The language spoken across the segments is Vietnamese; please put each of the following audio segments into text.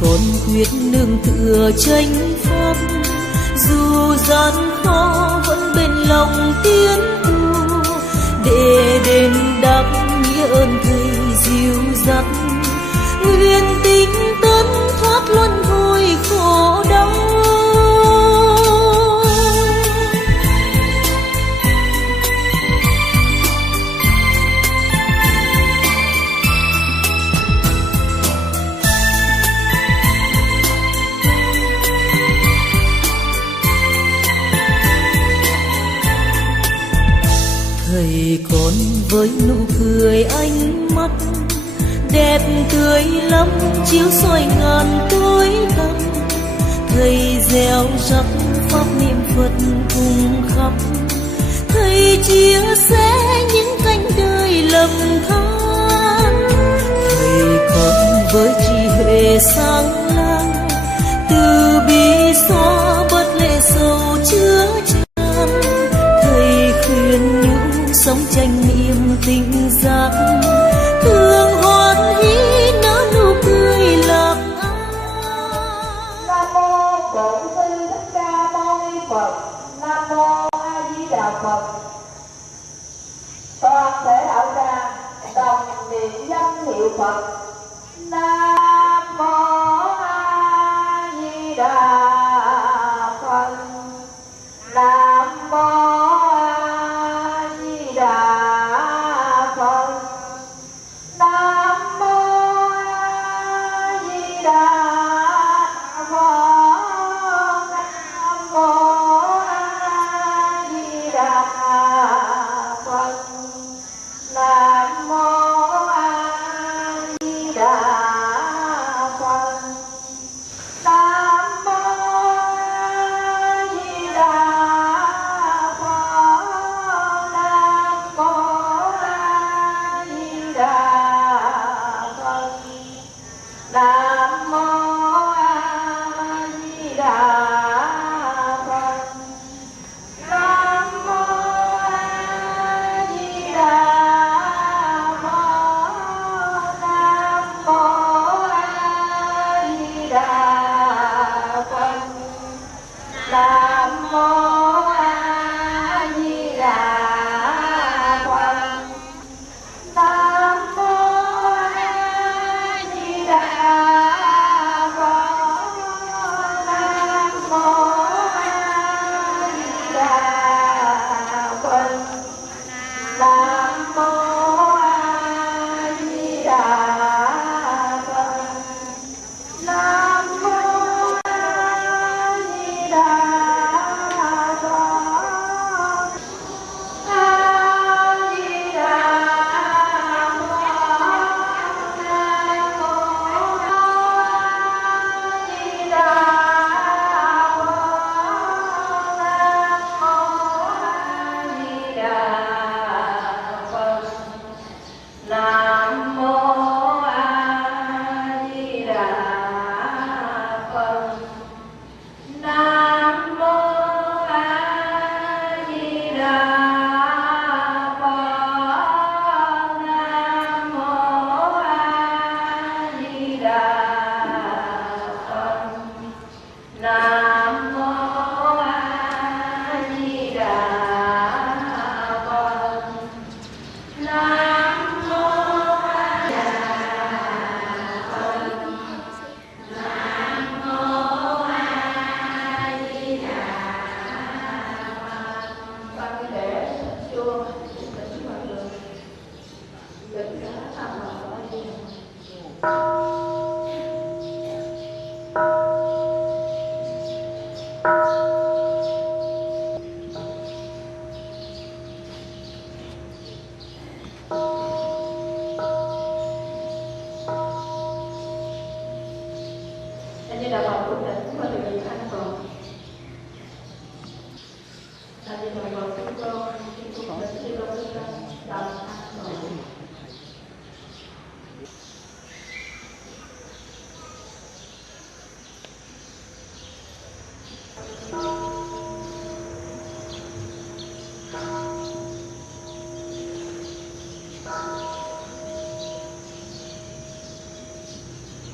còn quyết nương tựa tranh pháp, dù gian khó vẫn bên lòng tiến tu, để đền đáp nghĩa ơn thầy dìu dắt, nguyện tinh tấn thoát luân hồi khổ đau. Thầy con với nụ cười ánh mắt đẹp tươi lắm, chiếu soi ngàn tối tăm. Thầy gieo rắc pháp niệm Phật cùng khắp, thầy chia sẻ những cánh đời lầm than. Thầy con với trí huệ sáng láng, từ bi xóa bớt lệ sầu chứa chan. Thầy khuyên nhủ sống chánh niệm tinh giác, thương hoan hỷ nở nụ cười lạc an. Nam mô Bổn Sư Thích Ca Mâu Ni Phật. Nam mô A Di Đà Phật. Toàn thể đạo tràng đồng niệm danh hiệu Phật. Nam mô A Di Đà Phật. Nam mô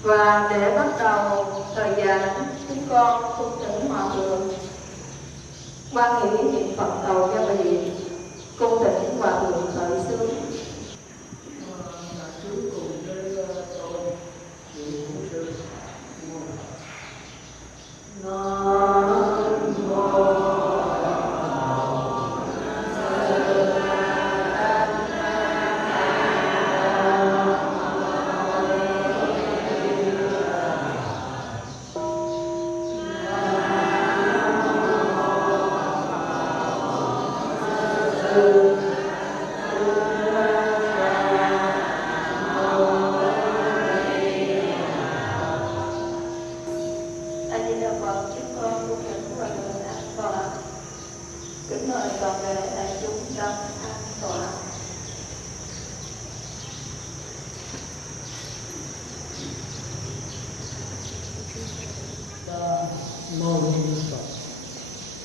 Và để bắt đầu thời gian, chúng con cung thỉnh hòa thượng quan hỷ niệm Phật cầu cho vị, cung thỉnh hòa thượng khởi xướng.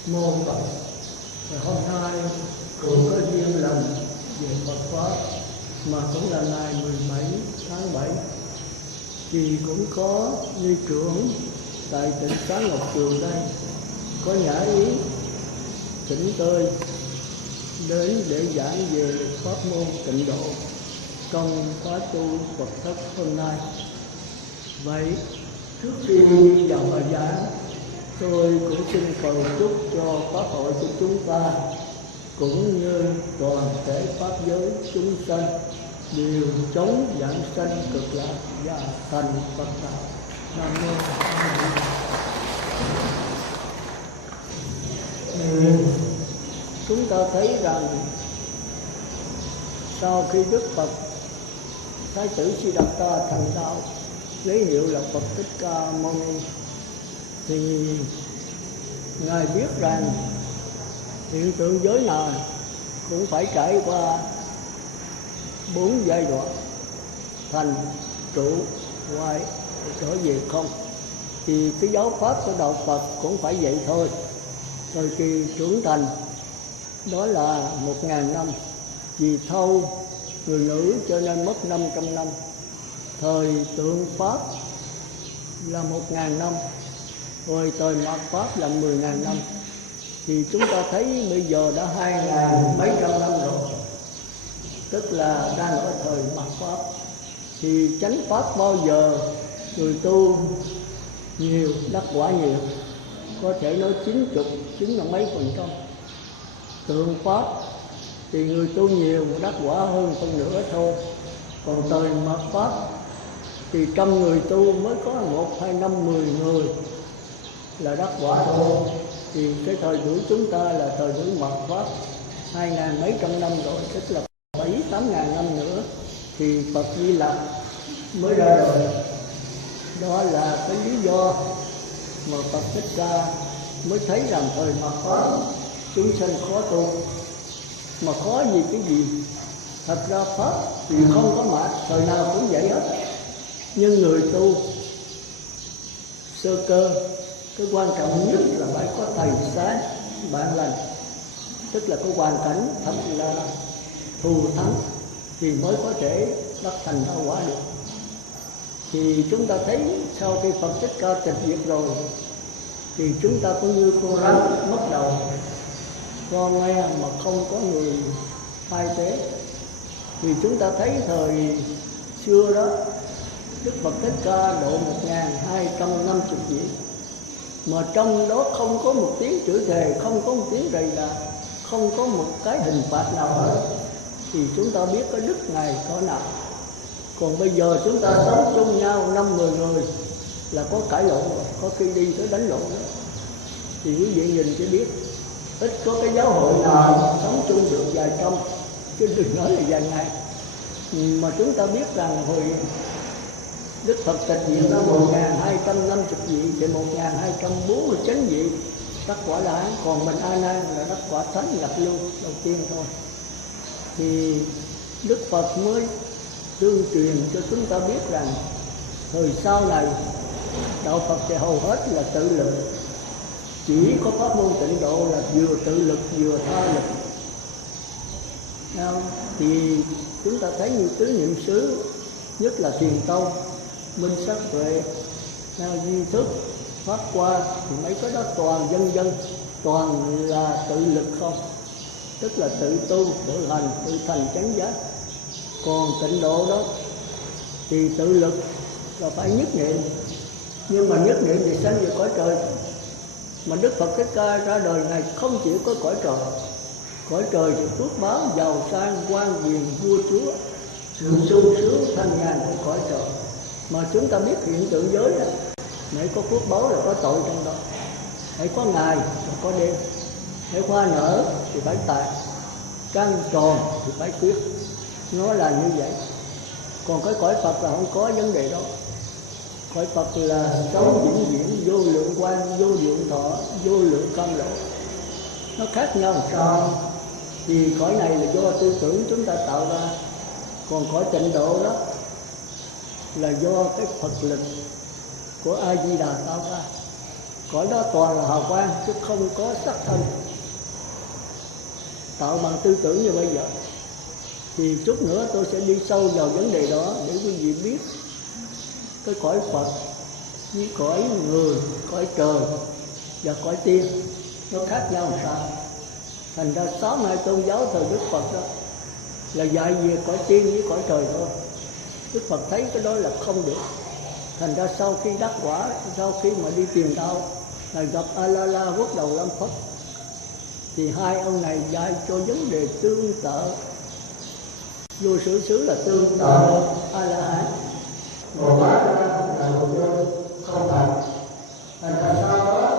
Mô Phật. Và hôm nay cũng có duyên lành về Phật Pháp, mà cũng là ngày 17 tháng 7 thì cũng có ni trưởng tại tỉnh Xá Ngọc Trường đây có nhã ý thỉnh tôi đến để giảng về pháp môn tịnh độ trong khóa tu Phật thất hôm nay. Vậy trước khi đi vào bài giảng, tôi cũng xin cầu chúc cho pháp hội của chúng ta cũng như toàn thể pháp giới chúng sanh đều chống giảng sanh cực lạc và thành Phật đạo. Nam mô A Di Đà. Chúng ta thấy rằng sau khi Đức Phật Thái tử Siddhartha thành đạo lấy hiệu là Phật Thích Ca Mâu Ni, thì Ngài biết rằng hiện tượng giới này cũng phải trải qua 4 giai đoạn: thành, trụ, hoại, trở về không. Thì cái giáo pháp của đạo Phật cũng phải vậy thôi. Thời kỳ trưởng thành đó là 1000 năm, vì thâu người nữ cho nên mất 500 năm. Thời tượng pháp là 1000 năm, rồi thời mạt pháp là 10.000 năm. Thì chúng ta thấy bây giờ đã 2000 mấy trăm năm rồi, tức là đang ở thời mạt pháp. Thì chánh pháp bao giờ người tu nhiều, đắc quả nhiều, có thể nói 90 là mấy %. Tượng pháp thì người tu nhiều, đắc quả hơn phân nửa thôi. Còn thời mạt pháp thì 100 người tu mới có 1, 2, 5, 10 người là đắc quả thôi. Thì cái thời buổi chúng ta là thời buổi mạt pháp, 2000 mấy trăm năm rồi, tức là 7-8 ngàn năm nữa thì Phật Di Lặc mới ra đời. Đó là cái lý do mà Phật Thích Ca mới thấy rằng thời mạt pháp chúng sanh khó tu. Mà khó gì cái gì? Thật ra pháp thì không có mạt, thời nào cũng vậy hết. Nhưng người tu sơ cơ, cái quan trọng nhất là phải có thầy sáng, bạn lành, tức là có hoàn cảnh thật là thù thắng thì mới có thể đắc thành đạo quả được. Thì chúng ta thấy sau khi Phật Thích Ca tịch diệt rồi thì chúng ta cũng như con rắn mất đầu, con nghe mà không có người thay thế. Thì chúng ta thấy thời xưa đó, Đức Phật Thích Ca độ 1250 vị, mà trong đó không có một tiếng chửi thề, không có một tiếng rầy rà, không có một cái hình phạt nào hết. Thì chúng ta biết cái đức Ngài cỡ nào. Còn bây giờ chúng ta sống chung nhau 5-10 người là có cãi lộn rồi, có khi đi tới đánh lộn đó. Thì quý vị nhìn chỉ biết, ít có cái giáo hội nào sống chung được vài trăm, chứ đừng nói là vài ngày. Mà chúng ta biết rằng hồi Đức Phật tịch diệt ra 1250 vị thì 1249 vị đắc quả La Hán, còn mình A Nan là đắc quả thánh nhập lưu đầu tiên thôi. Thì Đức Phật mới tuyên truyền cho chúng ta biết rằng thời sau này đạo Phật thì hầu hết là tự lực, chỉ có pháp môn tịnh độ là vừa tự lực vừa tha lực. Thì chúng ta thấy như tứ niệm xứ, nhất là Thiền Tông, minh sắc tuệ, duy thức phát qua, thì mấy cái đó toàn dân dân, toàn là tự lực không, tức là tự tu, tự hành, tự thành chánh giác. Còn tịnh độ đó thì tự lực là phải nhất niệm, nhưng mà nhất niệm thì sanh về cõi trời. Mà Đức Phật Thích Ca ra đời này không chỉ có cõi trời thì phước báo giàu sang quan quyền vua chúa, sự sung sướng thanh nhàn của cõi trời. Mà chúng ta biết hiện tượng giới đó, hãy có phước báo là có tội trong đó, hãy có ngày là có đêm, hãy hoa nở thì phải tàn, trăng tròn thì phải tuyết, nó là như vậy. Còn cái cõi Phật là không có vấn đề đó. Cõi Phật là sống vĩnh viễn, vô lượng quan, vô lượng thọ, vô lượng cam lộ. Nó khác nhau làm sao? Thì cõi này là do tư tưởng chúng ta tạo ra, còn cõi tịnh độ đó là do cái Phật lực của A Di Đà tạo ra. Cõi đó toàn là hào quang chứ không có sắc thân, tạo bằng tư tưởng như bây giờ. Thì chút nữa tôi sẽ đi sâu vào vấn đề đó để quý vị biết cái cõi Phật với cõi người, cõi trời và cõi tiên nó khác nhau làm sao. Thành ra 62 tôn giáo thời Đức Phật đó là dạy về cõi tiên với cõi trời thôi. Đức Phật thấy cái đó là không được. Thành ra sau khi đắc quả, sau khi mà đi tìm đạo là gặp A-la-la quốc đầu Lâm Phất, thì hai ông này dạy cho vấn đề tương tự. Vô sự xứ là tương tự A-la-hán, một hóa ra là một vô không thật. Thành ra sau đó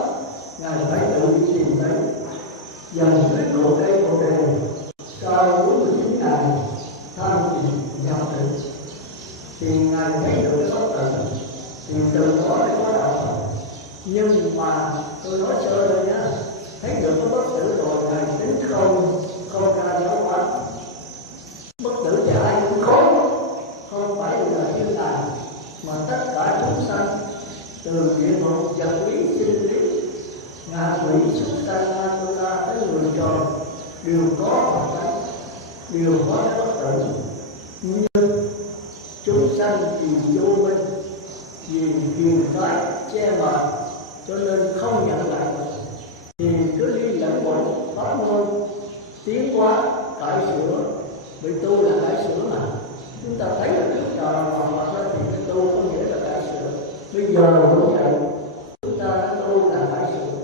Ngài phải tự đi tìm thấy dần cái độ cây Bồ Đề sau 49 ngày tham tìm nhập định, thì Ngài thấy được cái bất tử, thì từ đó mới có đạo. Nhưng mà tôi nói sơ thôi nhá, thấy được cái bất tử rồi Ngài tính không ra giáo hóa. Bất tử thì ai cũng có, không phải là thiên đàng, mà tất cả chúng sanh từ địa ngục, vật lý, sinh lý, ngạ quỷ, súc sanh, Atula tới người trời đều có Phật tánh, đều có cái bất tử. Nhưng chúng sanh vì vô minh, vì truyền cái che mờ cho nên không nhận lại, thì cứ đi lẫn quẩn pháp môn tiến hóa cải sửa. Vì tu là cải sửa mà. Chúng ta thấy là trước trời mà thì cái tu có nghĩa là cải sửa. Bây giờ cũng vậy, chúng ta tu là cải sửa,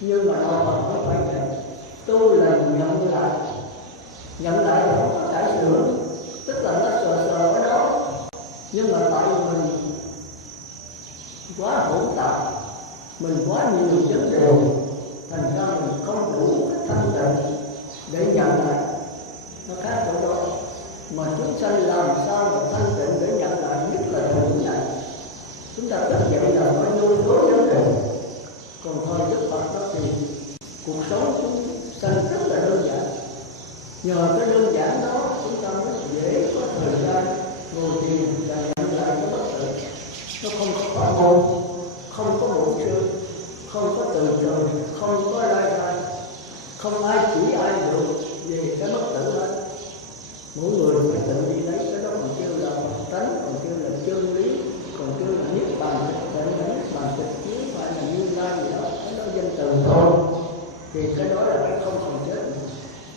nhưng mà đạo Phật không phải vậy. Tu là nhận lại là không có cải sửa, tức là nó sờ ở đó. Nhưng mà tại mình quá hỗn tạp, mình quá nhiều vấn đề, thành ra mình không đủ cái thanh tịnh để nhận lại. Nó khác chỗ đó. Mà chúng sanh làm sao mà thanh tịnh để nhận lại, nhất là thời buổi này. Chúng ta thức dậy là phải nuôi số vấn đề. Còn thời Đức Phật đó thì cuộc sống chúng sanh rất là đơn giản. Nhờ cái đơn giản đó chúng ta mới dễ có thời gian ngồi thiền và nhận lại cái bất tử. Nó không có pháp môn, không có bộ sư, không có từ trường, không có lai thai, không ai chỉ ai được về cái bất tử hết. Mỗi người phải tự đi lấy cái đó, còn kêu là Phật tánh, còn kêu là chân lý, còn kêu là niết bàn thực tịnh, niết bàn thực chiếu, phải là Như Lai gì đó, cái đó danh từ thôi. Thì cái đó là cái không còn chết nữa,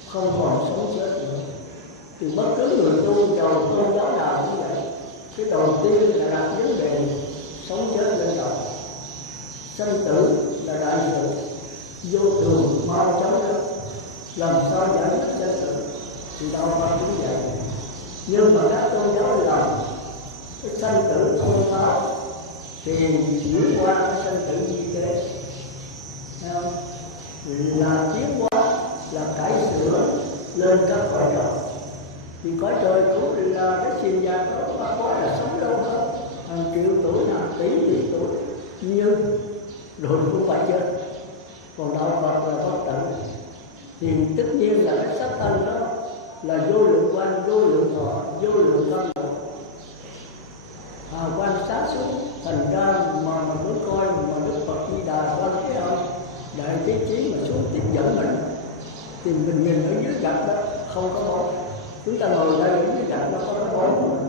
không còn sống chết nữa. Thì bất cứ người tu giàu tôn giáo nào cũng vậy. Cái đầu tiên là đặt vấn đề sống chết lên đầu. Sanh tử là đại sự, vô thường mau chóng đó. Làm sao giải quyết sanh tử? Thì đạo Phật cũng vậy. Nhưng mà các tôn giáo làm cái sanh tử thông tháo thì chuyển qua cái sanh tử như thế, là tiến hóa, là cải sửa lên các cõi trời. Thì cõi trời cũng là cái sinh ra đó, bác có là sống lâu hơn, hàng triệu tuổi, hàng tỷ tuổi, nhưng rồi cũng phải chết. Còn đạo Phật là bất tử, thì tất nhiên là cái sắc thân đó là vô lượng quan, vô lượng thọ, vô lượng cam lộ, hào quang sáng suốt. Thành ra mà mình muốn coi mà Đức Phật Di Đà quan thế ông đại thế chí mà xuống tiếp dẫn mình, thì mình nhìn ở dưới gạch đó không có bóng. Chúng ta ngồi đây ở dưới gạch nó có cái bóng,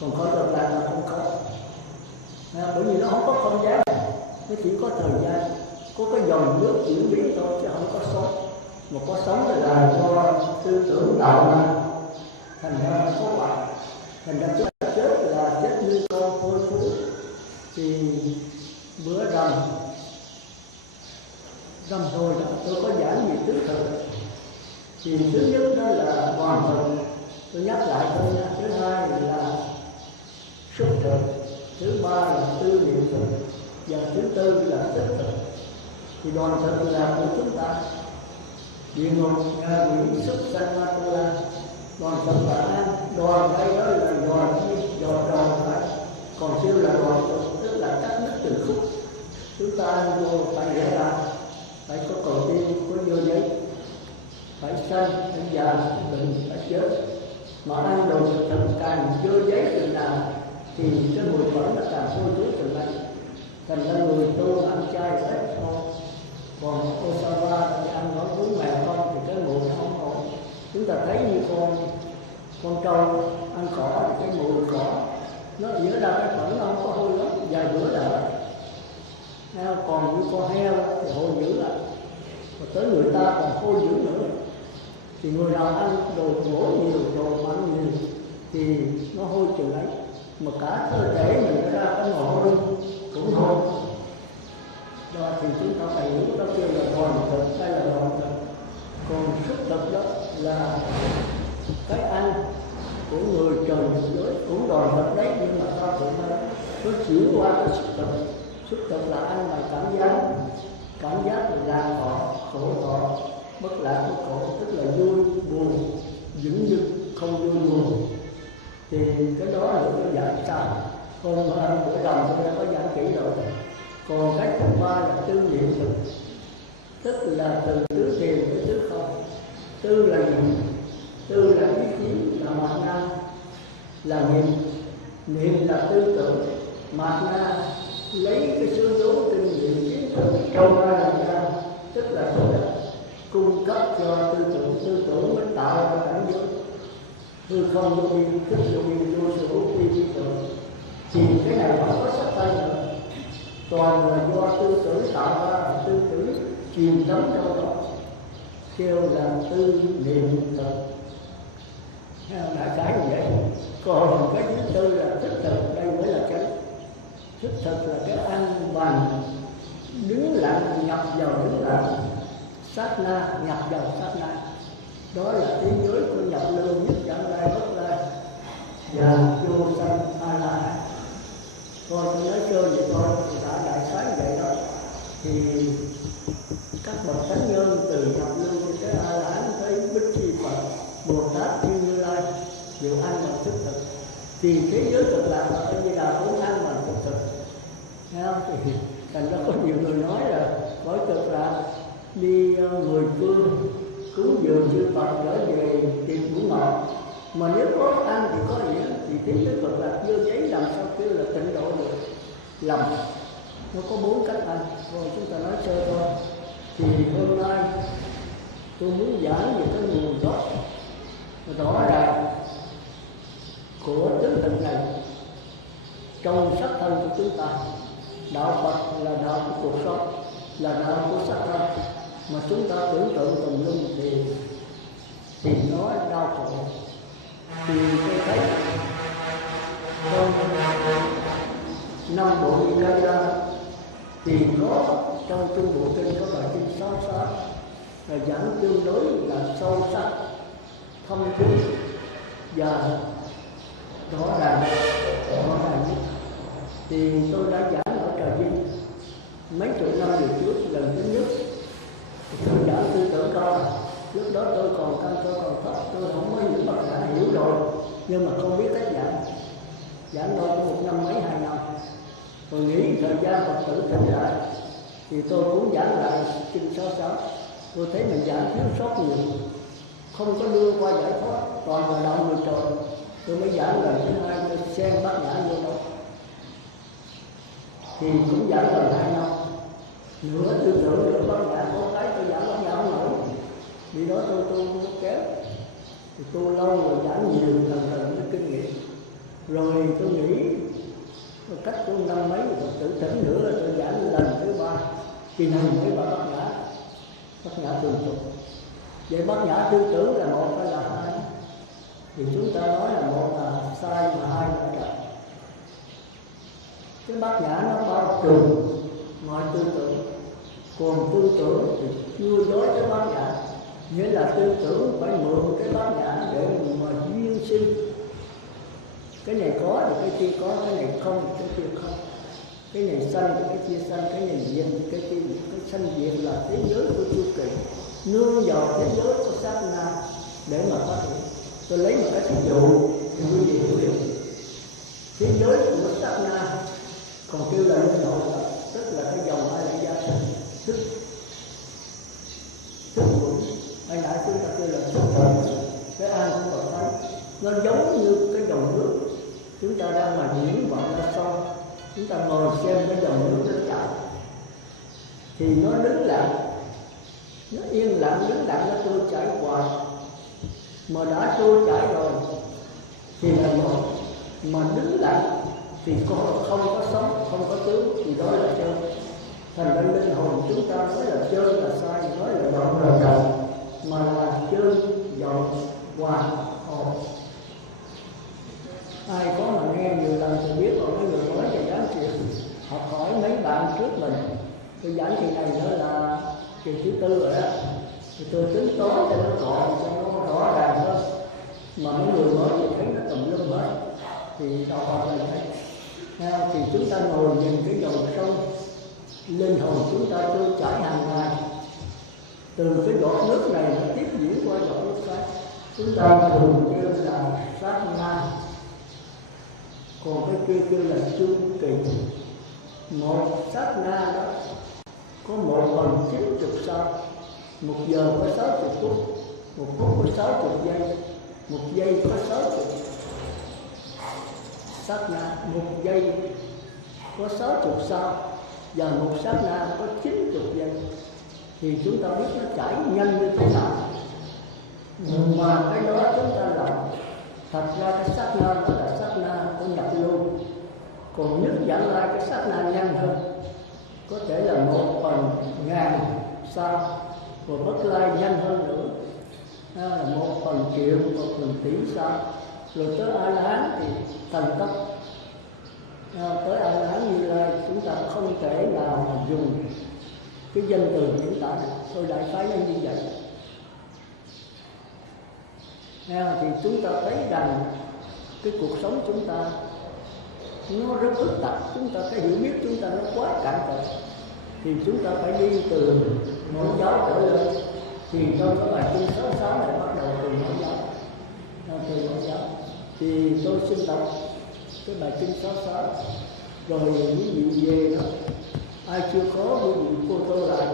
còn có thực tại là không có. Bởi vì nó không có không gian, nó chỉ có thời gian, có cái dòng nước chuyển biến thôi chứ không có sống. Mà có sống là do tư tưởng tạo ra, thành ra nó có hoại. Thành ra chết là chết như con phôi phú. Thì bữa rằm rồi đó tôi có giảng về tứ thực. Thì thứ nhất đó là hoàn thực, tôi nhắc lại thôi nha. Thứ hai là xúc thực, thứ ba là tư niệm thực, và thứ tư là tích thực. Thì đoàn thực là của chúng ta, địa ngục, ngạ quỷ, súc sanh, ma tu la. Đoàn thực là an, đoàn đây đó là đoàn đoàn phải, còn kêu là đoàn thực tức là cắt đứt từng khúc. Chúng ta ăn vô phải dễ làm, phải có cầu tiên, có vô giấy, phải sanh, phải già, phải bệnh, phải chết. Mà ăn đồ thực càng vô giấy từng nào thì cái mùi phẫn nó càng hôi thối từng này. Thành ra người tu ăn chay hết thôi. Còn Osawa thì ăn nói bún mèo không thì cái mùi nó không ổn. Chúng ta thấy như con trâu ăn cỏ thì cái mùi cỏ nó giữa ra cái phẫn nó không có hôi lắm, vài bữa là hết. Còn như con heo thì hôi dữ lại, và tới người ta còn hôi dữ nữa. Thì người nào ăn đồ gỗ nhiều, đồ mặn nhiều thì nó hôi chừng ấy. Mà cả cơ thể mình ra cái mồ hôi cũng hôi. Đó thì chúng ta phải hiểu đó kêu là đoàn thực hay là đoàn thực. Còn xúc thực đó là cái ăn của người trời người giới cũng đoàn thực đấy, nhưng mà sao tụi nó chuyển qua cái xúc thực. Xúc thực là ăn bằng cảm giác là lạc thọ, khổ thọ, bất lạc bất khổ, tức là vui buồn, dững dưng không vui buồn. Thì cái đó là cái dạng sao. Còn bữa rằm tôi đã có giảng kỹ rồi. Còn cái thứ ba là tư niệm thực, tức là từ tứ thiền tới tứ không. Tư là gì? Tư là ý chí, là mạt na, là niệm là tư tưởng, mạt na lấy cái số vốn tư niệm kiến thức trong ra làm ra, tức là cung cấp cho tư tưởng mới tạo ra cảnh giới. Hư không vô biên, tức vô biên, vô sở hữu vi tưởng. Thì cái này không có sắc tay nữa, toàn là do tư tưởng tạo ra, tư tưởng chìm đắm trong đó, kêu là tư niệm thực. Đại khái như vậy. Còn cái thứ tư là tích thực, đây mới là cái tích thực, là cái ăn bằng đứng lặng nhập vào đứng lặng, sát na nhập vào sát na. Đó là tiếng giới của nhập lưu nhất chẳng lai bất lai và vô sanh a la. Thôi tôi nói chơi vậy thôi, thì đã đại khái vậy đó. Thì các bậc thánh nhân từ nhập lưu cho tới a la hán tới bích chi Phật, Bồ Tát, Thiên Như Lai đều ăn bằng thức thực. Thì thế giới cực lạc mà Như là cũng ăn bằng thức thực. Thấy không? Thì thành ra có nhiều người nói là cõi cực lạc đi 10 phương cúng dường chư Phật trở về tìm ngũ ngọt. Mà nếu có ăn thì có nghĩa, thì thế giới cực lạc vô giấy làm sao kêu là tịnh độ được. Lầm. Nó có 4 cách ăn. Rồi chúng ta nói sơ thôi. Thì hôm nay tôi muốn giảng về cái nguồn gốc rõ ràng của tứ thực này trong sắc thân của chúng ta. Đạo Phật là đạo của cuộc sống, là đạo của sắc thân. Mà chúng ta tưởng tượng tùm lum thì nó đau khổ. Thì tôi thấy trong 5 bộ Nikaya thì có trong Trung Bộ Kinh có bài kinh 66 là giảng tương đối là sâu sắc, thâm thúy và rõ ràng nhất. Thì tôi đã giảng ở Trà Vinh mấy chục năm về trước lần thứ nhất. Tôi giảng tư tưởng coi, lúc đó tôi còn căn tôi còn thấp, tôi không có những bậc giả hiểu rồi, nhưng mà không biết cách giảng đâu có 1 năm mấy 2 năm. Tôi nghĩ thời gian Phật tử tỉnh lại thì tôi cũng giảng lại kinh 66. Tôi thấy mình giảng thiếu sót nhiều, không có đưa qua giải thoát, toàn là đạo người trời. Tôi mới giảng lần thứ 2, tôi xen bát nhã vô đó thì cũng giảng lần 2 năm. Nửa tư tưởng nửa bát nhã, có cái tôi giảng bát nhã không nổi, vì đó tôi không kéo. Thì tôi lâu rồi giảng nhiều lần mới kinh nghiệm. Rồi tôi nghĩ cách tôi năm mấy rồi tự tỉnh nữa là tôi giảng lần thứ 3. Kỳ này mới bảo bát nhã tương tục. Vậy bát nhã tư tưởng là một hay là hai? Thì chúng ta nói là một là sai mà hai là trật. Cái bát nhã nó bao trùm mọi tư tưởng, còn tư tưởng thì chưa đối cái bát nhã, nghĩa là tư tưởng phải mượn cái bát nhã để mà duyên sinh. Cái này có thì cái kia có, cái này không thì cái kia không, cái này sanh thì cái kia sanh, cái này diệt thì cái kia diệt. Cái sanh diệt là thế giới của chu kỳ, nương vào thế giới của sát na để mà phát hiện. Tôi lấy một cái ví dụ thì quý vị hiểu được. Thế giới của sát na còn kêu là linh hồn, tức là cái dòng ai lại gia sinh thức quẩn. Hồi nãy chúng ta kêu là thức thần, cái an của Phật Thánh. Nó giống như cái dòng nước chúng ta đang mà diễn vọng ra sông, chúng ta ngồi xem cái dòng nước nó chảy thì nó đứng lặng, nó yên lặng đứng lặng, nó trôi chảy hoài. Mà đã trôi chảy rồi thì là một, mà đứng lặng thì không có sống, không có tướng thì đó là chơi. Thành ra linh hồn chúng ta nói là chơi là sai, nói là động là động, mà là chơi vọng hoàn hồn. Ai có mà nghe nhiều lần thì biết, còn cái người mới thì giảng chuyện học hỏi mấy bạn trước mình. Tôi giảng kỳ này nữa là kỳ thứ 4 rồi đó, thì tôi tính toán cho nó gọn, cho nó rõ ràng hơn. Mà mấy người mới thì thấy nó tùm lum hết thì sao họ lại thấy. Thì chúng ta ngồi nhìn cái dòng sông, linh hồn chúng ta trôi chảy hàng ngày, từ cái giọt nước này nó tiếp diễn qua giọt nước khác. Chúng ta thường kêu là sát na, còn cái kia kêu là chu kỳ. Một sát na đó có 1/90 sao, 1 giờ có 60 phút, 1 phút có 60 giây, 1 giây có 60. Sát na 1 giây có 60 sao và 1 sát na có 90 giây. Thì chúng ta biết nó chảy nhanh như thế nào. Mà cái đó chúng ta làm. Thật ra cái sát na đó là sát na của nhập lưu. Còn nhất giảng lại cái sát na nhanh hơn, có thể là 1/1000 sao, và bất lai nhanh hơn nữa là 1/triệu, 1/tỷ sao. Rồi tới A La Hán thì thành tốc. Tới A La Hán Như Lai chúng ta không thể nào mà dùng cái danh từ diễn tả được. Tôi đại khái như vậy. Thì chúng ta thấy rằng cái cuộc sống chúng ta nó rất phức tạp, chúng ta cái hiểu biết chúng ta nó quá cạn cợt. Thì chúng ta phải đi từ mẫu giáo trở lên. Thì trong cái bài kinh 66 này bắt đầu từ mẫu giáo. Từ mẫu giáo thì tôi xin đọc cái bài kinh 66 rồi quý vị về đó. Ai chưa có quý vị cô tô lại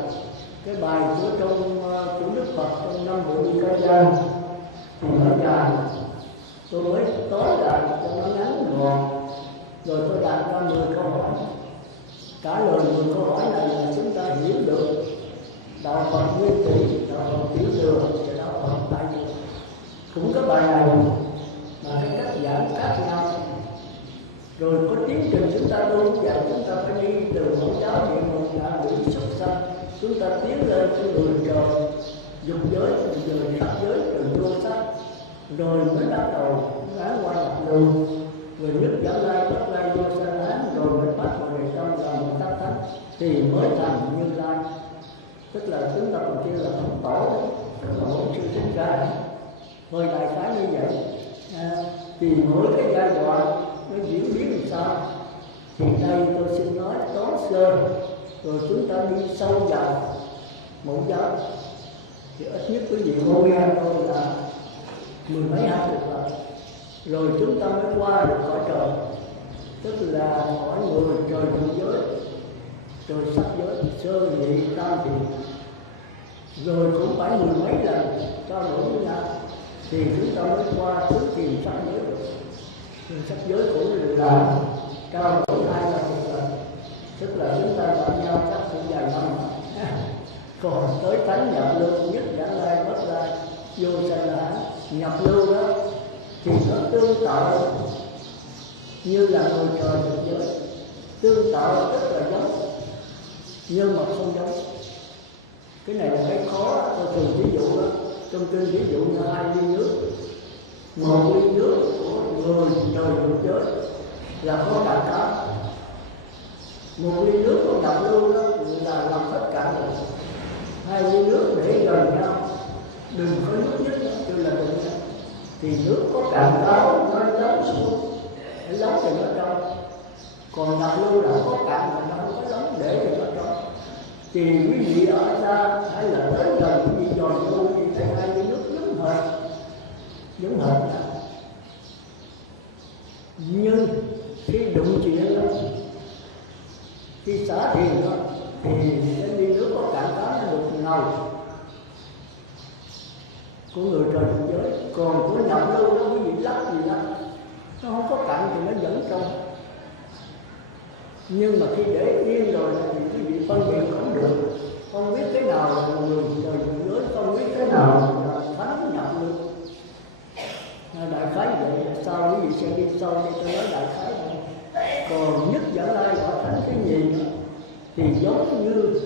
cái bài của trong Đức Phật trong 5 bộ Ca Giang thì nó dài, tôi mới tối lại cho nó ngắn gọn, rồi tôi đặt ra 10 câu hỏi. Trả lời 10 câu hỏi này là chúng ta hiểu được đạo Phật nguyên thủy, đạo Phật tiểu đường và đạo Phật đại đường. Cũng có bài này mà cái cách giảng khác nhau. Rồi có tiến trình chúng ta tu và chúng ta phải đi từ mẫu giáo địa ngục ngạ quỷ súc sanh, chúng ta tiến lên cái người trời dục giới, rồi sắc giới, rồi vô sắc, rồi mới bắt đầu án qua nhập lưu, rồi nhất dẫn lai bất lai vô sanh án, rồi mới bắt vào đời trong là một tác thánh thì mới thành Như Lai. Tức là chúng ta còn kêu là thánh tổ, là một sự sinh ra. Thôi đại khái như vậy. Thì mỗi cái giai đoạn nó diễn biến làm sao thì đây tôi xin nói tóm sơ, rồi chúng ta đi sâu vào mẫu giáo. Thì ít nhất quý vị ngồi nghe tôi là 10 mấy 20 lần, rồi chúng ta mới qua được cõi trời, tức là cõi người trời thượng giới, trời sắc giới, sơ nhị tam thiền. Rồi cũng phải 10 mấy lần trao đổi với nhau thì chúng ta mới qua tứ thiền sắc giới được. Thiền sắc giới cũng là trao đổi 2-3 lần, tức là chúng ta gặp nhau chắc cũng vài năm. Còn tới thánh nhập lưu nhất giảng lai bất lai vô sanh là nhập lưu đó thì nó tương tự như là ngôi trời thượng giới. tương tự rất là giống nhưng mà không giống. Cái này là cái khó. Tôi thường ví dụ đó, trong kinh ví dụ như 2 ly nước. Một ly nước của người đời dục giới là có cạn cá. Một ly nước của đạo lưu đó là làm hết cạn rồi. 2 ly nước để gần nhau, đừng có nước nhất nữa, chưa là đụng nhau. Thì nước có cạn cá nó lắng xuống, để lắng thì nó trong. Còn đạo lưu đã có cạn mà nó không có lắng để thì nó trong. Thì quý vị ở xa hay là đến gần quý vị tròn tu thì thấy 2 ly nước giống hệt đó. Nhưng khi đụng chuyện đó, khi xả thiền đó, thì cái ly nước có cạn cá nó được ngầu của người trời dục giới. Còn của nhập lưu đó quý vị lắc gì lắc, nó không có cạn thì nó vẫn trong. Nhưng mà khi để yên rồi thì quý vị phân biệt không được, không biết cái nào là người trời dục giới, không biết cái nào là thánh nhập lưu. Đại khái vậy, sau quý vị sẽ đi sâu đi, tôi nói đại khái vậy. Còn nhất Giả Lai Quả Thánh cái gì thì giống như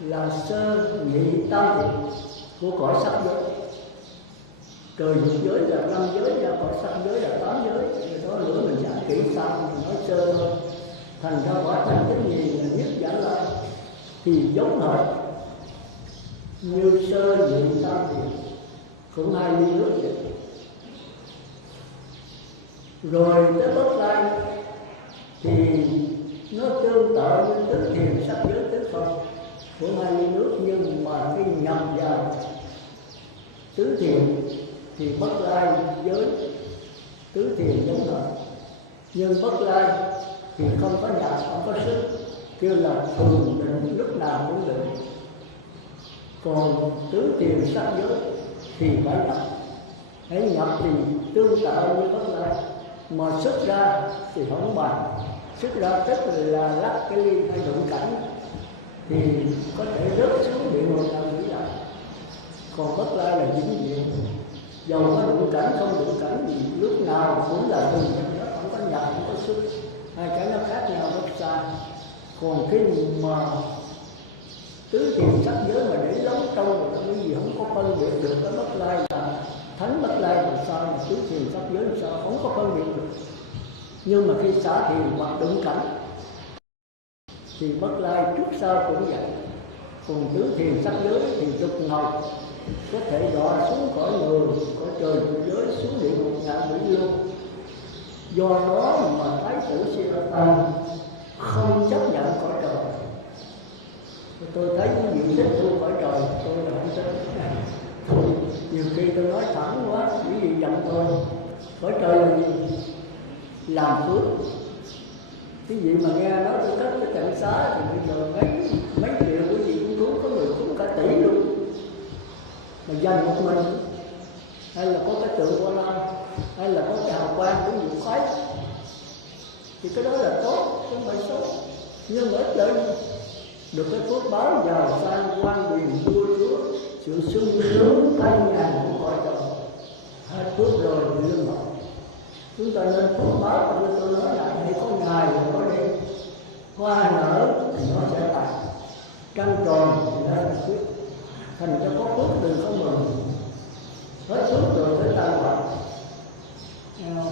là sơ nhị tam của cõi sắc giới. Trời dục giới là 5 giới, ra cõi sắc giới là 8 giới. Rồi đó nữa mình giảng kỹ sau, mình nói sơ thôi. Thành ra Quả Thánh cái gì là nhất Giả Lai thì giống hệt như sơ nhị tam cũng 2 ly nước vậy. Rồi tới Bất Lai thì nó tương tự như tứ thiền sắc giới tứ không của 2 ly nước, nhưng mà khi nhập vào tứ thiền thì Bất Lai giới tứ thiền giống hệt. Nhưng Bất Lai thì không có nhập, không có sức, kêu là thường định, lúc nào cũng định. Còn tứ thiền sắc giới thì phải nhập. Hãy nhập thì tương tự như Bất Lai, mà xuất ra thì không bằng. Xuất ra tức là lắc cái ly hay đụng cảnh thì có thể rớt xuống địa ngục làm nghĩ lại. Còn Bất Lai là vĩnh viễn, dầu có đụng cảnh không đụng cảnh gì lúc nào cũng là từng nó không có nhập, không có xuất, hai cái nó khác nhau rất xa. Còn khi mà tứ thiền sắc giới mà để lóng trong rồi cái gì không có phân biệt được, cái Bất Lai là thánh Bất Lai làm sao, mà tứ thiền sắc giới làm sao không có phân biệt được. Nhưng mà khi xả thiền hoặc đụng cảnh thì Bất Lai trước sau cũng vậy. Còn tứ thiền sắc giới thì dục ngầu, có thể đọa xuống cõi người, cõi trời giới, xuống địa ngục ngạ quỷ luôn. Do đó mà Thái tử Siddhartha không chấp nhận cõi trời. Tôi thấy những vị thích tu cõi trời, tôi là không thích. Nhiều khi tôi nói thẳng quá, quý vị giận tôi. Cõi trời là gì? Làm phước. Cái gì mà nghe nói tôi cất cái cảnh xá thì bây giờ mấy triệu của gì cũng thú, có người cũng cả tỷ luôn. Mà dành một mình, hay là có cái tượng Hoa Lan, hay là có cái hào quang của vụ khoái, thì cái đó là tốt, chứ không phải xấu. Nhưng mà ít lợi được cái phước báo giàu sang quan quyền vua chúa, sự sung sướng thanh nhàn của cõi trời. Hết phước rồi thì lương hậu. Chúng ta nên phước báo, như tôi nói lại, hãy có ngày và có đêm. Hoa nở thì nó sẽ tàn, trăng tròn thì nó sẽ khuyết. Thành cho có phước đừng có mừng, hết phước rồi tới tai họa.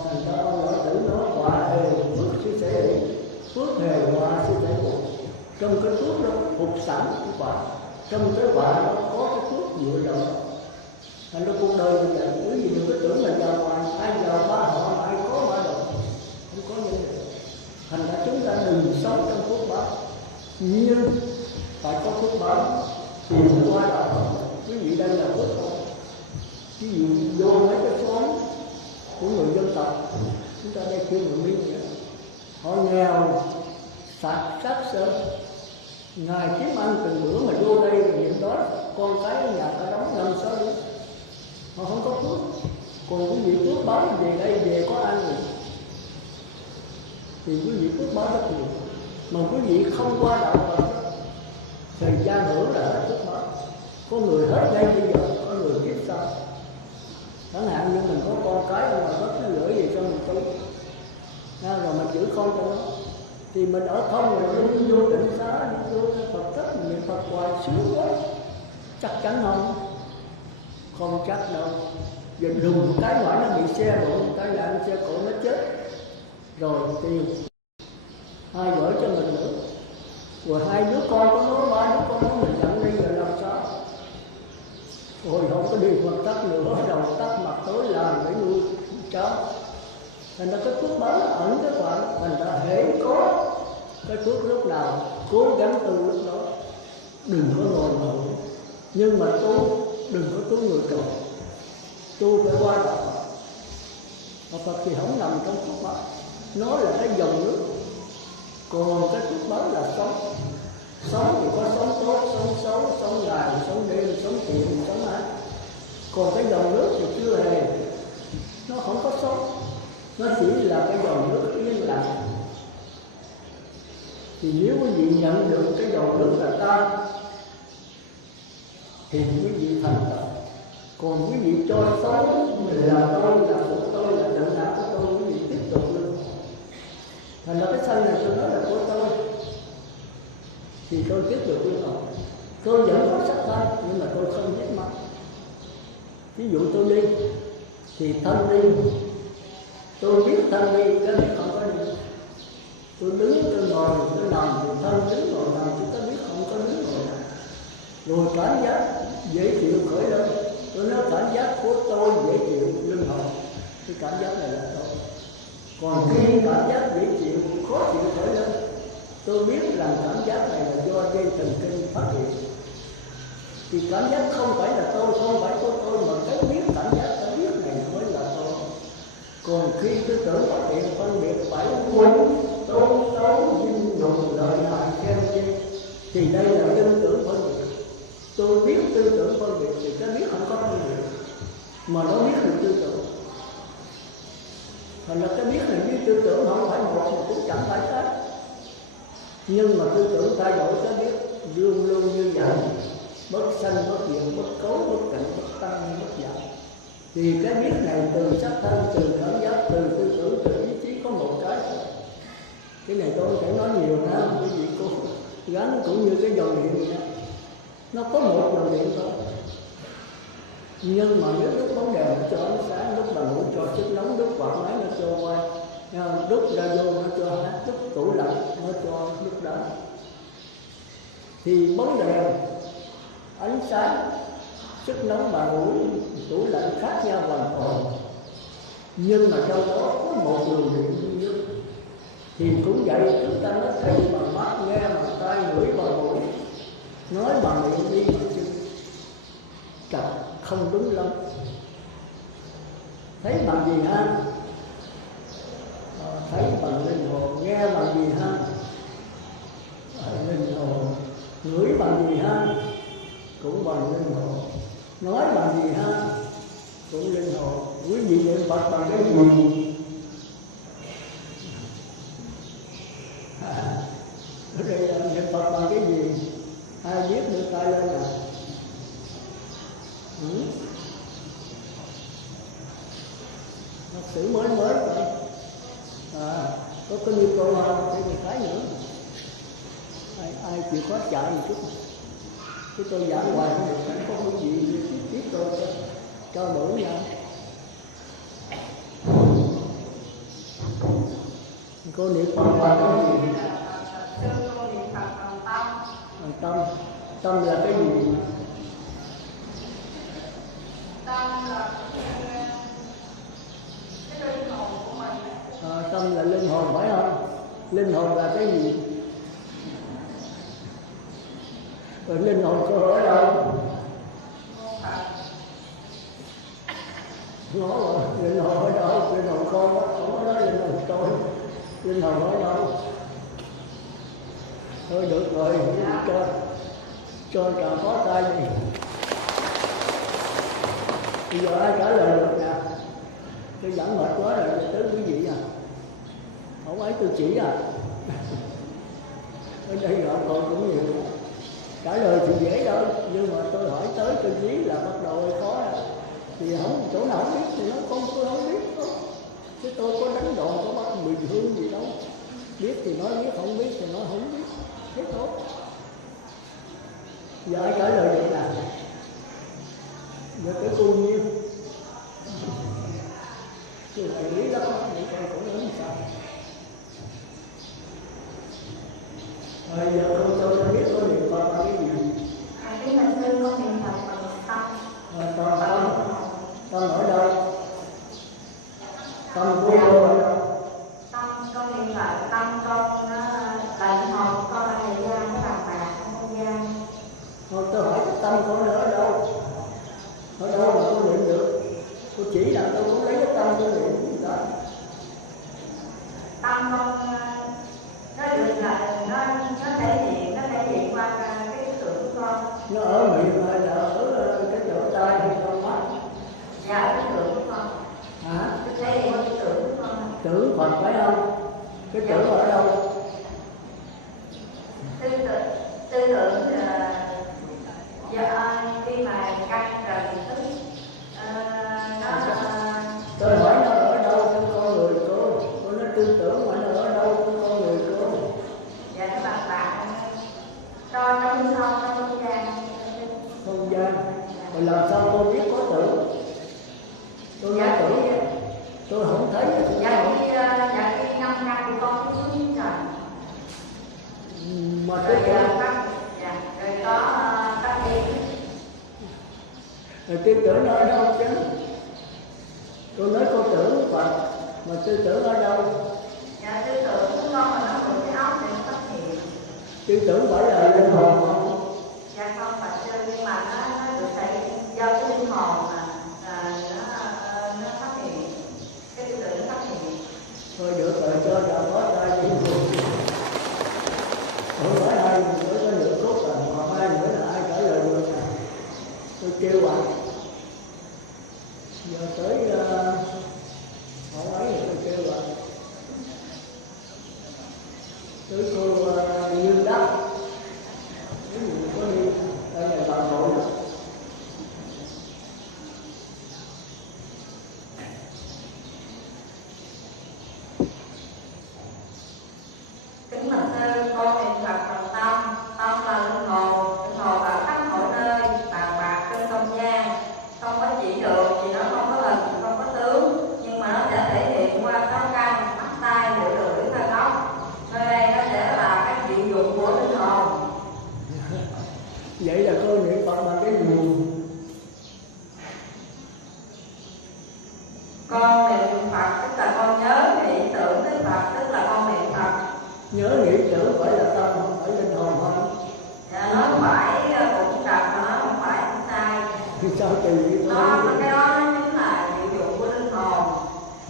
Thành ra ông lão tử nói quả hề phước sư sẽ hỷ, phước hề họa sư sẽ buộc. Trong cái phước đó phục sẵn cái quả, trong cái quả nó có cái phước dựa dẫm. Thành ra cuộc đời mình vậy, quý vị đừng có tưởng mình giàu ngoài, ai giàu ba họ, ai có ba đồng, không có như vậy. Thành ra chúng ta đừng sống trong phước báo, nhưng phải có phước báo thì mới qua đạo Phật. Quý vị đây là phước không? Ví dụ vô mấy cái xóm của người dân tộc, chúng ta đây kêu người Miến vậy, họ nghèo sạch sát sơ, ngày kiếm ăn từng bữa mà vô đây là hiện đó con cái ở nhà ta đóng 5-6 đứa, họ không có phước. Còn quý vị phước báo về đây về có ăn rồi thì quý vị phước báo rất nhiều. Mà quý vị không qua đạo Phật, thời gian hưởng là hết phước báo. Có người hết ngay bây giờ, có người kiếp sau. Chẳng hạn như mình có con cái mà bất cái lưỡi gì cho mình tu, rồi mình giữ con cho nó, Thì mình ở không rồi đi vô định xá, đi vô Phật thất niệm Phật hoài sướng quá. Chắc chắn không chắc đâu. Giờ đùng một cái ngoại nó bị xe đụng, cái là xe cộ nó chết rồi thì hai vợ cho mình nữa, rồi hai đứa con của nó, ba đứa con nó mình nhận đi rồi làm sao? Rồi không có đi Phật thất nữa, đầu tắt mặt tối làm để nuôi cháu. Thành ra cái phước báo ẩn cái quả, thành ra hễ có cái phước lúc nào cố gắng tu lúc đó, đừng có ngồi ngồi. Nhưng mà tu đừng có tu người cầu, tu phải qua đạo Phật. Và Phật thì không nằm trong phước báo, nó là cái dòng nước. Còn cái phước báo là sống. Sống thì có sống tốt, sống xấu, sống ngày, sống đêm, sống thiện, sống ác. Còn cái dòng nước thì chưa hề, nó không có sống, nó chỉ là cái dòng nước yên lặng. Thì nếu quý vị nhận được cái dòng nước là ta, thì quý vị thành Phật. Còn quý vị cho sống mình là tôi, là của tôi, là tự ngã của tôi, quý vị tiếp tục luôn. Thành ra cái sanh này tôi nói là của tôi, thì tôi tiếp tục luôn rồi. Tôi vẫn có sắc thân, nhưng mà tôi không giết mất. Ví dụ tôi đi, thì thân đi, tôi biết thân đi, cái biết không có đi. Tôi đứng, tôi ngồi, tôi nằm, thì thân đứng ngồi nằm, chúng ta biết không có đứng ngồi nằm. Rồi cảm giác dễ chịu khởi lên. Tôi nói cảm giác của tôi dễ chịu linh hồn, cái cảm giác này là tôi. Còn khi cảm giác dễ chịu, khó chịu khởi lên, tôi biết rằng cảm giác này là do dây thần kinh phát hiện. Thì cảm giác không phải là tôi, không phải của tôi, mà cái biết cảm giác, cái biết này mới là tôi. Còn khi tư tưởng phát hiện phân biệt phải quân, tốt xấu, dinh dùng, lợi hại, khen chê, thì đây là tư tưởng phân biệt. Tôi biết tư tưởng phân biệt thì cái biết không có phân biệt, mà nó biết được tư tưởng. Thành ra cái biết này với tư tưởng không phải một, mà cũng chẳng phải khác. Nhưng mà tư tưởng thay đổi cái biết luôn luôn như vậy, bất sanh bất diệt, bất cấu bất cạnh, bất tăng bất giảm. Thì cái biết này từ sắc thân, từ cảm giác, từ tư tưởng, từ ý chí có một cái. Cái này tôi phải nói nhiều ha, quý vị cô gắn cũng như cái dòng điện vậy. Nó có một dòng điện thôi. Nhưng mà nếu lúc bóng đèn nó cho ánh sáng, lúc bà ngủ cho sức nóng, lúc quạt máy nó cho quay, lúc radio nó cho hát, lúc tủ lạnh nó cho nước đá. Thì bóng đèn, ánh sáng, sức nóng bà ngủ, tủ lạnh khác nhau hoàn toàn. Nhưng mà trong đó có một đường điện duy nhất. Thì cũng vậy, chúng ta nói thấy bằng mắt, nghe bằng tai, ngửi bằng mũi, nói bằng miệng, đi bằng chân. Cặp không đúng lắm. Thấy bằng gì ha? Thấy bằng linh hồn. Nghe bằng gì ha? Linh hồn. Ngửi bằng gì ha? Cũng bằng linh hồn. Nói bằng gì ha? Cũng linh hồn. Quý vị niệm Phật bằng cái gì? Ở đây niệm Phật bằng cái gì? Ai biết đưa tay lên nào? Bác sĩ mới vậy. Có cái nhu cầu không? Để mình thấy nữa. Ai chịu khó chạy một chút. Chứ tôi giảng hoài không được, có cái gì tiếp tôi cho đổi nhau. Cô niệm Phật là cái gì? Tâm. Tâm là cái gì? Tâm là cái linh hồn của mình. Tâm là linh hồn phải không? Linh hồn là cái gì? Rồi linh hồn có ở đâu? Ngó rồi, linh hồn ở đâu? Linh hồn con, không có nói linh hồn tôi. Linh hồn ở đâu? Thôi được rồi, cho trò khó tay đi. Bây giờ ai trả lời được nè? Tôi giảng mệt quá rồi, tới quý vị à? Không ấy tôi chỉ à? Ở đây họ còn cũng nhiều. Trả lời thì dễ đâu, nhưng mà tôi hỏi tới tôi dí là bắt đầu khó à. Thì không, chỗ nào không biết thì nó không, tôi không biết đó. Chứ tôi có đánh đòn, có bắt mùi hương gì đâu. biết thì nói biết, không biết thì nói không biết, thế tốt. Giờ ai trả lời được là giờ cái cô nhiêu chứ phải lý lắm, những con cũng lớn sao. Giờ không cho tôi biết tôi niệm Phật là cái gì. Cái mình sư con niệm Phật bằng tâm. Tâm ở đâu? Tâm của cô ở đâu? Tâm con niệm Phật, tâm con tận hồn con ở thời gian, nó bàn bạc trong không gian. Thôi tôi hỏi cái tâm của nó ở đâu? Ở đâu mà tôi niệm được? Tôi chỉ là tôi cũng lấy cái tâm tôi niệm ra. Tâm con nó được là nó thể hiện qua cái ý tưởng của con. Nó ở miệng hay là ở cái chỗ tai hay trong mắt? Dạ, ở ý tưởng của con. Hả? Nó thể hiện qua ý tưởng của con. Tưởng Phật phải không? Cái tưởng ở đâu? Tư tưởng khi mà căn rồi thì tức tôi hỏi nó ở đâu trong con người cô? Cô nói tư tưởng mà nó ở đâu trong con người cô? dạ nó bằng bạc cho trong không gian. Không gian. Rồi làm sao cô biết có tưởng? Tôi nói tưởng, tôi không thấy. Dạ khi 5 căn của con xuống dưới trời. Mà Rồi tôi rồi có các đi. rồi tư tưởng ở đâu chứ? Tôi nói cô tưởng Phật, mà tư tưởng ở đâu? Dạ tư tưởng của con mà nó một cái óc để nó phát hiện. Tư tưởng phải là linh hồn không? Dạ không phải chứ, nhưng mà nó được thể do cái linh hồn mà nó phát hiện. Cái tư tưởng nó phát hiện. Thôi được rồi, cho ra có ra chỉ không phải ai nữa có nửa phút rồi, mà ai nữa là ai trả lời được nè. Tôi kêu anh giờ tới hỏi ấy tôi kêu anh tới cô Dương Đắc, nếu mình có đi ở nhà bà nội đó. Kính bạch sư, con niệm Phật bằng tâm, tâm là linh hồn ở khắp mọi nơi, bàn bạc trên không gian, không có chỉ được thì nó không có hình, không có tướng, nhưng mà nó sẽ thể hiện qua sáu căn, mắt, tai, mũi, lưỡi, tai, óc. Nơi đây nó sẽ là cái chịu dụng của linh hồn. Vậy là cô niệm Phật bằng cái gì? Con niệm Phật tức là con nhớ nghĩ tưởng tới Phật, tức là con niệm Phật. Nhớ nghĩ tưởng phải là tâm không phải linh hồn không? Dạ, nó phải cũng trật mà nó không phải cũng sai. Thì sao kỳ vậy? Cái đó nó chính là diệu dụng của linh hồn.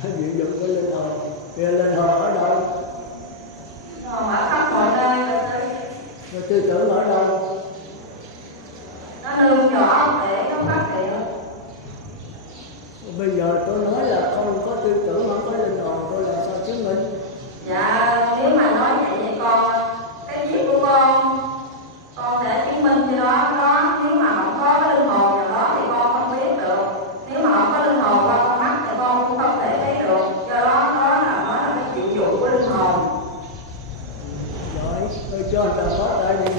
Diệu dụng của linh hồn. Thì linh hồn ở đâu? Hồn ở khắp mọi nơi. Rồi tư tưởng ở đâu? Nó nương nhỏ để nó phát hiện. Bây giờ tôi nói là không có tư tưởng, không có linh hồn, tôi làm sao chứng minh? Dạ, nếu mà nói vậy với con, cái viết của con sẽ chứng minh cho đó. Nếu mà không có linh hồn nào đó thì con không biết được. Nếu mà không có linh hồn qua con mắt thì con cũng không thể thấy được. Do đó nó là cái chịu dụng của linh hồn. Rồi, tôi cho anh ta có tại đi.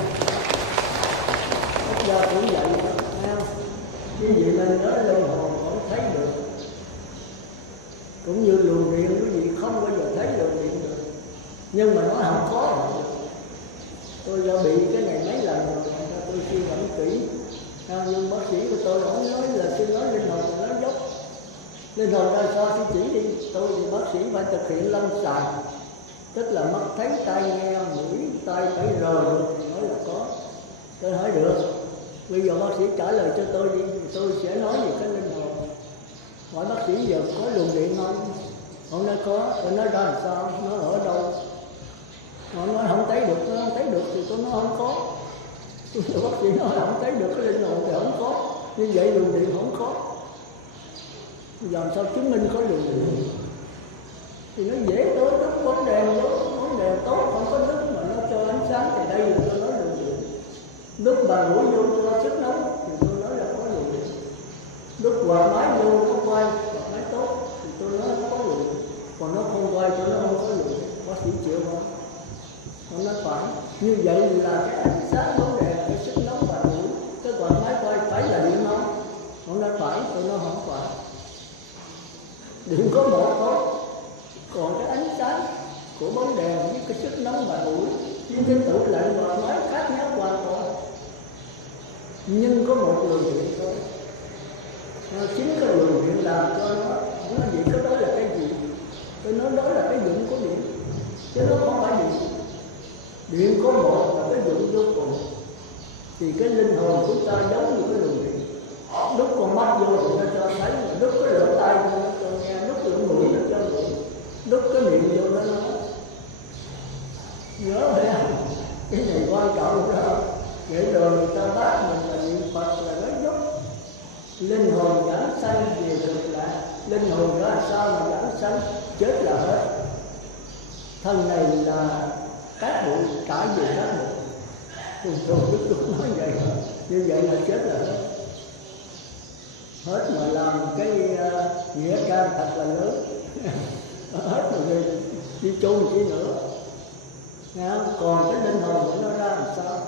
Quốc gia cũng vậy, thấy không? Như vậy nên nói linh hồn không thấy được. Cũng như luồng điện quý vị không bao giờ thấy luồng điện được. Nhưng mà nói không có. Tôi do bị cái này mấy lần rồi, tôi suy ngẫm kỹ. Nhưng bác sĩ của tôi ông nói là xin nói linh hồn là nói dốc. Linh hồn ra sao xin chỉ đi. Tôi thì bác sĩ phải thực hiện lâm sàng. Tức là mắt thấy, tai nghe, mũi, tai phải rờ được thì nói là có. Tôi hỏi được. Bây giờ bác sĩ trả lời cho tôi đi, tôi sẽ nói về cái linh hồn. Hỏi bác sĩ giờ có luồng điện không? Ông nói có, tôi nói ra làm sao? Nó ở đâu? Họ nói không thấy được, nó không thấy được thì tôi nói không có. Tôi bác sĩ nói không thấy được cái linh hồn thì không có. Như vậy luồng điện không có. Làm sao chứng minh có luồng điện? Thì nó dễ đối đúc bóng đèn tốt, không có đúc mà nó cho ánh sáng thì đây là tôi nói luồng điện. Đúc bà mũi vô cho sức nóng thì tôi nói là có luồng điện. Đúc quạt máy vô có quay, quạt máy tốt thì tôi nói có luồng điện. Còn nó không quay cho nó không có luồng điện. Bác sĩ chịu không? Ông nói phải. Như vậy là cái ánh sáng bóng đèn, cái sức nóng và đủ, cái quạt máy quay phải là điện nóng. Ông nói phải, tôi nói không phải. Điện có một thôi, còn cái ánh sáng của bóng đèn với cái sức nóng và đủ với cái tủ lạnh và máy khác nhau hoàn toàn. Nhưng có một luồng điện thôi. Chính cái luồng điện làm cho nó gì, cái đó là cái gì? Tôi nói đó là cái dụng của điện, chứ nó không phải điện. Điện có một là cái dụng vô cùng. Thì cái linh hồn chúng ta giống như cái luồng điện. Đúc con mắt vô thì nó cho thấy, đúc cái lỗ tai vô nó cho nghe, đúc lỗ mũi nó cho ngửi, đúc cái miệng vô nó nói. Nhớ phải không? Cái này quan trọng đó. Để rồi người ta bác mình là niệm Phật là nói dốc. Linh hồn giảm sanh về cực lạc. Linh hồn ra sao mà giảm sanh? Chết là hết. Thân này là cát bụi, trải về cát bụi. Tôi nói vậy hả? Như vậy là chết là hết. Hết mà làm cái nghĩa trang thật là lớn. Hết rồi đi chôn chỉ nữa. Còn cái linh hồn của nó ra làm sao?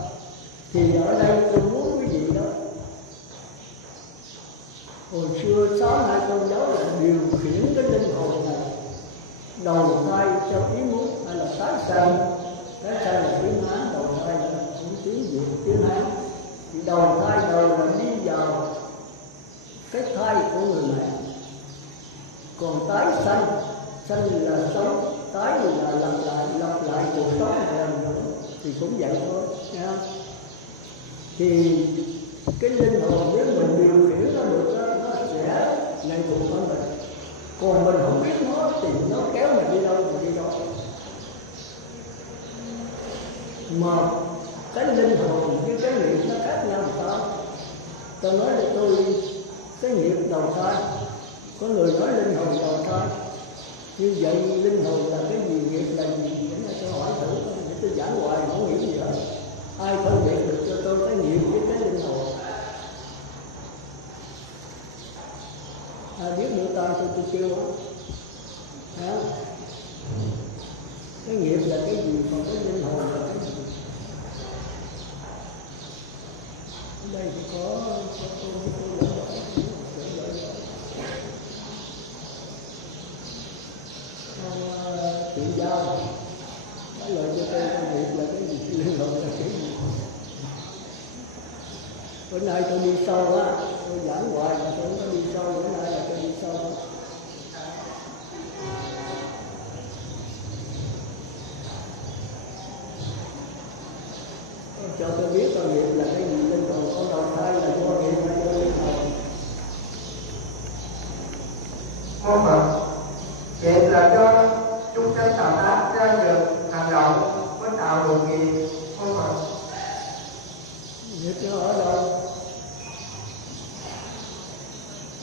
Thì ở đây tôi muốn quý vị đó, hồi xưa 6-2 tôn giáo là điều khiển cái linh hồn này đầu thai theo ý muốn, hay là tái sanh. Tái sanh là tiếng Hán, đầu thai là tiếng Việt, tiếng Hán. Thì đầu thai đầu là đi vào cái thai của người mẹ. Còn tái sanh, sanh là sống, tái là lặp lại cuộc sống một lần nữa. Thì cũng vậy thôi, nghe không? Thì cái linh hồn nếu mình điều khiển nó được đó, nó sẽ lệ thuộc vào mình. Còn mình không biết nó thì nó kéo mình đi đâu thì đi đâu. Mà cái linh hồn với cái nghiệp nó khác nhau làm sao? Tôi nói cho tôi cái nghiệp đầu thai, có người nói linh hồn đầu thai. Như vậy linh hồn là cái gì, nghiệp là gì? Để tôi hỏi thử, để tôi giảng hoài không hiểu gì hết. Ai phân biệt được cho tôi cái nghiệp với cái linh hồn? Ai biết nữa ta tôi kêu đó. Cái nghiệp là cái gì, còn cái linh hồn là cái gì? Ở đây thì có tôi chuyện giao nói lời cho tôi cái nghiệp là cái gì, linh hồn là cái gì. Bữa nay tôi đi sâu á, tôi giảng hoài mà tôi không có đi sâu. Bữa nay là tôi đi sâu. Cho tôi biết con nghiệp là cái gì, linh hồn con đầu thai là do nghiệp hay do linh hồn? Mô Phật, nghiệp là do chúng sanh tạo tác ra được hành động mới tạo được nghiệp. Mô Phật, nghiệp nó ở đâu?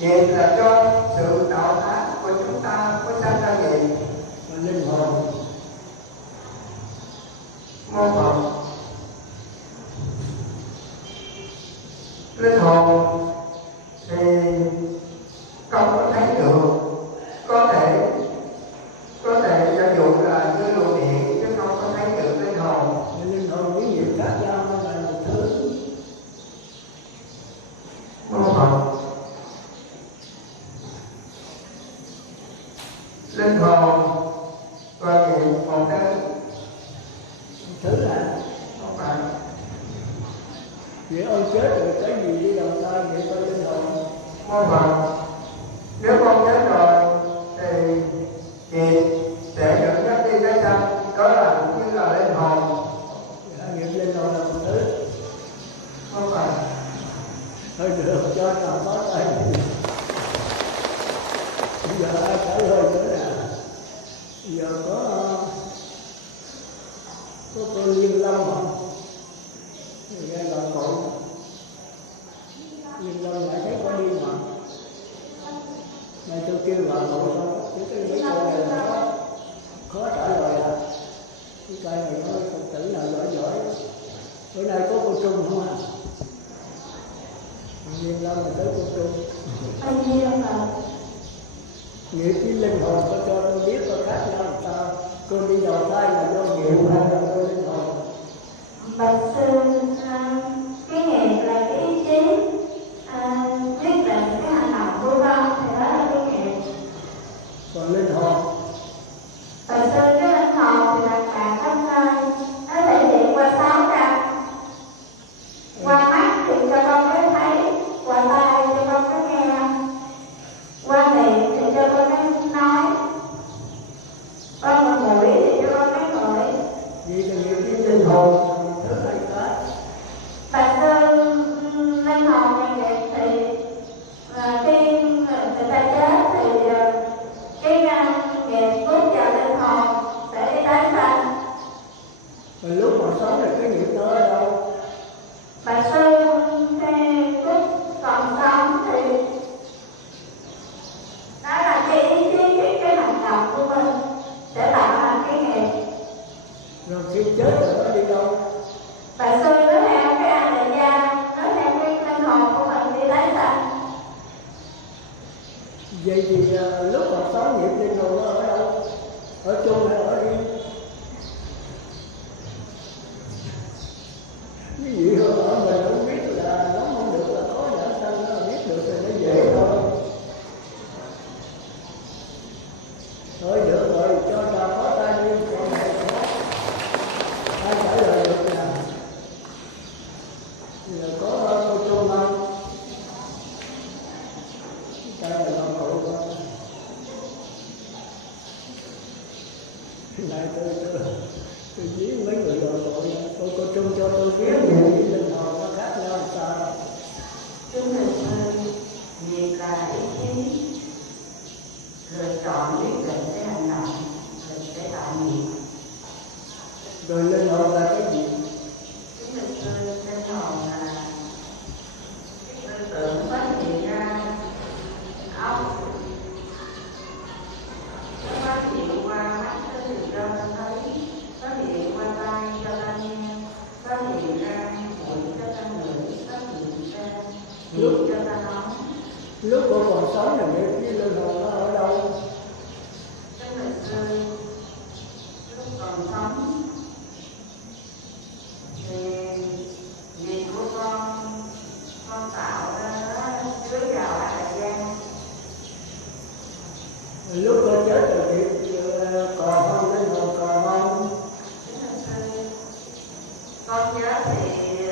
nghiệp là do sự tạo tác của chúng ta mới sanh ra nghiệp. Linh hồn. Mô Phật, linh hồn thì không có thấy được, có thể giả dụ là như luồng điện chứ không có thấy được linh hồn. Linh hồn với nghiệp khác nhau là một thứ. Mô Phật, linh hồn và nghiệp một thứ là không phải. vậy ơi chết rồi cái gì đi đầu thai vậy coi linh hồn? Mô Phật, nếu con chết rồi thì nghiệp sẽ dẫn dắt đi cái sanh, đó là cũng như là linh hồn. Nghiệp linh hồn là một thứ. Mô Phật, Thôi được, cho nào có tay. Bây giờ ai trả lời nữa nè? Bây giờ có cô Liên Long không? Nghe gọi cậu Liên Long lại thấy có đi mà. Này tôi kêu gọi cậu xong, cái mấy câu này là khó trả lời à. Cái cây này nói Phật tử nào giỏi. Bữa nay có cô Trung không à? Liên Long là tới cô Trung. Anh Di Lặc Phật. Nghiệp với linh hồn có cho tôi biết có khác nhau làm sao? Cô đi đầu thai là do nghiệp hay là do linh hồn? thì cho con mới thấy, qua tai cho con mới nghe, qua miệng thì cho con mới nói, qua mũi thì cho con mới ngửi. Vì là nghiệp cái linh hồn thứ hai cái. Bạch sư linh hồn này nghiệp thì khi người ta chết thì cái nghiệp cuốn vào linh hồn để đi tái sanh. Rồi lúc mà sống thì cái nghiệp đó ở đâu? Bạch sư khi lúc còn sống thì đó là cái hành động của mình để làm cái nghiệp. Rồi khi chết rồi nó đi đâu? Bạch sư nó theo cái anh đại gia, nó theo cái linh hồn của mình đi tái sanh. Vậy thì lúc mà sống nghiệp linh hồn nó ở đâu? Ở chung hay ở đi? Cái gì ở mình không biết là nó không được là có giả sanh, nó biết được thì nó dễ thôi. Thôi được rồi, cho ta có tay đi, còn này có. Ai trả lời được nè. Giờ có cô Trung không? Trả lời lòng cậu con. Này tôi viết mấy người rồi tội. Cô Trung cho tôi viết về linh hồn nó khác nhau làm sao? Chúng mình nghiệp là ý chí, lựa chọn quyết định để hành động, để tạo nghiệp. Rồi linh hồn là cái gì? Chúng mình linh hồn là cái tư tưởng phát hiện ra óc, nó phát hiện qua mắt thì cho ta thấy, phát hiện qua tai cho ta nghe, phát hiện ra mũi cho ta ngửi, phát hiện ra miệng cho ta nói. Lúc cô còn sống là biết cái linh hồn nó ở đâu? Chúng mình lúc còn sống thì việc của con tạo ra nó chứa vào đại gian. Lúc cô chết rồi thì còn không, linh hồn còn không? Con nhớ thì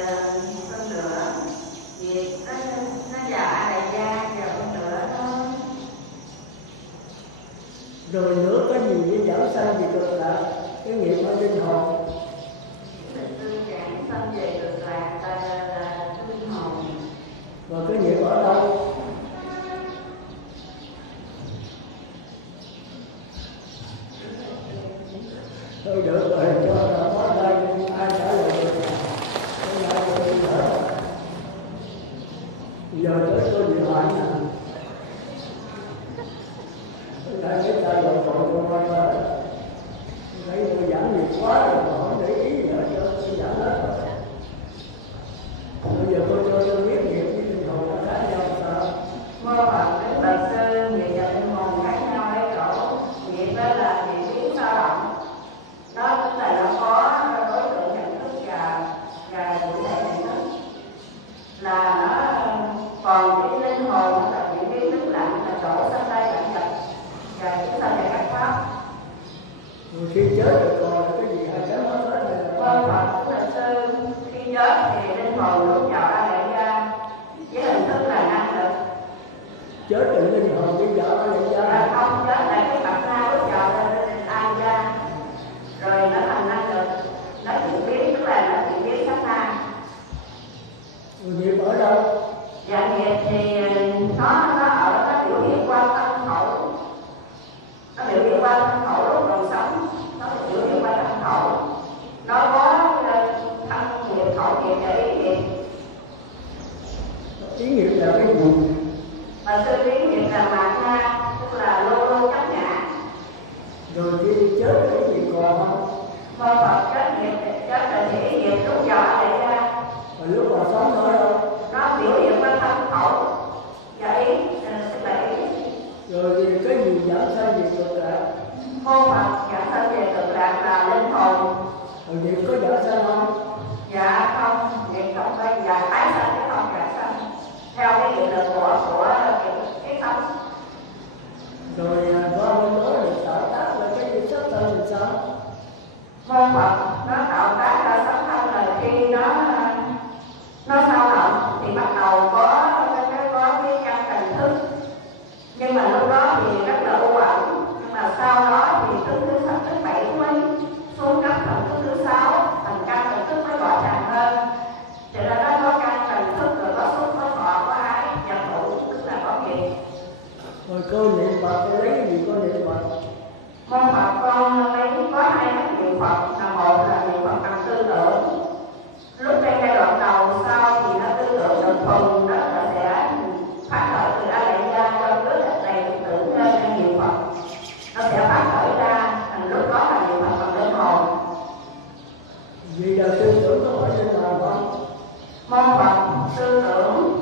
hơn nữa việc nó vào đại gian và hơn nữa nó Rồi nữa có gì với giảm sanh gì cực lạc? Cái nghiệp ở linh hồn. tư giảng sanh về cực lạc là linh hồn. Và cái nghiệp ở đâu? Thôi được rồi, cho ta có đây, ai trả lời được nè. Cái này tôi nhớ. Giờ tới tôi bị hỏi nè. Cái này cái ta gọi tội tôi qua ra. Thấy tôi giảng nhiều quá rồi mà không để ý nữa cho tôi giảng hết rồi. Bây giờ cô cho tôi biết nghiệp với linh hồn nó khác nhau sao? Mô Phật đến Bạch sư, nghiệp và linh hồn khác nhau ở chỗ nghiệp đó là nghiệp biến sao động. Đó tức là nó có đối tượng nhận thức và chủ thể nhận thức. Là nó còn cái linh hồn nó là chuyển biến thức lặng, là chỗ sanh tay lặng nhập và chúng ta về các pháp. Rồi khi chết rồi còn là cái gì hay cái mất hết này là Mô Phật tức là sư, khi chết thì linh hồn lúc vào ra lại ra với hình thức là năng lực. chết rồi linh hồn bây giờ nó lại Và ra. không chết lại cái mặt na lúc vào ai ra rồi nó thành năng lực, nó chuyển biến tức là nó chuyển biến sát na. Rồi nghiệp ở đâu? Dạ nghiệp thì nó biểu hiện qua thân khẩu, nó biểu hiện qua thân khẩu lúc còn sống, nó biểu hiện qua thân khẩu, nó có thân nghiệp, khẩu nghiệp và ý nghiệp. Ý nghiệp là cái gì? Và sư ý nghiệp là mạt na, tức là lô lô chấp nhã. Rồi khi chết cái gì còn không? Mô Phật chết nghiệp, chết là ý nghiệp lúc vào lại ra. Và lúc còn sống thôi đâu? Nó biểu hiện qua thân khẩu và ý, tức là ý. Rồi thì cái gì giảm sanh gì cực lạc? Mô Phật giảm sanh về cực lạc là linh hồn. Rồi nghiệp có giảm sanh không? Dạ không, nghiệp không phải dạ tái sanh chứ không dạ sanh. Theo cái nghiệp lực của cái sống. Rồi qua bên đó thì tạo tác là cái gì sắp sanh thì sao? Mô Phật nó tạo tác ra sống thân là khi nó sao động thì thì bắt đầu có cái căn trần thức, nhưng mà lúc đó thì rất là u ẩn. Nhưng mà sau đó thì thức thứ 6, thứ 7 mới xuống cấp thành thức thứ 6, thành căn trần thức mới rõ ràng hơn. Cho nên nó có căn trần thức rồi có xúc, có thọ, có ái, và thủ, tức là có nghiệp. Rồi cô niệm Phật cô lấy cái gì cô niệm Phật? Môn Phật con lấy có 2 cách niệm Phật, là một là niệm Phật bằng tư tưởng. Lúc đây giai đoạn đầu sau thì nó tư tưởng được thuần, nó sẽ phát khởi từ A Lại Gia cho cứ đầy tư tưởng lên niệm Phật, nó sẽ phát khởi ra, thành lúc đó là niệm Phật bằng linh hồn. Vì là tư tưởng có phải linh hồn không? Môn Phật tư tưởng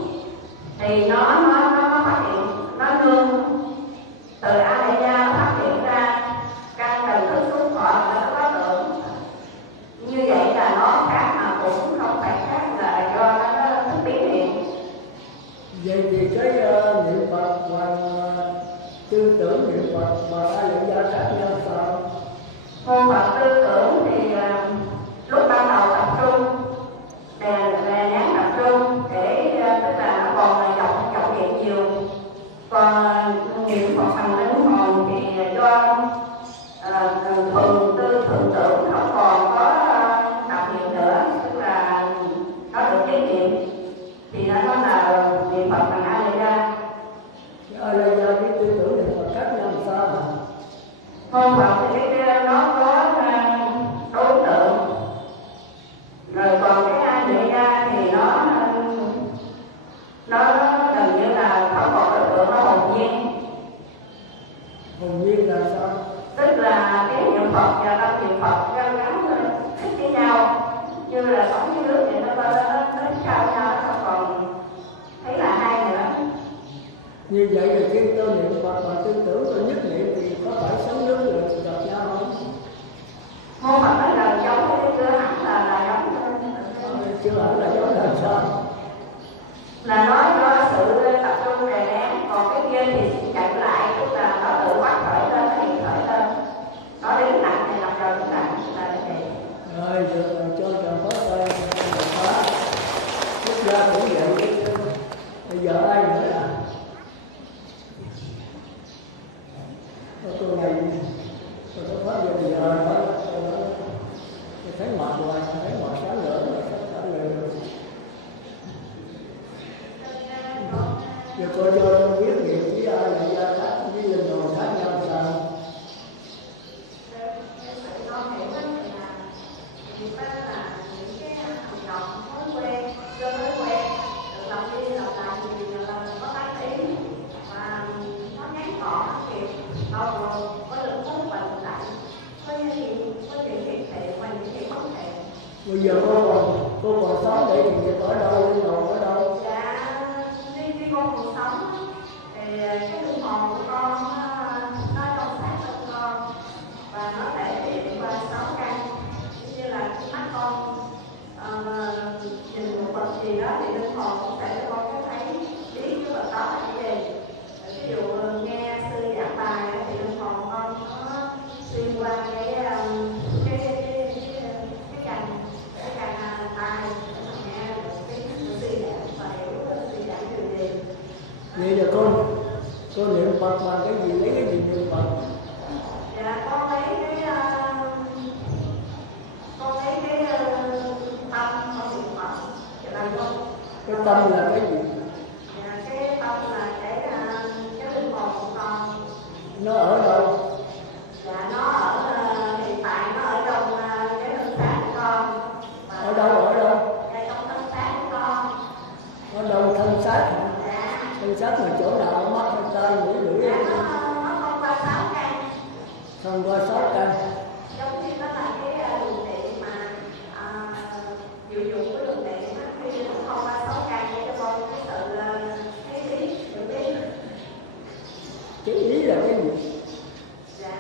thì nó phát hiện, nó nương từ A Lại Gia nó phát hiện ra căn trần thức xúc thọ là nó có tưởng. Như vậy là nó khác mà cũng không phải khác, là do nó thức biến hiện. Vậy thì cái niệm Phật và tư tưởng niệm Phật và A Lại Gia khác nhau sao? Môn Phật tư tưởng thì lúc ban đầu tập trung, đè nén tập trung để tức là nó còn là vọng niệm nhiều. Còn niệm Phật bằng linh hồn thì do thường tưởng không còn có đặc niệm nữa, tức là nó được chánh niệm, thì nó là niệm Phật bằng A Lại Gia. A Lại Gia với tư tưởng niệm Phật khác nhau sao hả? Môn Phật thì cái kia nó có đối tượng, rồi còn cái A Lại Gia thì nó gần như là không còn đối tượng, nó hồn nhiên. Hồn nhiên là sao? Tức là cái niệm Phật và tâm niệm Phật gắn thích với nhau, như là sống với nước thì nó sao nhau, nó không còn thấy là hai nữa. Như vậy là khi tôi niệm Phật và tư tưởng tôi nhất niệm thì có phải sống nước được gặp nhau không? Môn Phật nói là giống cái chưa hẳn là giống. Chưa hẳn là giống là sao? Là nói do sự tập trung đè nén, còn cái kia thì chặn lại, tức là nó tự phát khởi lên, nó hiện khởi lên, nó đến nặng thì làm rồi cũng nặng, là như vậy. Rồi được rồi, cho trò phó tay phá quốc gia cũng vậy. Bây giờ ai nữa là cô này tôi có phát giờ đó tôi thấy mệt hoài, thấy mệt sáng nữa mà sắp trả lời rồi. Giờ cô cho tôi biết nghiệp với A Lại Gia khác với linh hồn khác nhau sao? Bây giờ cô còn sống để thì nghiệp ở đâu, linh hồn ở đâu? Dạ, khi con còn sống thì cái linh hồn của con nó trong xác trong con, và nó thể hiện qua 6 căn. Như là khi mắt con nhìn một vật gì đó thì linh hồn cũng sẽ cho con thấy biết cái vật đó là cái gì. Ví dụ nghe sư giảng bài thì linh hồn con nó xuyên qua cái cành tai để mà nghe được cái sư giảng và hiểu sư giảng điều gì. Vậy là cô niệm Phật bằng cái gì, lấy cái gì niệm Phật? Dạ con lấy cái tâm con niệm Phật. Cái tâm là cái gì? Dạ cái tâm là cái linh hồn của con. Nó ở đâu? Dạ nó ở hiện tại nó ở trong cái thân xác của con. Ở đâu? Dạ trong thân xác của con. Ở đâu thân xác hả? Dạ. Thân xác là chỗ nào? Mắt, tay, mũi, lưỡi? Dạ nó không qua 6 căn. Không qua 6 căn. Giống như nó là cái đường điện mà diệu dụng của đường điện á, khi nó không qua 6 căn để cho con cái sự thấy biết, hiểu biết. Cái ý là cái gì? Dạ.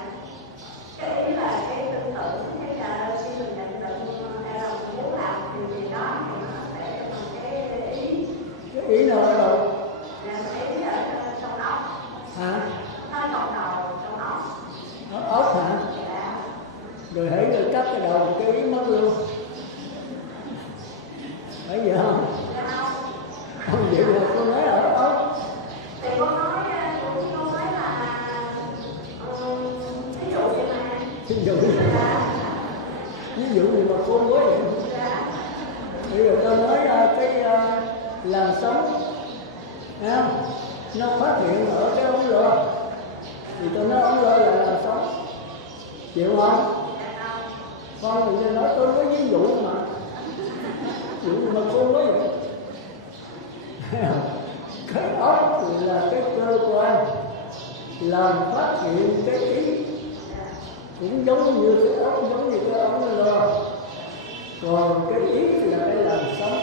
Cái ý là cái tư tưởng, hay là khi mình nhận định hay là mình muốn làm điều gì đó thì nó sẽ bằng cái ý. Cái ý nó ở đâu? Dạ, ý ở trong óc. Hả? Nó trong đầu, trong óc. Ở ốc hả? Dạ. Rồi hãy rồi cắt cái đầu cái ý mất luôn. Phải vậy không? Dạ không. Không vậy là cô nói ở đâu? Thì con nói là ví dụ vậy mà. Ví dụ gì mà cô nói vậy? Bây giờ tôi nói cái làn sóng, thấy không? Nó phát hiện ở cái ống lô, thì tôi nói ống lô là làn sóng, chịu không? Con thì nói tôi có ví dụ mà, ví dụ mà cô nói vậy. Cái ốc là cái cơ quan làm phát hiện cái ý, cũng giống như cái ốc, giống như cái ống lô. Còn cái ý là cái làn sóng,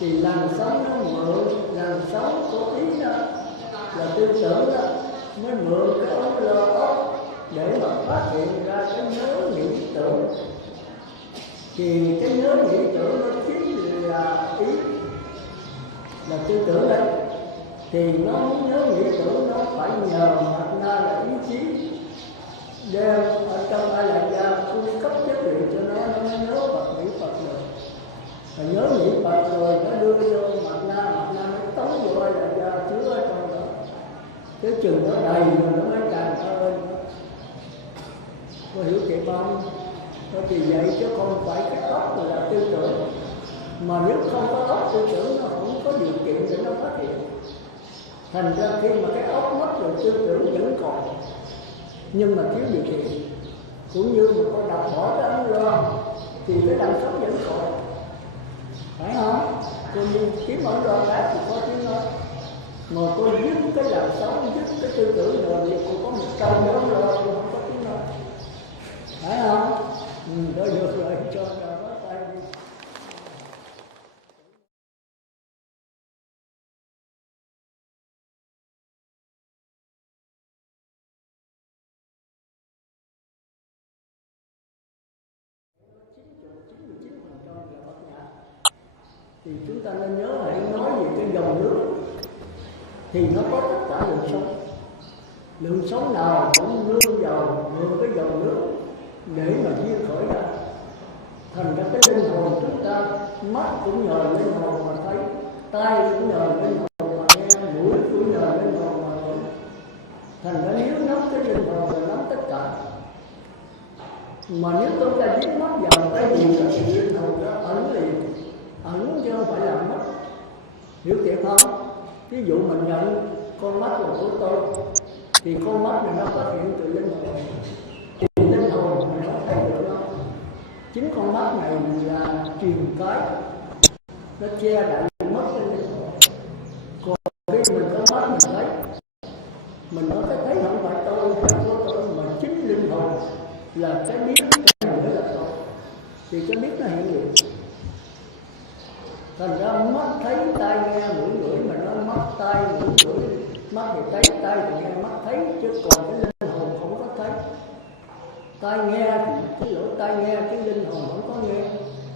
thì làn sóng nó mượn làn sóng của ý đó là tư tưởng đó mới mượn cái ống lô ốc để mà phát hiện ra cái nhớ nghĩ tưởng. Thì cái nhớ nghĩ tưởng nó chính là ý, là tư tưởng đấy. Thì nó muốn nhớ nghĩ tưởng nó phải nhờ mặt na là ý chí đem ở trong ai là gia cung cấp chất liệu cho nó mới nhớ Phật nghĩ Phật được. Và nhớ nghĩ Phật rồi nó đưa vô mặt na mới tống vô ai là gia chứa ở trong đó. Cái chừng nó đầy rồi nó mới tràn ơn. Có hiểu kịp không? Có thì vậy chứ không phải cái ốc là tư tưởng. Mà nếu không có ốc tư tưởng nó không có điều kiện để nó phát hiện. Thành ra khi mà cái ốc mất rồi tư tưởng vẫn còn, nhưng mà thiếu điều kiện. Cũng như mà con đập bỏ cái ống lô thì cái làn sóng vẫn còn, phải không? Cô đi kiếm ống lô khác thì có tiếng nói, mà cô dứt cái làn sóng, dứt cái tư tưởng rồi thì cô có 100 ống lô, cô không có tiếng nói, phải không? Đó được rồi, cho nó tay đi. Thì chúng ta nên nhớ hãy nói về cái dòng nước thì nó có tất cả lượng sống nào cũng nương vào cái dòng nước để mà duyên khởi ra. Thành ra cái linh hồn chúng ta, mắt cũng nhờ linh hồn mà thấy, tai cũng nhờ linh hồn mà nghe, mũi cũng nhờ linh hồn mà ngửi. Thành ra nếu nắm cái linh hồn là nắm tất cả. Mà nếu chúng ta dính mắt vào cái gì thì linh hồn đó ẩn liền, ẩn chứ không phải là mất. Hiểu kịp không? Ví dụ mình nhận con mắt là của tôi, thì con mắt này nó phát hiện từ linh hồn, thì linh hồn này nó thấy được không? Chính con mắt này là truyền cái, nó che đậy mất cái linh hồn. Còn khi mình có mắt mình thấy, mình nói cái thấy không phải tôi, mà chính linh hồn là cái biết, cái nữa là tôi, thì cái biết nó hiện diện. Thành ra mắt thấy, tai nghe, mũi ngửi, mà nó mắt, tai, mũi ngửi, mắt thì thấy, tai thì nghe, mắt thấy, chứ còn cái linh hồn không có thấy. Tai nghe thì cái lỗ tai nghe, cái linh hồn không có nghe.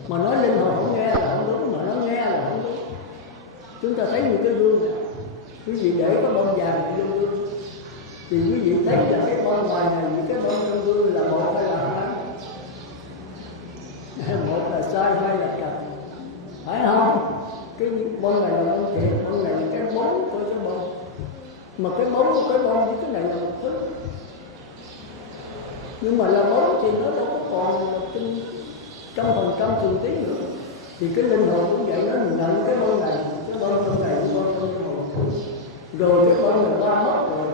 Mà nói linh hồn không nghe là không đúng, mà nó nghe là không đúng. Chúng ta thấy như cái gương này, quý vị để có bông vàng vô gương, thì quý vị thấy là cái bông ngoài này, cái bông trong gương là một hay là hai? Một là sai, hai là trật, phải không? Cái bông này là bông thiệt, bông này là cái bóng của cái bông. Mà cái bóng của cái bông với cái này là một thứ. Nhưng mà là bóng thì nó đâu có còn 100% thường tí nữa. Thì cái linh hồn cũng vậy, nó nhận cái bông này, cái bông trong này, cái bông trong hồn. Rồi cái bông này qua mất rồi,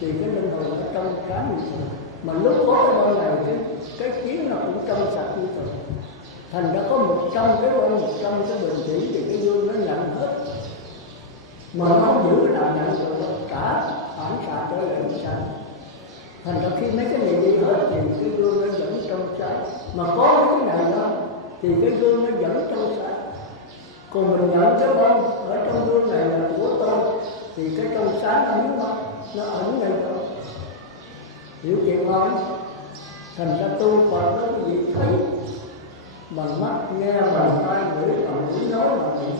thì cái linh hồn nó trong cái như vậy. Mà lúc có cái bông này, cái kiến nó cũng trong sạch như vậy. Thành ra có 100 cái bông, 100 cái bình chỉ thì cái gương nó nhận hết. Mà nó không giữ cái nào nhận rồi nó cả phản xạ trở lại ánh sáng. Thành ra khi mấy cái này đi hết thì cái gương nó vẫn trong sáng. Mà có cái này đó thì cái gương nó vẫn trong sáng. Còn mình nhận cái bông ở trong gương này là của tôi thì cái trong sáng nó biến mất, nó ẩn ngay đó. Hiểu chuyện không? Thành ra tu Phật đó quý vị thấy bằng mắt, nghe bằng tai, ngửi bằng mũi, nói bằng miệng.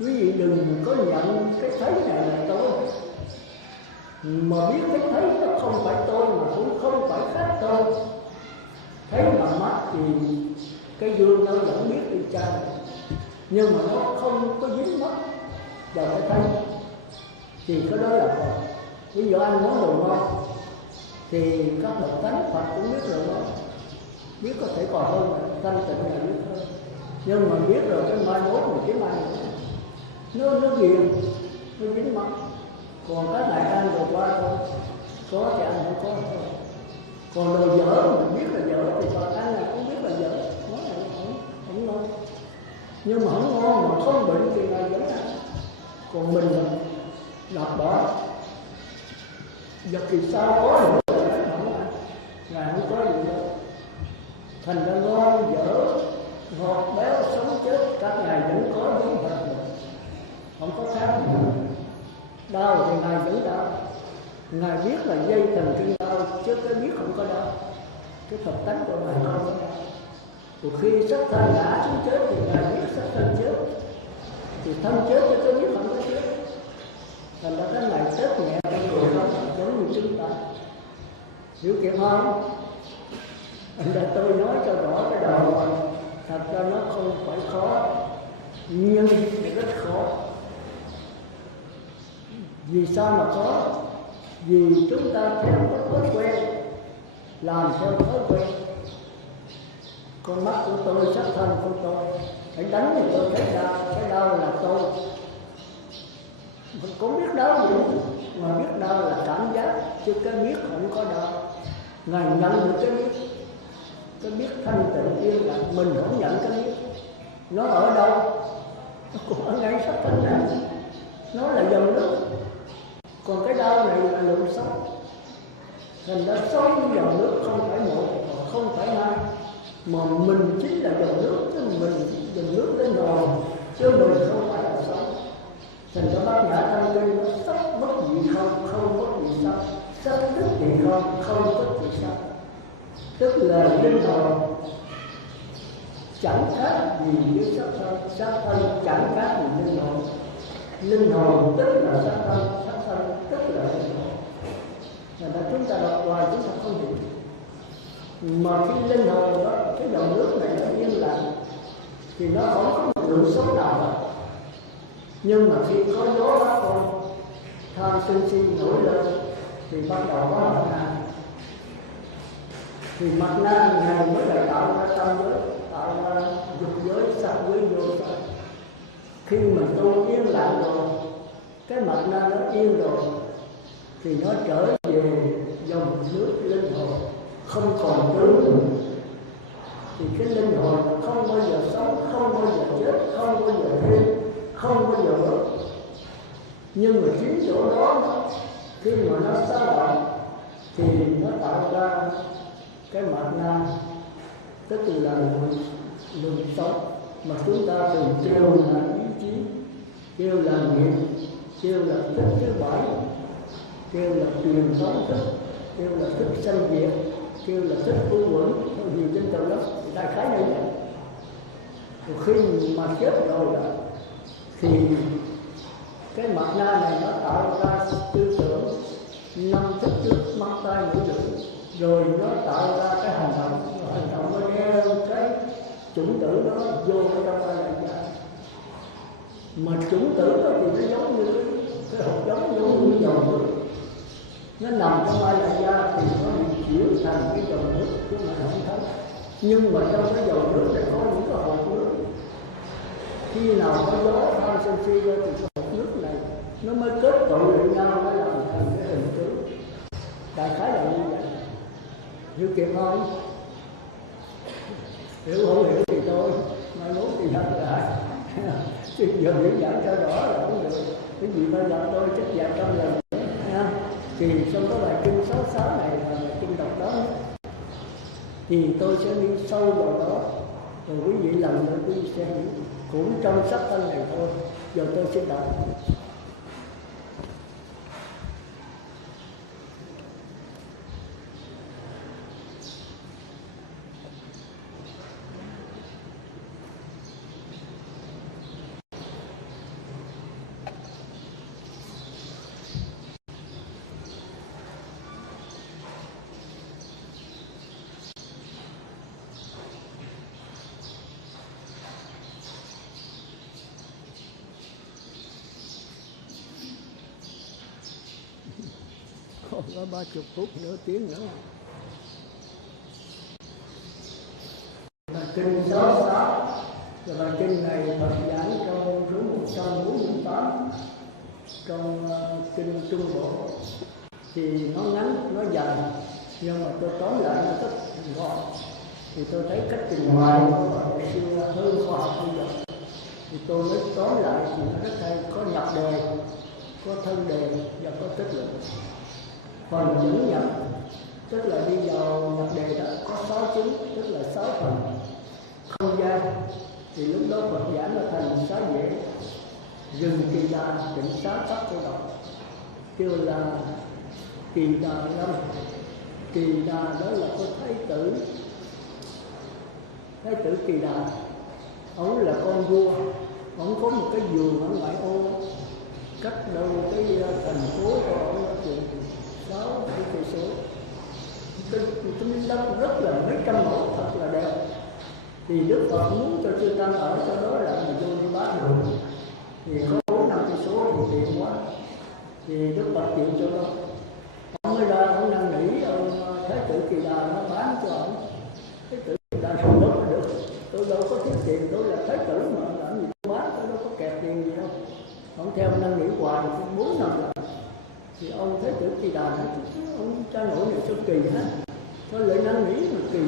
Quý vị đừng có nhận cái thấy này là tôi, mà biết cái thấy nó không phải tôi, mà cũng không phải khác tôi. Thấy bằng mắt thì cái gương nó vẫn biết đi chăng, nhưng mà nó không có dính mắt. vào cái thấy thì cái đó là Phật. Ví dụ ăn món đồ ngon thì các bậc thánh Phật cũng biết rồi đó, biết có thể còn hơn, thanh tịnh là biết hơn, nhưng mà biết rồi cái mai mốt mình kiếm ai nữa nó ghiền, nó dính mắt. Còn cái này ăn rồi qua thôi, có thì ăn, không có thôi. Còn đồ dở mình biết là dở thì Phật ăn này cũng biết là dở, món này không ngon, nhưng mà không ngon mà không bệnh thì Ngài vẫn ăn. Còn mình là lọc bỏ, giờ kỳ sau có nữa là không ăn, Ngài không có gì đâu. Thành ra ngon dở, ngọt béo sống chết các Ngài vẫn có giống Phật mình, không có khác gì. Đau thì Ngài vẫn đau, Ngài biết là dây thần kinh đau chứ cái biết không có đau. Cái Phật tánh của Ngài không có đau. Một khi sắc thân ngã xuống chết thì Ngài biết sắc thân chết, thì thân chết chứ cái biết không có chết. Thành ra cái này chết nhẹ trong cuộc sống giống như chúng ta. Hiểu kịp không? Anh ra tôi nói cho rõ cái đầu, thật ra nó không phải khó, nhưng rất khó. Vì sao mà khó? Vì chúng ta theo cái thói quen, làm theo thói quen. Con mắt của tôi, sắc thân của tôi, phải đánh thì tôi thấy đau, cái đau là tôi. Mình cũng biết đau gì, mà biết đau là cảm giác, chứ cái biết không có đau. Ngài nhận được cái biết thanh tịnh yên lặng, mình không nhận cái biết. Nó ở đâu? Nó cũng ở ngay sắc thân này, nó là dòng nước. Còn cái đau này là lượng sống. Thành ra sống với dòng nước không phải một, không phải hai, mà mình chính là dòng nước, chứ mình dòng nước lên nồi, chứ mình không phải là sống. Thành ra Bát Nhã Tâm Kinh nó sắc bất dị không, không bất dị sắc, sắc tức dị không, không tức dị sắc. Tức là linh hồn chẳng khác gì với sắc thân, sắc thân chẳng khác gì linh hồn. Linh hồn tức là sắc thân tức là linh hồn. Thành ra chúng ta đọc hoài chúng ta không hiểu. Mà khi linh hồn đó, cái dòng nước này nó yên lặng thì nó không có một lượng sống nào hết. Nhưng mà khi có gió bát con tham sân si nổi lên thì bắt đầu có mặt nạ. Thì mặt nạ Ngài mới là tạo ra tâm giới, tạo ra dục giới, sắc giới, vô sắc. Khi mình tu yên lặng rồi, cái mặt nạ nó yên rồi thì nó trở về dòng nước linh hồn, không còn tướng. Thì cái linh hồn không bao giờ sống, không bao giờ chết, không bao giờ thêm, không bao giờ mất. Nhưng mà chính chỗ đó khi mà nó xáo động thì nó tạo ra cái mặt na, tức là lượng sống mà chúng ta thường kêu là ý chí, kêu là nghiệp, kêu là thức thứ bảy, kêu là truyền thống thức, kêu là thức sanh diệt, kêu là thức vô quẩn, thôi gì trên từ đó, đại khái như vậy. Rồi khi mà chết rồi đó, thì cái mặt na này nó tạo ra tư tưởng, năm thức trước mắt tai mũi lưỡi, rồi nó tạo ra cái hành động nó đeo cái chủng tử đó vô trong ai lại ra. Mà chủng tử đó thì nó giống như cái hột giống như dòng nước, nó nằm trong ai lại ra thì nó bị chuyển thành cái dòng nước chứ mà không thấy. Nhưng mà trong cái dòng nước này có những cái hột nước, khi nào có gió tham sân si ra thì cái hột nước này nó mới kết tụ lại nhau, nó làm thành cái hình tướng. Đại khái là như vậy. Hiểu kịp không? Hiểu không hiểu thì thôi, mai mốt thì thật lại. Chứ giờ hiểu dẫn cho rõ là cũng được. Cái gì bao giờ tôi chắc dặn trong lần nữa ha. Thì trong cái bài kinh 66 này là bài kinh đọc đó, thì tôi sẽ đi sâu vào đó, rồi quý vị lần nữa quý vị sẽ hiểu. Cũng trong sắc thân này thôi. Giờ tôi sẽ đọc. có 30 phút, nửa tiếng nữa. Bài kinh 66 là bài kinh này Phật giảng trong số 148 trong kinh Trung Bộ, thì nó ngắn, nó dài, nhưng mà tôi tóm lại nó rất gọn. Thì tôi thấy cách trình bày của xưa hơn khoa học bây giờ, thì tôi mới tóm lại thì nó rất hay, có nhập đề, có thân đề và có kết luận. Phần dẫn nhập tức là đi vào nhập đề đó có 6 chứng, tức là 6 phần. Không gian thì lúc đó Phật giảng là thành xá dễ, rừng Kỳ Đà, tỉnh xá Tắc Cô Độc, kêu là Kỳ Đà Lâm. Kỳ Đà đó là có thái tử Kỳ Đà, ông là con vua, ông có một cái vườn ở ngoại ô, cách đâu cái thành phố của ông là chừng 6 cây số. Cái đất rất là mấy trăm mẫu, thật là đẹp. Thì Đức Phật muốn cho chư tăng ở cho đó là mình vô đi bác được, thì có 4-5 cây số thì tiện quá, thì Đức Phật chịu cho đó. Ông mới ra, ông năn nỉ ông Thái tử Kỳ Đà nó bán cho ông. Thái tử Kỳ Đà không mất được, tôi đâu có thiếu tiền, tôi là thái tử mà làm gì tôi bán, tôi đâu có kẹt tiền gì đâu. Ông theo năn nỉ hoài 4 năm rồi, thì ông Thái tử Kỳ Đà nói ông cha nội này sao kỳ hết, tôi lại năn nỉ mà kỳ.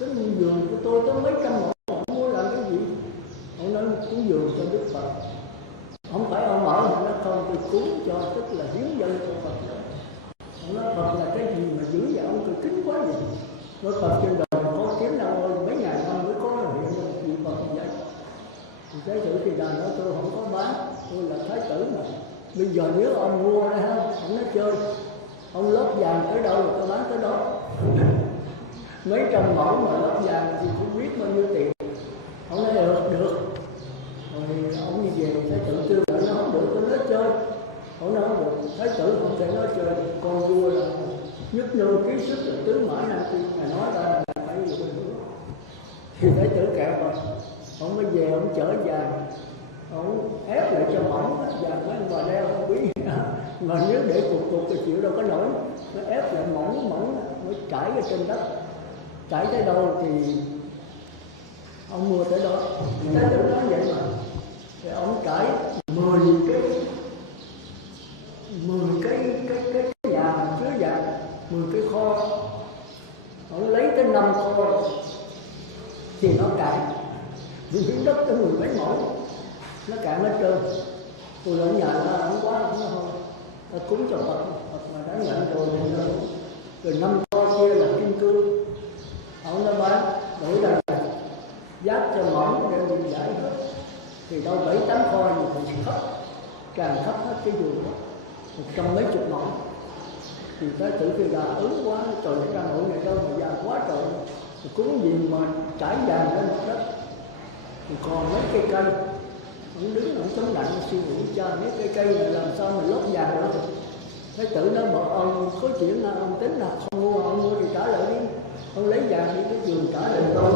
Cái vườn của tôi có mấy trăm mẫu, ông muốn làm cái gì? Ông nói cúng vườn cho Đức Phật. Không phải ông mở mà nó không, tôi cúng cho, tức là hiến dân cho Phật đó. Ông nói Phật là cái gì mà dữ vậy, ông tôi kính quá vậy. Nói Phật trên đời có kiếm đâu ơi, mấy ngàn năm mới có hiện lên gì Phật như vậy. Thì Thái tử Kỳ Đà nói tôi không có bán, tôi là thái tử mà. Bây giờ nếu ông mua đây ha, ông nói chơi, ông lót vàng tới đâu là tôi bán tới đó. Mấy trăm mẫu mà lót vàng thì cũng biết bao nhiêu tiền. Ông nói được. Rồi ông đi về, thái tử kêu lại nó không được, tôi nói chơi. Ông nói không được, thái tử không thể nói chơi, con vua là nhất nương ký sức là tứ mã nam tiên, ngài nói ra là phải được. Thì thái tử kẹo rồi, ông mới về, ông chở vàng, ông ép lại cho mỏng, vàng mấy ông bà đeo không biết. Mà nếu để cục thì chịu đâu có nổi, nó ép lại mỏng mới trải ở trên đất. Trải tới đâu thì ông mua tới đó. Thái tử nói vậy mà, thì ông trải 10 cái nhà chứa vàng, 10 cái kho. Ông lấy tới 5 kho thì nó cạn, miếng đất tới 10 mấy mẫu nó cạn hết trơn. Tôi ở nhà nó không quá, không nói thôi ta cúng cho Phật mà đã nhận rồi rồi 5 kho kia là kim cương. Ông nó bán đổi ra giá cho mỏng để bị giải hết, thì đâu 7-8 kho thì phải khắp, càng khắp hết cái vườn đó 100 mấy chục mẫu. Thì Thái tử Kỳ Đà ứng quá, trời ơi ra nội này đâu mà già quá trời, thì cúng gì mà trải vàng lên mặt đất. Thì còn mấy cây cây, ông đứng ông chống lạnh suy nghĩ cho mấy cây cây này làm sao mà lót vàng được. Thái tử nó bảo ông có chuyện là ông tính là không mua, ông mua thì trả lại đi, ông lấy vàng đi cái vườn trả lại tôi.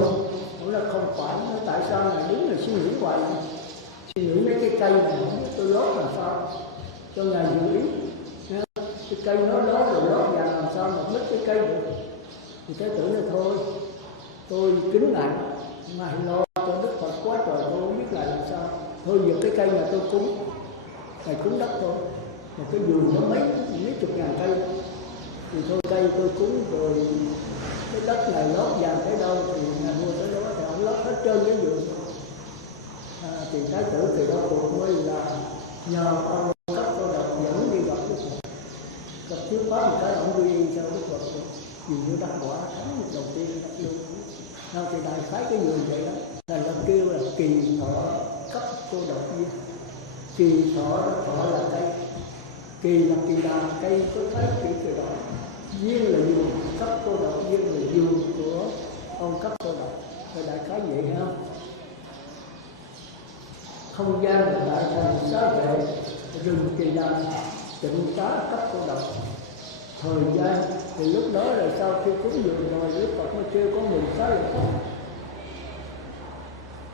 Ông nói không phải, nó tại sao ngài đứng là suy nghĩ hoài, suy nghĩ mấy cái cây này không biết tôi lót làm sao cho ngài dự ý. Cái cây nó lót rồi lót vàng làm sao mà mất cái cây được. Thì Thái tử nói thôi, tôi kính ngài, ngài lo cho Đức Phật quá trời, tôi không biết ngài làm sao. Thôi giờ cái cây mà tôi cúng, ngài cúng đất thôi. Mà cái vườn nó mấy chục ngàn cây, thì thôi cây tôi cúng rồi cái đất này lót vàng tới đâu thì ngài mua tới đó, thì ông lót hết trơn cái vườn. Thì Thái tử thì đó cũng mới là nhờ ông cấp Cô Độc dẫn đi gặp Đức Phật. Gặp trước pháp một cái ông đi sao Đức Phật vì như đắc quả thắng đầu tiên đắc luôn. Thì đại khái cái vườn vậy đó là nó kêu là kỳ thọ cấp Cô Độc viên. Kỳ thọ đó, thọ là cây, kỳ là Kỳ Đà, cây có thái kỳ Kỳ Đà, viên là vườn, cấp Cô Độc viên là vườn của ông cấp Cô Độc. Rồi đại khái vậy ha. Không gian là đại thành xá vệ, rừng Kỳ Đà, tịnh xá cấp Cô Độc. Thời gian thì lúc đó là sau khi cúng dường rồi Đức Phật mới kêu có 16 lợi pháp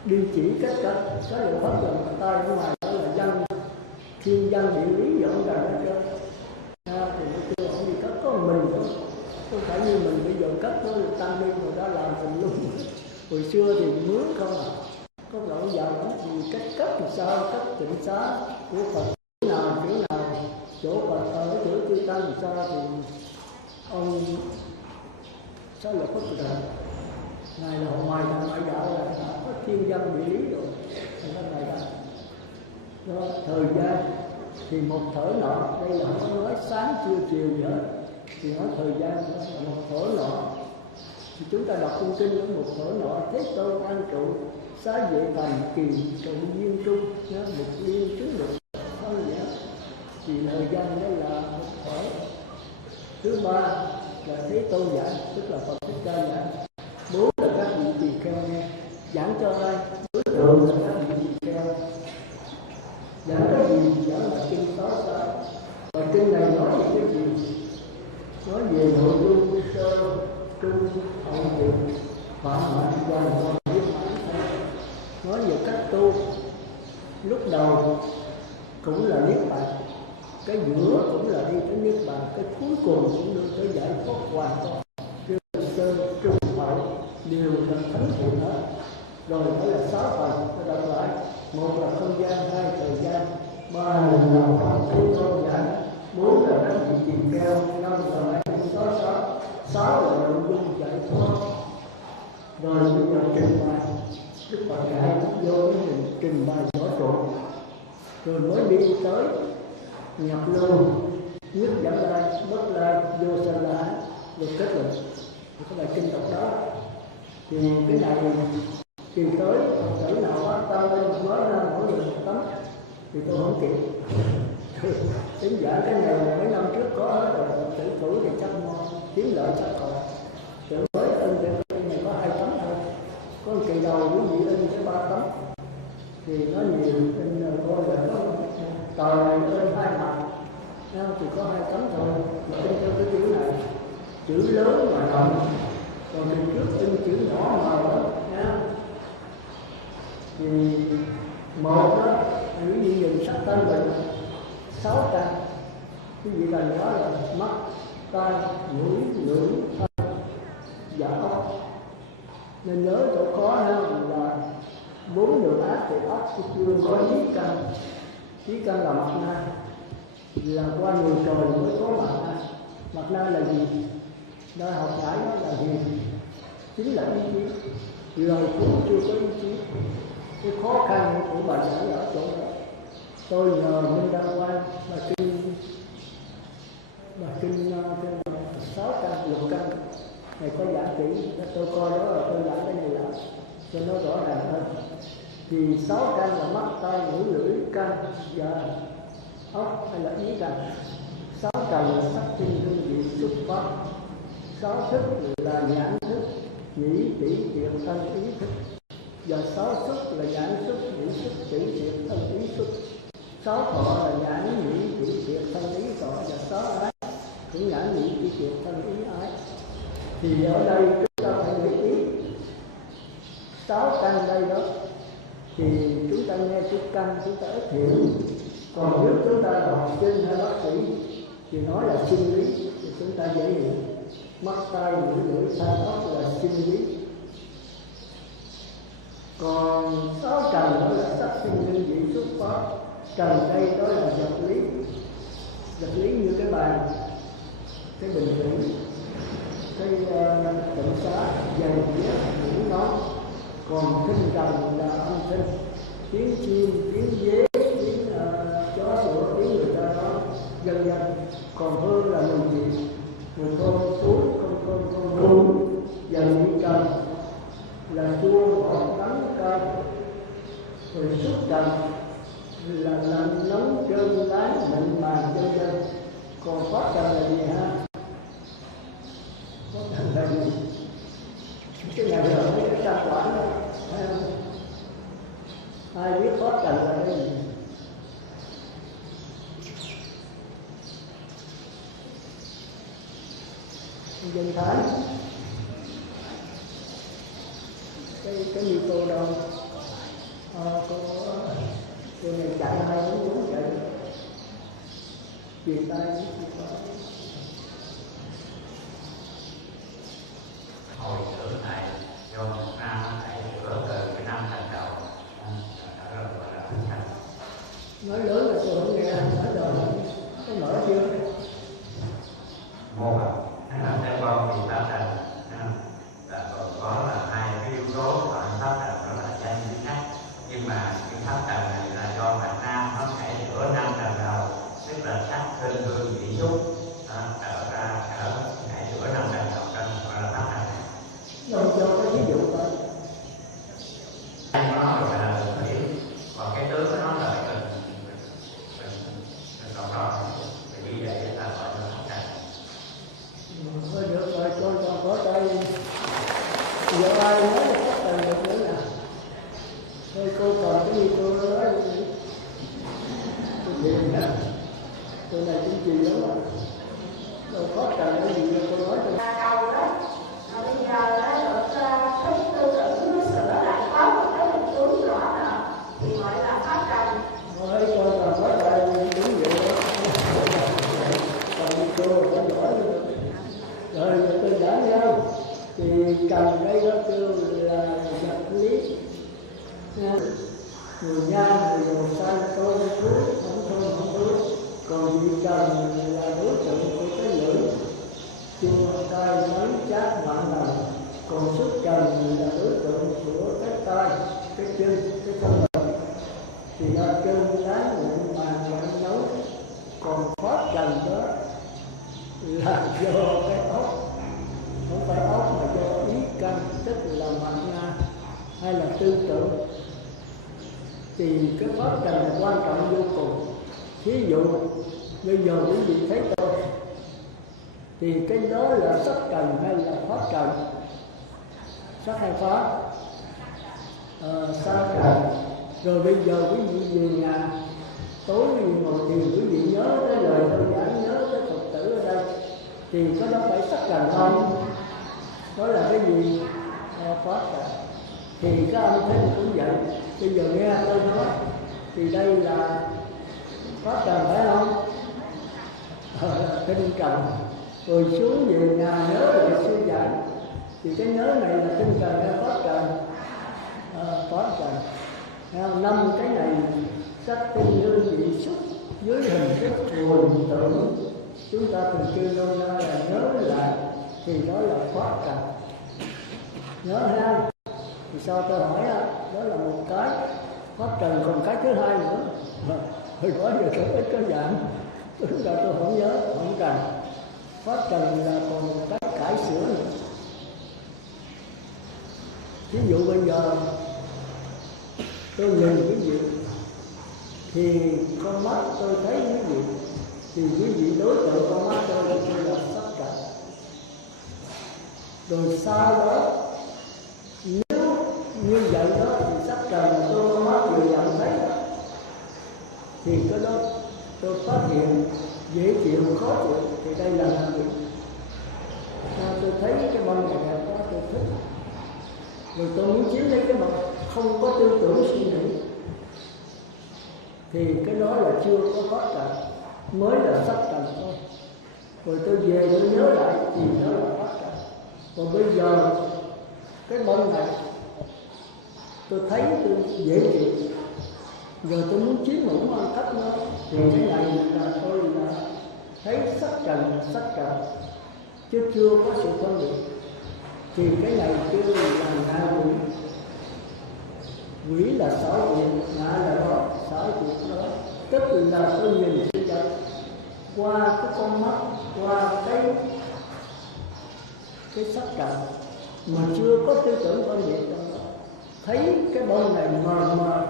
đi chỉ tất cả 6 lợi pháp gần tay ở ngoài, đó là văn, thiên văn, địa lý dọn ra hết trơn. Thì chưa không gì cất, có mình thôi, không phải như mình bây giờ cất nó tăng đi rồi đó làm thành luôn. Hồi xưa thì mướn không à, có lỗi giờ lắm thì cách cấp làm sao, cấp tịnh xá của Phật chỗ nào, chỗ Phật ở chỗ chư tăng làm sao thì ông sao là có sự đời ngài là ngoài là ngoại đạo là đã có thiên văn địa lý rồi, thành ra ngài đã đó, thời gian thì một thở nọ, đây là không nói sáng trưa chiều gì hết, thì nói thời gian là một thở nọ. Thì chúng ta đọc trong kinh ở một thở nọ, Thế Tôn an trụ xá vệ thành kỳ trọng viên trung, một liên chứng được không vậy. Thì thời gian đó là một thở. Thứ ba là Thế Tôn giảng, tức là Phật Thích Ca giảng. Bốn là các vị tỳ kheo nghe, giảng cho ai? Đối tượng là các vị tỳ kheo. Giảng cái gì? Giảng là kinh Sáu Sa. Và kinh này nói về cái gì? Nói về nội dung sơ trung hậu thiện phạm hạnh hoàn toàn viên mãn. Nói về cách tu. Lúc đầu cũng là niết bàn, cái giữa cũng là đi tới niết bàn, cái cuối cùng cũng đưa tới giải thoát hoàn toàn. Sơ trung hậu đều là thánh thiện hết. Rồi mới là 6 phần, tôi đọc lại. Một là không gian, hai thời gian, ba là đạo pháp Thế Tôn giảng, bốn là các vị tỳ kheo, năm là lại sáu là nội dung giải thoát. Rồi bây giờ trình bày, Đức Phật dạy vô cái trình bày rõ ràng, rồi mới đi tới nhập lưu, nhất dẫn lai, bất lai, vô sanh lai, được kết luận. Cái bài kinh đọc đó thì cái này kỳ tới Phật tử nào có tâm lên nói ra mỗi người một tấm thì tôi không kịp. Tính giả cái này là mấy năm trước có hết rồi, tử tuổi thì chắc kiếm lợi chắc còn. Tử mới in cái này có 2 tấm thôi, có một kỳ đầu quý vị in cái 3 tấm thì nó nhiều, in coi là có tờ này in 2 mặt thì có 2 tấm thôi. Mà in theo cái chữ này, chữ lớn mà rộng, còn từ trước in chữ nhỏ màu đó nha. Thì một đó quý vị dùng sắc tân bệnh 6 căn, quý vị cần nói là mắt, tai, mũi, lưỡi, thân và ốc. Nên nhớ chỗ khó là 4 đường ác thì ốc chưa có chí căn. Chí căn là mặt na, là qua nhiều trời mới có mặt na. Mặt na là gì? Nơi học giải đó là gì? Chính là ý chí. Lời cũng chưa có ý chí. Cái khó khăn của bà giải ở chỗ đó. Tôi nhờ Minh Đăng Quang bà kinh 6 căn, lục căn này có giảng kỹ, tôi coi đó là tôi giảng cái này lại cho nó rõ ràng hơn. Thì 6 căn là mắt, tai, mũi, lưỡi, căn và ốc hay là ý căn. 6 căn là sắc tinh hương vị xuất phát. 6 thức là nhãn thức, nhĩ tỷ thiệt thân ý thức. Và 6 xuất là nhãn xuất, nhĩ xuất, tỷ thiệt thân ý xuất. 6 thọ là nhãn nhĩ tỷ thiệt thân ý thọ. Và 6 ái cũng nhãn nhĩ tỷ thiệt thân ý ái. Thì ở đây chúng ta phải nghĩ ý 6 căn đây đó. Thì chúng ta nghe chữ căn chúng ta ít hiểu. Còn nếu chúng ta là học sinh hay bác sĩ thì nói là sinh lý thì chúng ta dễ hiểu. Mắt, tai, mũi, lưỡi, thân, ốc là sinh lý. Còn 6 trần đó là sắc sinh hương vị xuất phát. Trần đây đó là vật lý. Vật lý như cái bàn, cái bình thủy, cái tịnh xá, giày dĩa, mũ nón. Còn thinh trần là âm thanh, tiếng chim, tiếng dế, tiếng chó sủa, tiếng người ta nói, vân vân. Còn hương là mùi vị, mùi thơm túi, không hương. Và vị trần là chua, ngọt, đắng, cay. Rồi xúc trần là lạnh, nóng, trơn, tán, mịn màng, vân vân. Còn pháp trần là gì ha? Pháp trần là gì? Cái này là mấy cái trang quản đó, thấy không? Ai biết pháp trần là cái gì? Dân Thái cái micro đâu cô này chạy 2 4 chạy Vì tay hồi tưởng này do một năm thầy sửa từ cái năm thành đầu đã rồi gọi là thành. nói lớn là tôi không nghe nói rồi có mở chưa Một là theo con thì ta thành là còn có là hai cái yếu tố gọi pháp thành đó là danh với khách, nhưng mà cái pháp thành này là do Việt Nam nó phải sửa năm thành đầu, tức là sắc thân hương vị xúc ở ngày sửa năm thành đầu trong gọi là pháp thành. đâu cho cái ví dụ thôi. Anh có nói là hiểu, còn cái tướng của nó là mình còn rõ, thì như vậy là gọi là pháp thành. Thôi được rồi, con còn có tay giờ ai nói là phát thành được nữa nè. Thôi cô còn cái gì cô nói đi. Tôi tìm nè, tôi này cũng gì lắm á. Đâu phát thành cái gì đâu cô nói tôi. Đầu đó, bây giờ được cái tư tưởng nó sửa lại có một cái định hướng rõ ràng thì gọi là phát thành. Thôi con còn có tay đúng vậy đó. Còn cô có giỏi nữa. Rồi tôi đã nhau thì cầm đây đó kêu là vật lý người nha người màu xanh tôi thuốc không thuốc, còn vị cầm là đối tượng của cái lưỡi chua tay mấy chát mặn nồng, còn sức cầm là đối tượng của cái tay cái chân cái thân mình thì nó kêu lá nguyện màng nguyện nấu, còn phát cầm đó là do cái ốc, không phải ốc mà do ý căn, tức là mạnh nga hay là tư tưởng. Thì cái pháp trần là quan trọng vô cùng. Thí dụ bây giờ quý vị thấy tôi thì cái đó là sắc trần hay là pháp trần? Sắc hay pháp? Sắc trần. Rồi bây giờ quý vị về nhà tối ngồi thiền quý vị nhớ cái lời tôi giảng, nhớ cái Phật tử ở đây thì có đó phải sắc trần không? Đó là cái gì? Pháp trần. Thì các ông thấy cũng vậy. Bây giờ nghe tôi nói thì đây là pháp trần phải không? Tinh trần. Rồi xuống về nhà nhớ lại sư dạy thì cái nhớ này là tinh trần hay pháp trần? Pháp trần. Năm cái này sắc tinh hương vị xúc dưới hình thức thuần tưởng, chúng ta thường kêu nôm na là nhớ lại thì đó là pháp trần. Nhớ ha. Thì sao tôi hỏi đó là một cái pháp trần, còn cái thứ hai nữa hồi đó giờ tôi ít có giảng, tức là tôi không nhớ không cần. Pháp trần là còn một cách cải sửa nữa. Ví dụ bây giờ tôi nhìn quý vị thì con mắt tôi thấy quý vị thì quý vị đối tượng con mắt tôi là sắc trần. Rồi sau đó nếu như vậy đó thì sắc trần tôi con mắt vừa nhận thấy thì cái đó tôi phát hiện dễ chịu khó chịu thì đây là gì? Tôi thấy cái bông này đẹp quá tôi thích, rồi tôi muốn chiếm lấy cái bông, không có tư tưởng suy nghĩ thì cái đó là chưa có pháp trần, mới là sắc trần thôi. Rồi tôi về tôi nhớ lại thì đó là pháp trần. Còn bây giờ cái bông này tôi thấy tôi dễ chịu, giờ tôi muốn chiếm hữu ăn cắp nó thì cái này là tôi là thấy sắc trần là sắc trần chứ chưa có sự phân biệt. Thì cái này kêu là ngạ quỷ. Quỷ là xảo quyệt, ngạ là đó, xảo quyệt đó. Tức là tôi nhìn sự vật qua cái con mắt, qua cái sắc trần mà chưa có tư tưởng phân biệt trong đó. Thấy cái bông này mờ mờ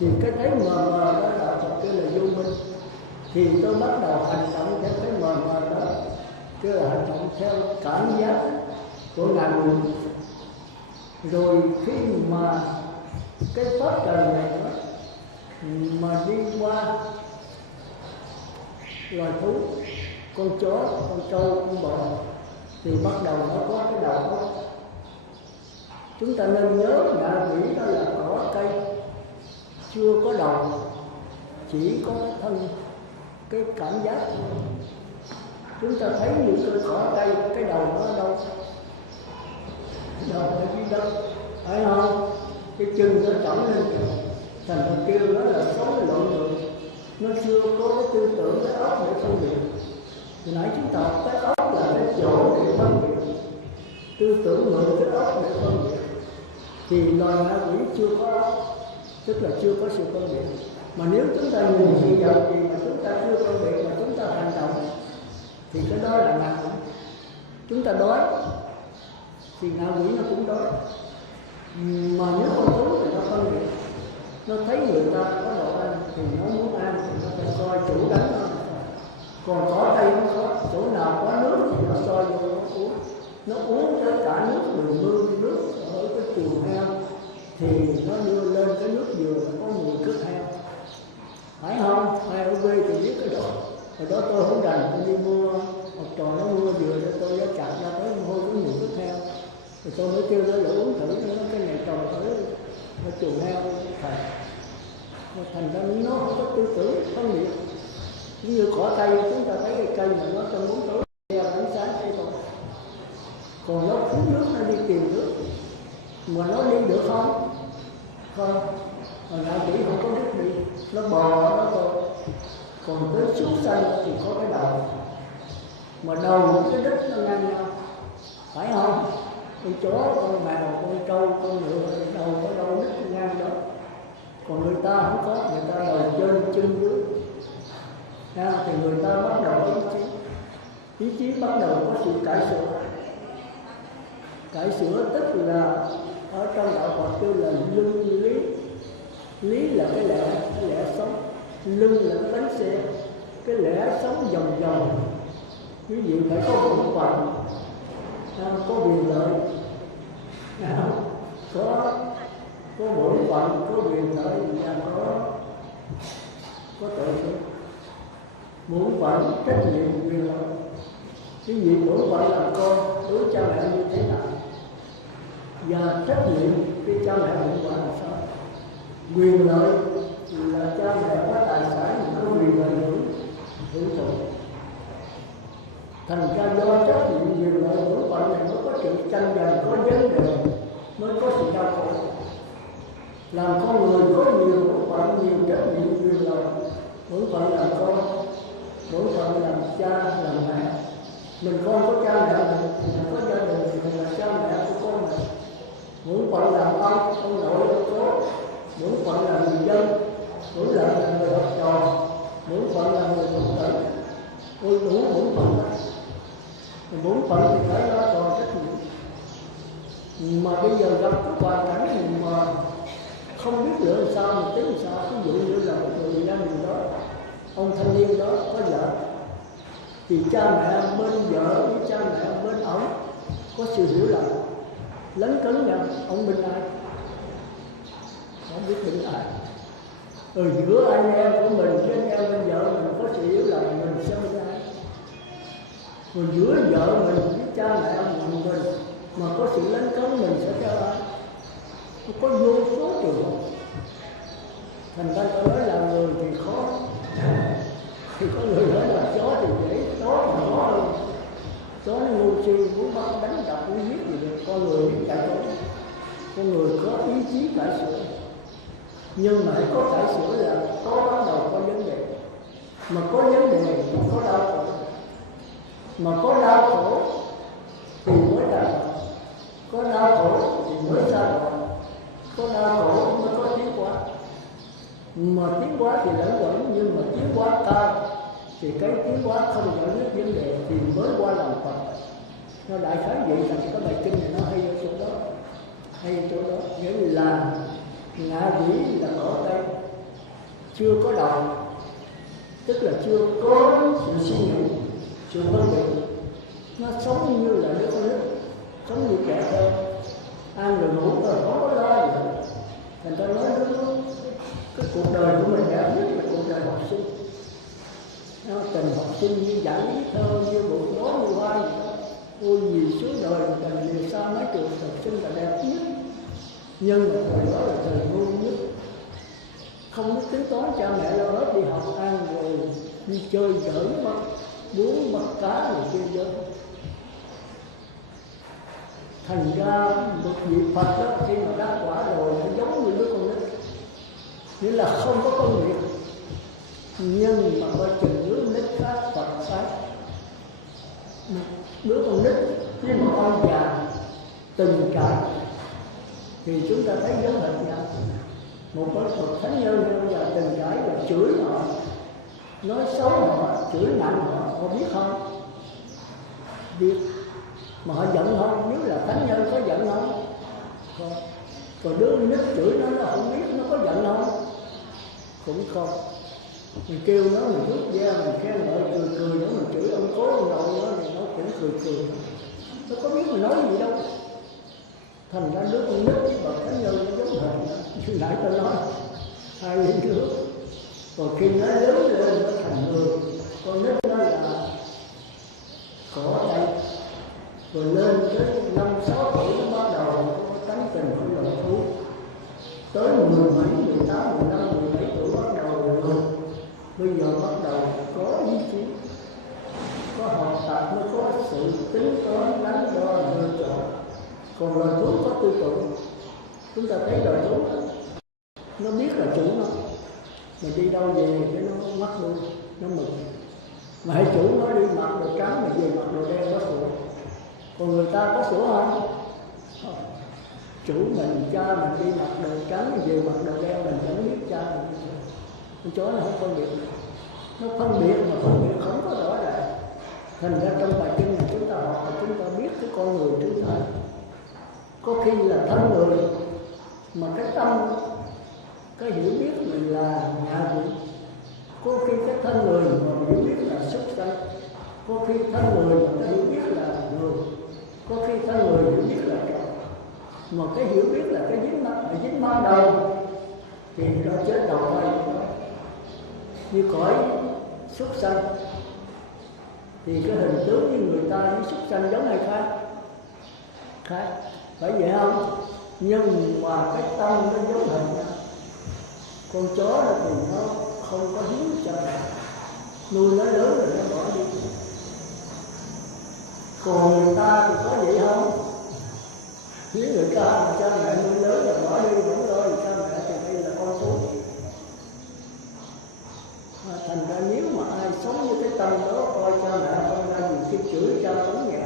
thì cái thấy mờ mờ đó là kêu là vô minh. Thì tôi bắt đầu hành động theo cái mờ mờ đó, kêu là hành động theo cảm giác của ngạ quỷ. Rồi khi mà cái pháp trần này đó mà đi qua loài thú, con chó, con trâu, con bò thì bắt đầu nó có cái đầu đó. Chúng ta nên nhớ ngạ quỷ đó là cỏ cây chưa có đầu, chỉ có cái thân cái cảm giác. Chúng ta thấy những cây cỏ cây, cái đầu nó ở đâu? Đầu ở dưới đất, phải không? Cái chân nó trỏng lên, thành ra kêu nó là sống lộn ngược. Nó chưa có cái tư tưởng, cái óc để phân biệt. Hồi nãy chúng ta cái óc là cái chỗ để phân biệt, tư tưởng ngược cái óc để phân biệt. Thì loài ngạ quỷ chưa có óc, tức là chưa có sự phân biệt. Mà nếu chúng ta nhìn sự vật gì mà chúng ta chưa phân biệt mà chúng ta hành động thì cái đó là ngạ quỷ. Chúng ta đói thì ngạ quỷ nó cũng đói. Mà nếu con thú thì nó phân biệt, nó thấy người ta có đồ ăn thì nó muốn ăn thì nó phải coi chủ đánh nó. Còn có cây không có, chỗ nào có nước thì nó soi vô nó uống. Nó uống tất cả nước đường mương, nước ở cái chuồng heo thì nó đưa lên cái nước dừa có mùi cứt heo, phải không? Ai ở quê thì biết cái đó. Hồi đó tôi không rành, tôi đi mua học trò nó mua dừa cho tôi, nó chặt ra tới hôi cái mùi cứt heo. Rồi tôi mới kêu nó là uống thử, nó cái này trồng thử ở chuồng heo thầy. Thành ra nó không có tư tưởng phân biệt. Như cỏ cây, chúng ta thấy cái cây mà nó trong bóng tối ánh sáng cây thôi. Còn nó phun nước, nó đi tìm nước mà nó đi được không? Không. Mà ngạ quỷ không có biết đi, nó bò nó thôi. Còn tới súc sanh thì có cái đầu, mà đầu cái đít nó ngang nhau, phải không? Con chó, con mèo, con trâu, con ngựa đầu có đâu đít ngang đó. Còn người ta không có, người ta đầu trên chân dưới. Thì người ta bắt đầu ý chí bắt đầu có sự cải sửa. Cải sửa tức là ở trong đạo Phật kêu là luân lý. Lý là cái lẽ sống, luân là cái bánh xe, cái lẽ sống vòng vòng. Ví dụ phải có bổn phận, có quyền lợi, có bổn phận, có quyền lợi và có tội nghiệp. Bổn phận, trách nhiệm, quyền lợi. Cái gì bổn phận làm con đối cha mẹ như thế nào, và trách nhiệm khi cha mẹ hưởng quả làm sao. Quyền lợi là cha mẹ có tài sản, có quyền lợi hưởng thụ. Thành ra do trách nhiệm, quyền lợi, bổn phận này mới có sự tranh giành, có vấn đề, mới có sự đau khổ. Làm con người có nhiều bổn phận, nhiều trách nhiệm, quyền lợi. Bổn phận làm con, bổn phận làm cha, làm mẹ. Mình con có cha mẹ mình có gia đình, mình là cha mẹ của con mình. Bổn phận làm ông nội, ông cố. Bổn phận là người dân, bổn phận là người học trò, bổn phận là người phật tử. Ôi đủ bổn phận đó. Bổn phận thì phải lo tròn trách nhiệm. Mà bây giờ gặp cái hoàn cảnh mà không biết lựa sao, mà tính sao. Ví dụ như là một người gia đình đó, ông thanh niên đó có vợ, thì cha mẹ bên vợ với cha mẹ bên ổng có sự hiểu lầm, lấn cấn nhau. Ông bên ai? Không biết bên ai. Giữa anh em của mình với anh em bên vợ mình có sự hiểu lầm, mình sẽ bên ai? Rồi giữa vợ mình với cha mẹ mình mà có sự lấn cấn, mình sẽ theo ai? Có vô số trường hợp. Thành ra tôi nói là người thì khó, thì có người nói là chó thì dễ, chó thì khó hơn. Chó nó ngu si, muốn bắt đánh đập, muốn giết gì được. Con người biết cải tổ, con người có ý chí cải sửa. Nhưng mà có cải sửa là có bắt đầu có vấn đề. Mà có vấn đề thì có đau khổ. Mà có đau khổ thì mới đạt. Có đau khổ thì mới xa đoạn. Có đau khổ mới có tiến hóa. Mà tiến hóa thì lẫn quẩn, nhưng mà tiến hóa cao thì cái tiến hóa không giải quyết vấn đề thì mới qua làm Phật. Nó đại khái vậy, rằng cái bài kinh này nó hay ở chỗ đó. Hay ở chỗ đó, nghĩa là ngạ quỷ là cỏ cây, chưa có đầu, tức là chưa có sự suy nghĩ, sự phân biệt. Nó sống như là đứa con nít, sống như trẻ thơ, ăn rồi ngủ rồi không có lo gì. Thành ra nói nó cái cuộc đời của mình đã biết là cuộc đời học sinh. Nó tình học sinh như giảng lý thơ, như bộ gió như hoa gì đó. Ôi vì suốt đời mình liều sao mấy trường học sinh là đẹp nhất. Nhưng mà thời đó là thời ngu nhất, không biết tính toán, cha mẹ lo hết đi học ăn rồi đi chơi giỡn bắt bướm bắt cá rồi kia đó. Thành ra một vị Phật đó khi mà đắc quả rồi nó giống như đứa con nít, nghĩa là không có công việc, nhưng mà coi chừng đứa nít khác Phật khác. Đứa con nít với một ông già từng trải thì chúng ta thấy giống hệt nhau. Một bậc thánh nhân như ông già từng trải là chửi họ, nói xấu họ, chửi nặng họ biết không? Biết. Mà họ giận không? Nếu là thánh nhân có giận không? Không. Còn đứa nít chửi nó không biết nó có giận không? Cũng không. Mình kêu nó, mình rút ra, mình khen ngợi, cười nó, mình chửi ông cố, ông nội nó thì nó cũng cười. Nó có biết mình nói gì đâu. Thành ra đứa con nít với bậc thánh nhân nó giống hệt. Như nãy tôi nói, hai đứa. Còn khi nó lớn lên nó thành người, con nít nó là cỏ đây. Rồi lên tới 5-6 tuổi nó bắt đầu có tánh tình của lòng thú. Tới 17, 18, 15, 17 tuổi bắt đầu rồi. Bây giờ bắt đầu có ý chí, có học tập, nó có sự tính toán, đắn đo, lựa chọn. Còn loài thú có tư tưởng. Chúng ta thấy loài thú nó biết là chủ nó, mà đi đâu về cái nó mắc luôn, nó mừng. Mà hãy chủ nó đi mặc đồ trắng mà về mặc đồ đen có sủa. Còn người ta có sủa không? Chủ mình, cha mình đi mặc đồ trắng về mặc đồ đen mình chẳng biết cha mình. Con chó nó không phân biệt, nó phân biệt mà phân biệt không có rõ ràng. Thành ra trong bài kinh này chúng ta học là chúng ta biết cái con người chúng ta có khi là thân người, mà cái tâm, cái hiểu biết mình là ngạ quỷ. Có khi cái thân người mà hiểu biết là súc sanh, có khi thân người mà hiểu biết là người, có khi thân người hiểu biết là trời. Mà cái hiểu biết là cái dính mắc đầu thì nó chết đầu tay như cõi súc sanh. Thì cái hình tướng như người ta với súc sanh giống hay khác? Khác, phải vậy không? Nhưng mà cái tâm nó giống hình nhau. Con chó đó thì nó không có hiếu cho mẹ, nuôi nó lớn rồi nó bỏ đi. Còn người ta thì có vậy không? Nếu người ta mà cha mẹ nuôi lớn rồi bỏ đi vẫn rồi, cha mẹ thì đây là con thú. Thành ra nếu mà ai sống với cái tâm đó, coi cha mẹ không ra gì khi chửi cha tấn nhẹ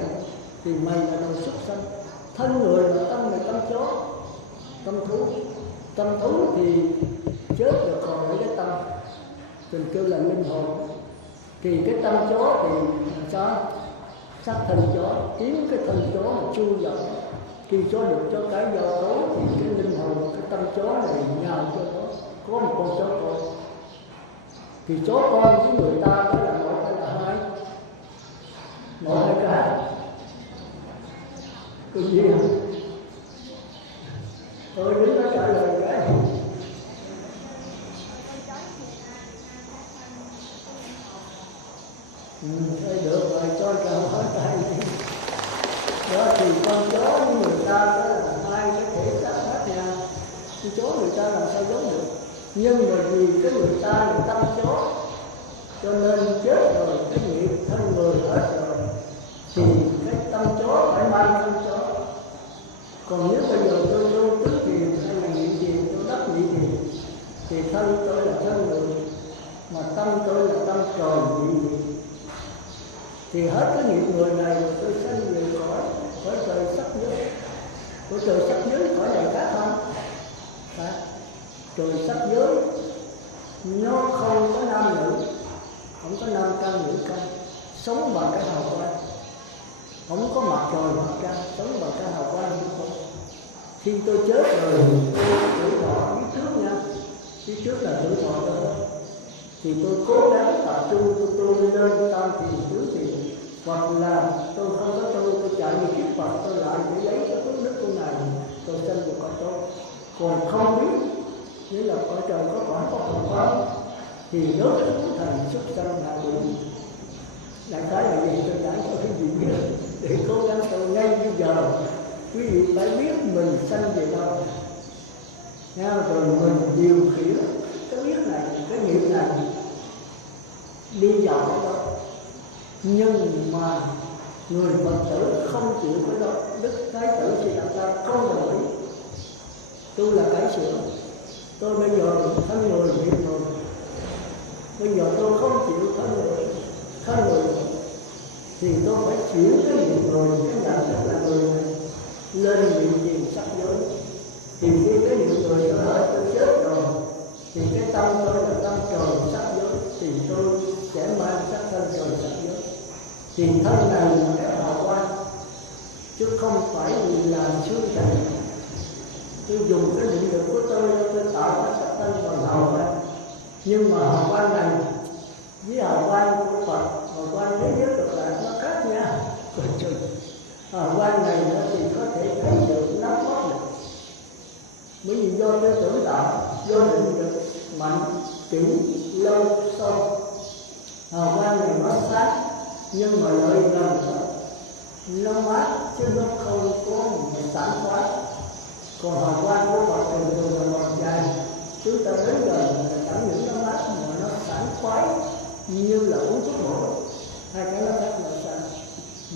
thì mày là đồ súc sanh. Thân người mà tâm là tâm chó, tâm thú. Tâm thú thì chết rồi còn lại cái tâm, mình kêu là linh hồn. Thì cái tâm chó thì sao? Xác thân chó, kiếm cái thân chó mà chui vào. Khi chó được cho cái do tố thì cái linh hồn, cái tâm chó này nhào cho nó. Có một con chó con. Thì chó con với người ta đó là một hay là hai? Một hay cả? Cái gì không? Tôi đứng đó trả lời cái. Thôi được rồi, cho chào hỏi tay này. Đó thì con chó với người ta đó là hai cái thể xác khác nhau. Con chó người ta làm sao giống được? Nhưng mà vì cái người ta là tâm chó, cho nên chết rồi, cái nghiệp thân người hết rồi, thì cái tâm chó phải mang tâm chó. Còn nếu bây giờ tôi luôn tứ thiền hay là nhị thiền, tôi đắc nhị thiền, thì thân tôi là thân người, mà tâm tôi là tâm trời nhị thiền. Thì hết cái nghiệp người này rồi tôi sanh về cõi trời sắc giới. Của trời sắc giới cõi này khác không? Khác. Trời sắc giới nó không có nam nữ, không có nam căn nữ căn, sống bằng cái hào quang, không có mặt trời mặt trăng, sống bằng cái hào quang như không. Khi tôi chết rồi, tôi tuổi thọ phía trước nha, phía trước là tuổi thọ đó, thì tôi cố gắng tập trung tôi lên tam thiền tứ thiền, hoặc là tôi không có tôi chạy đi kiếp Phật tôi lại để lấy cái phước đức của ngài, tôi sanh vào cõi tôi. Còn không biết nếu là cõi trời có quả có hồng quang thì rớt xuống thành xuất sanh hạ quỷ. Đại khái là gì tôi giải cho cái gì biết để cố gắng tôi ngay bây giờ. Quý vị phải biết mình sanh về đâu, rồi mình điều khiển cái biết này, cái nghiệp này. đi vào cái đó, nhưng mà người Phật tử không chịu cái đó. Đức Thái tử Siddhartha không đồng ý. Tôi là cải sửa, tôi bây giờ thân người bị rồi, bây giờ tôi không chịu thân người thì tôi phải chuyển cái nghiệp người, cái nhận thức là người này lên niệm tiền sắc giới. Thì khi cái niệm người tôi nói tôi chết rồi, thì cái tâm tôi là tâm trời sắc giới, thì tôi sẽ mang sắc thân trời sắc giới. Thì thân này là cái hào quang, chứ không phải là xương trần. Tôi dùng cái định lực của tôi tạo cái sắc thân bằng hào quang. Nhưng mà hào quang này với hào quang của Phật, hào quang thế giới cực lạc nó khác nha. Hào quang này nó thì có thể thấy được, nắm bắt được. Bởi vì do tư tưởng tạo, do định lực mạnh, chữ lâu sâu. Hào quang này nó sáng, nhưng mà lợi gần nó mát, chứ nó không có sản khoái. Còn hào quang của Phật thường là màu dài, chúng ta đến gần là chẳng những nó mát mà nó sản khoái như là uống thuốc bổ. Hai cái nó khác là sao?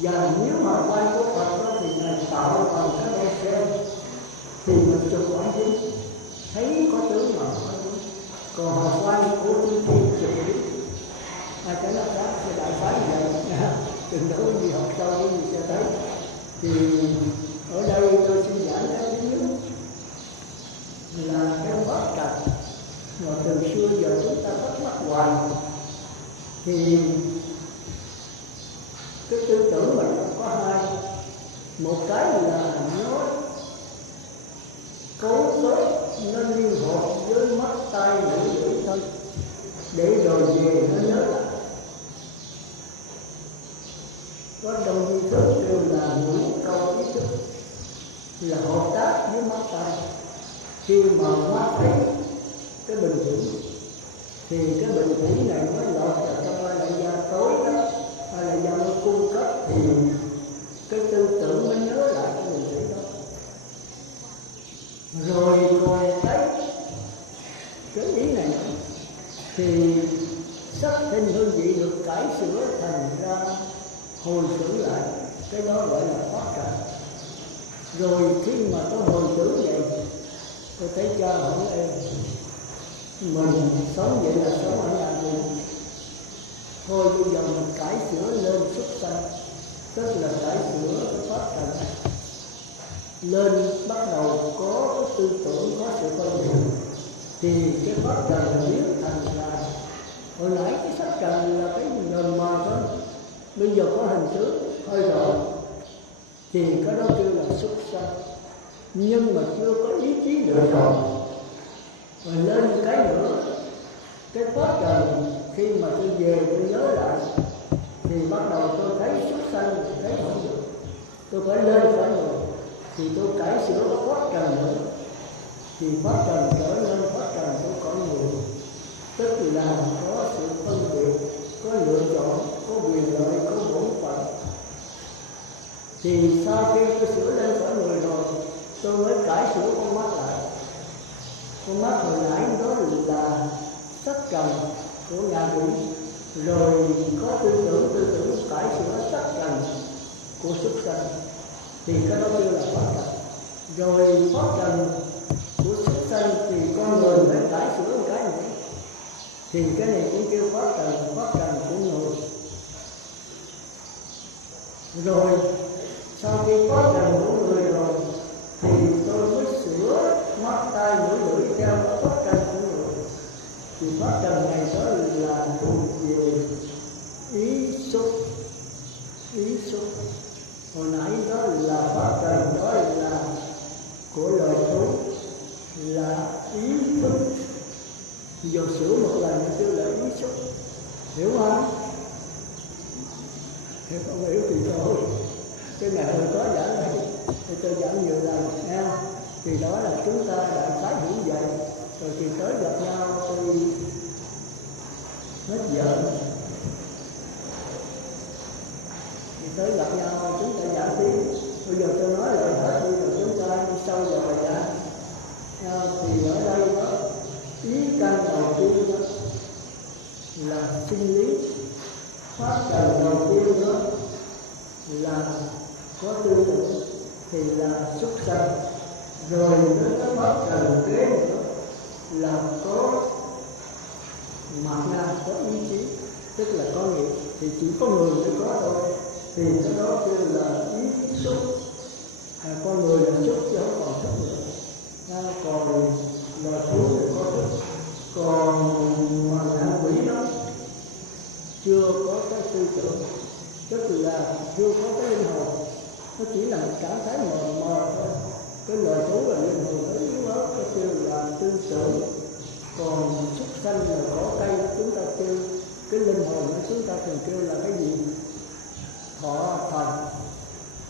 Và nếu hào quang của Phật đó thì Ngài tạo bằng cái bông sen, thì mình chụp quán chính thấy có tướng mà không có tướng. Còn hào quang của Thiên Thiên chụp biết. Hai cái nó khác, cái đại phái này từng đó đi học sâu cái gì sẽ thấy. Thì ở đây tôi xin giảng cái thứ nhất là cái pháp trần mà từ xưa giờ chúng ta thắc mắc hoài. Thì cái tư tưởng mình có hai, một cái là nó cấu kết, nó liên hợp với mắt tai mũi lưỡi thân để rồi về nó nhớ lại. Có trong di thức đều là những câu ý thức là hợp tác với mắt tai. Khi mà mắt thấy cái bình thủy thì cái bình thủy này mới lọt vào trong lại da tối đó, hay là da nó cung cấp, thì cái tư tưởng mới nhớ lại cái bình thủy đó. Rồi còn thấy cái ý này thì sắc thanh hương vị được cải sửa thành ra hồi tưởng lại, cái đó gọi là pháp trần. Rồi khi mà có hồi tưởng vậy, tôi thấy cha hỏi em mình sống vậy là sống ở nhà mình, thôi bây giờ mình cải sửa lên xuất sanh, tức là cải sửa cái pháp trần lên, bắt đầu có cái tư tưởng, có sự phân biệt, thì cái pháp trần biến thành là hồi nãy cái sắc trần là cái nền mờ thôi, bây giờ có hình tướng hơi rõ thì cái đó kêu là xuất sanh, nhưng mà chưa có ý chí lựa chọn. Rồi lên cái nữa, cái pháp trần khi mà tôi về tôi nhớ lại thì bắt đầu tôi thấy xuất sanh, thấy không được, tôi phải lên khỏi người thì tôi cải sửa cái pháp trần nữa, thì pháp trần trở nên pháp trần của cõi người, tức là có sự phân biệt, có lựa chọn, có quyền lợi, có bổn phận. Thì sau khi tôi sửa lên khỏi người rồi, tôi mới cải sửa con mắt lại. Con mắt hồi nãy đó là sắc trần của ngạ quỷ, rồi có tư tưởng cải sửa sắc trần của xuất sanh, thì cái đó kêu là pháp trần. Rồi pháp trần của xuất sanh thì con người mới cải sửa một cái nữa, thì cái này cũng kêu pháp trần của người. Rồi sau khi pháp trần của người rồi thì tôi mới sửa mắt tai mũi lưỡi theo pháp trần của người. Thì pháp trần này đó là thuộc về ý xúc. Hồi nãy đó là pháp trần, đó là của loài thú, là ý thức. Giờ sửa một lần nó kêu là ý xúc, hiểu không? Thì không hiểu thì thôi, cái này tôi có giảng đây thì tôi giảng nhiều lần nha. Thì đó là chúng ta đã tái hiểu vậy, rồi thì tới gặp nhau tôi hết giờ, thì tới gặp nhau chúng ta giảng tiếp. Bây giờ tôi nói lại hết đi rồi chúng ta đi sâu vào bài giảng. Thì ở đây đó ý căn đầu tiên đó là sinh lý, pháp trần đầu tiên đó là có tư tưởng thì là xuất sanh, rồi nó có pháp trần kế nữa là có mặt na, có ý chí, tức là có nghiệp, thì chỉ có người mới có thôi, thì cái đó kêu là ý xúc. Con người là xúc chứ không còn xúc nữa. Còn loài thú thì có xúc, còn mà ngạ quỷ đó chưa có cái tư tưởng, tức là chưa có cái linh hồn, nó chỉ là một cảm thấy mờ mờ thôi. Cái loài thú là linh hồn nó yếu ớt, nó kêu là tư tưởng. Còn súc sanh là cỏ cây, chúng ta kêu cái linh hồn của chúng ta thường kêu là cái gì? Thọ thần.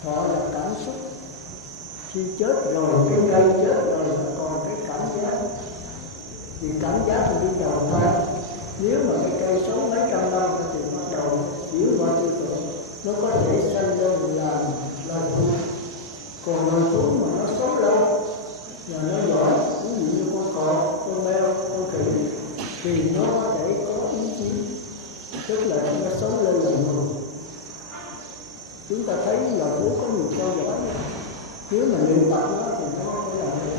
Thọ là cảm xúc. Khi chết rồi, cái cây chết rồi còn cái cảm giác, thì cảm giác thì đi đầu thai. Nếu mà cái cây sống mấy trăm năm thì bắt đầu chuyển qua tư tưởng, nó có thể sanh lên làm loài thú. Còn loài thú mà nó sống lâu và nó giỏi, ví dụ như con cọp, con mèo, con khỉ, thì nó có thể có ý chí, tức là nó sống lên làm người. Chúng ta thấy loài thú có nhiều con giỏi, nếu mà luyện tập nó thì nó phải làm được.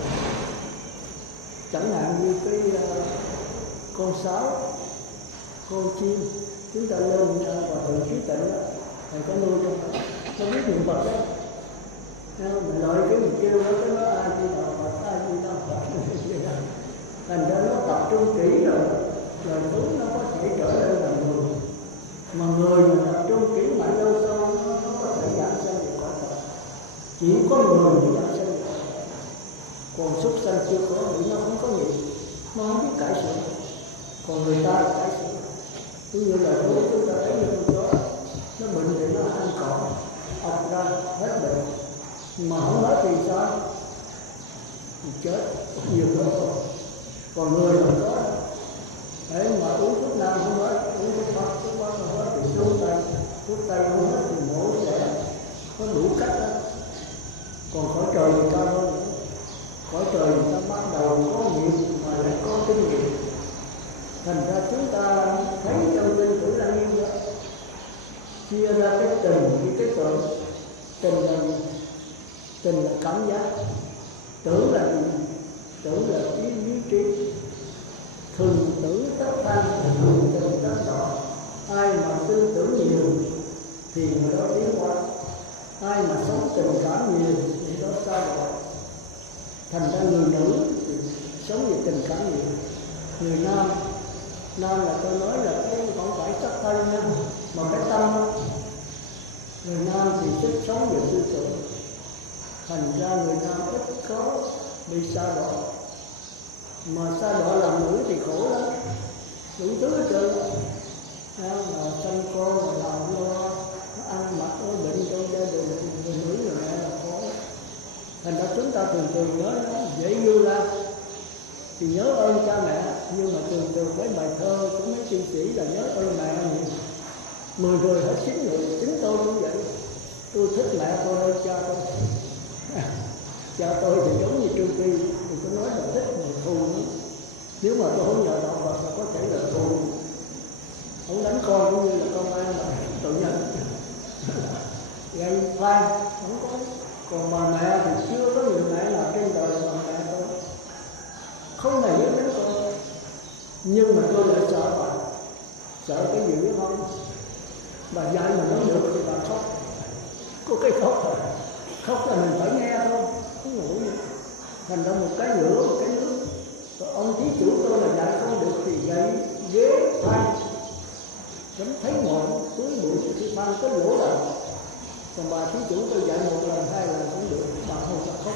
Chẳng hạn như cái con sáo, con chim, chúng ta lên và tự trí tịnh đó, thầy có nuôi trong đó, nó biết niệm Phật đó. Mình nói cái mình kêu nó cái nó ai đi đạo Phật, ai đi đạo Phật. Thành ra nó tập trung kỹ rồi, loài thú nó có thể trở lên làm người. Mà người mà tập trung kỹ mãi lâu sau nó có thể giảm sanh được quả Phật. Chỉ có người mới giảm sanh được quả Phật. Còn súc sanh chưa có, vì nó không có nghiệp, nó không biết cải sửa. Còn người ta là cải sửa. Ví dụ là thú chúng ta thấy như con chó, nó bệnh thì nó ăn cỏ, ọc ra hết bệnh. Mà không hết thì sao? Thì chết nhiều hơn rồi. Còn người là có đấy, mà uống thuốc nam không hết, uống thuốc bắc không hết thì thuốc tây không hết thì mổ sẽ có đủ cách đó. Còn khỏi trời thì cao hơn nữa. Khỏi trời người ta bắt đầu có nghiệp mà lại có kinh nghiệm. Thành ra chúng ta thấy trong Linh Tử Lăng Nghiêm đó chia ra cái tình với cái tưởng. Tình là cảm giác, tưởng là gì? Tưởng là lý trí. Thường tưởng tất thanh, thường tình tất đỏ. Ai mà tư tưởng nhiều thì người đó tiến hóa. Ai mà sống tình cảm nhiều thì đó xa đọa. Thành ra người nữ thì sống về tình cảm nhiều. Người nam là tôi nói là cái không phải sắc thân nha, mà cái tâm. Người nam thì thích sống về tư tưởng. Thành ra người nam ít có bị sa đọa. Mà sa đọa làm nữ thì khổ lắm, đủ thứ hết trơn. Mà sanh con, mà làm lo, ăn mặc, ốm bệnh trong gia đình, người nữ người mẹ là khổ. Thành ra chúng ta thường nhớ nó dễ Như Lai thì nhớ ơn cha mẹ, nhưng mà thường cái bài thơ của mấy tiên sĩ là nhớ ơn mẹ nhiều. 10 người hỏi 9 người, chính tôi cũng vậy. Tôi thích mẹ tôi hơn cha tôi. Cha tôi thì giống như Trương Phi, thì tôi nói là thích mà thù nữa. Nếu mà tôi không nhờ đạo Phật là có thể là thù. Không đánh con cũng như là công an mà tự nhận. Gây khoan, không có. Còn bà mẹ thì chưa có người mẹ nào trên đời bà mẹ tôi. Không hề nhớ đến con. Nhưng mà tôi lại sợ bà. Sợ cái gì biết không? Bà dạy mà nói được thì bà khóc. Có cái khóc rồi. Khóc là mình phải nghe thôi, không ngủ nữa. Thành ra một cái lửa, một cái nước. Còn ông thí chủ tôi là dạy không được thì dạy ghế than. Vẫn thấy ngọn túi bụi thì than cái lỗ đầu. Còn bà thí chủ tôi dạy 1 lần 2 lần cũng được, bà không sợ khóc.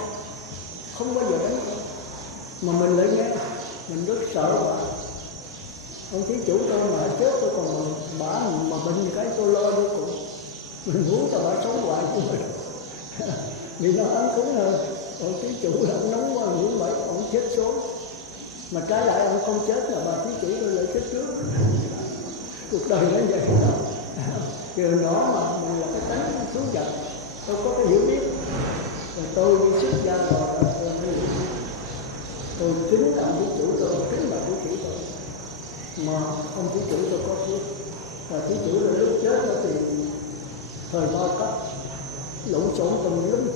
Không bao giờ đánh khóc. Mà mình lại nghe, mình rất sợ bà. Ông thí chủ tôi mà chết tôi còn bà mà bệnh cái tôi lo vô cùng. Mình muốn cho bà sống hoài của mình. Vì nó ấm cúng hơn. Ông thí chủ là ông nóng quá ngủ vậy, ông chết sớm. Mà trái lại ông không chết là bà thí chủ tôi lại chết trước. Cuộc đời nó vậy đó. Từ đó mà mình là cái tánh xuống dần. Tôi có cái hiểu biết. Rồi tôi đi xuất gia rồi tôi mới hiểu. Tôi kính ông thí chủ tôi, kính bà thí chủ tôi. mà ông thí chủ tôi có phước, và thí chủ là lúc chết đó thì thời bao cấp lộn xộn tùm lum,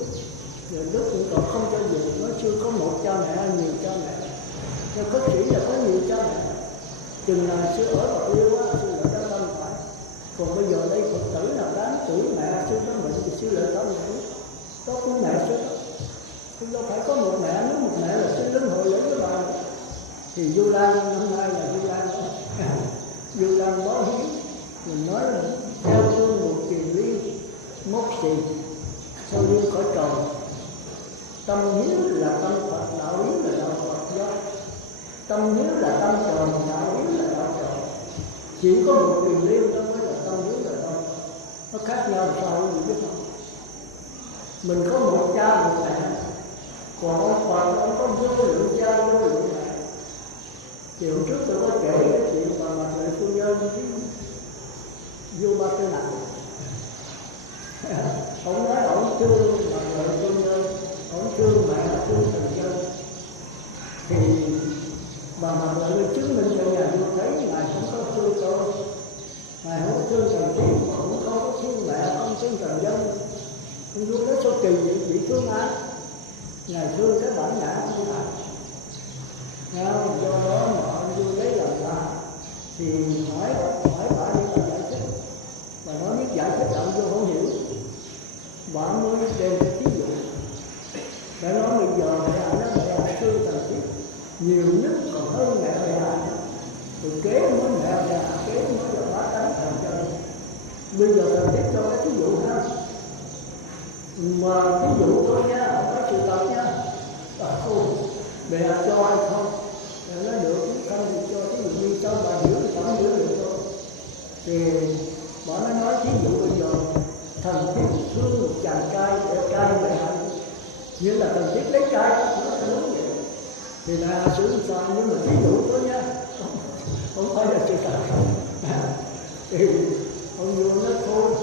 rồi lúc cũng còn không cho dùng, nó chưa có một cha mẹ hay nhiều cha mẹ, cho cất sĩ là có nhiều cha mẹ, chừng nào sư ở Bạc Liêu á sư lại cho tâm phải, còn bây giờ đây Phật tử nào đáng tuổi mẹ sư nó bệnh thì sư lại tâm nghĩ có của mẹ sư đó, chứ đâu phải có một mẹ, nếu một mẹ là sư linh hội lễ với bà. Thì Du Lan năm nay là Du Lan báo hiếu, mình nói là theo phương một truyền liên mốc xì sau lưng khỏi trời, tâm hiếu là tâm Phật, đạo hiếu là đạo Phật giáo, tâm hiếu là tâm trời, đạo hiếu là đạo trời, chỉ có một truyền liên đó mới là tâm hiếu là tâm Phật, nó khác nhau sao gì biết không? Mình có một cha một mẹ, còn ông Phật ông có vô lượng cha vô lượng mẹ. Thì hôm trước tôi có kể cái chuyện mà Mặt Lợi Phu Nhân với vua Ba Tư Nặng. Ông nói ông thương Mặt Lợi Phu Nhân, ông thương mẹ, thương thần nhân. Thì bà Mặt Lợi chứng minh cho nhà vua thấy ngài không có thương tôi, ngài không có thương thần tiên, cũng không có thương mẹ, không thương thần dân. Ông vua nói sao kỳ vậy, bị thương ai? Ngài thương cái bản ngã của ngài. Do đó mà ông vua lấy làm lạ, thì hỏi bà đi bà giải thích, bà nói biết giải thích ông vua không hiểu, bà mới đem cái thí dụ, bà nói bây giờ mẹ thương thần thiết nhiều nhất còn hơn mẹ rồi kế mới mẹ kế mới là bá tánh thần chân. Bây giờ thần thiết cho cái thí dụ ha, mà thí dụ thôi nha, không có sự thật nha, mẹ cho ai không? Nó được, không thì cho thí dụ như sao bà hiểu thì chẳng hiểu được thôi. Thì bà nó nói thí dụ bây giờ thần thiết thương một chàng trai để trai mẹ hạnh, như là thần thiết lấy trai nó phải đúng vậy. Thì là xử sao, nhưng mà thí dụ thôi nha, không phải là sự thật không. Thì ông vua nói thôi,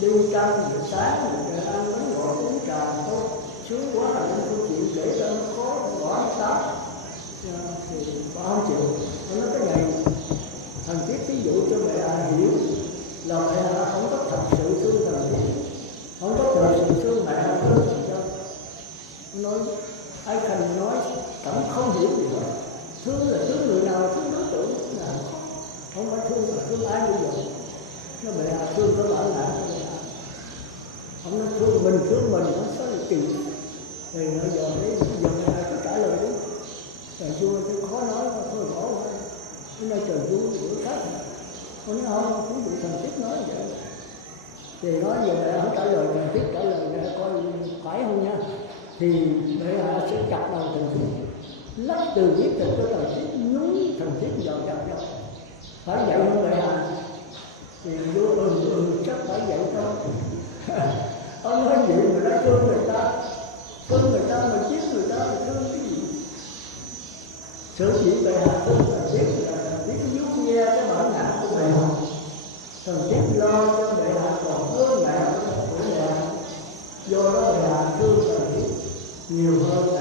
đi trăng buổi sáng để ăn bánh ngọt uống trà thôi, sướng quá là những câu chuyện để cho nó khó bỏ nó đáp. Thì bà không chịu, nó nói cái này thần thiết ví dụ cho mẹ hiểu là mẹ không có thật sự thương thần thiết, không có thật sự thương mẹ thương thần dân. Nói ai Khanh nói cảm không hiểu gì hết, thương là thương người nào, thương đối tượng nào, không phải thương ai bây giờ. Nó mẹ thương có bản ngã của mẹ, không nói thương mình nó sao là kỳ. Thì nó giờ đấy giờ mẹ cứ trả lời đúng. Trời vua chứ khó nói, thôi bỏ thôi. Hôm nay trời vua bữa khác. Ông nói không, cũng bị thần thiết nói vậy. Thì nói giờ mẹ không trả lời, thần thiết trả lời mẹ coi phải không nha. Thì mẹ sẽ chặt đầu thần thiết, lắp từ viết từ cái thần thiết, nhúng thần thiết vào chặt vào. Phải dạy không mẹ thì vua chắc phải dạy thôi. Ông nói gì mà đã thương người ta mà giết người ta thì thương cái gì? Sở dĩ bệ hạ thương thần thiết là thần thiết vuốt nghe cái bản ngã của bệ hạ, thần thiết lo cho bệ hạ còn hơn mẹ của bệ hạ. Do đó bệ hạ thương thần thiết nhiều hơn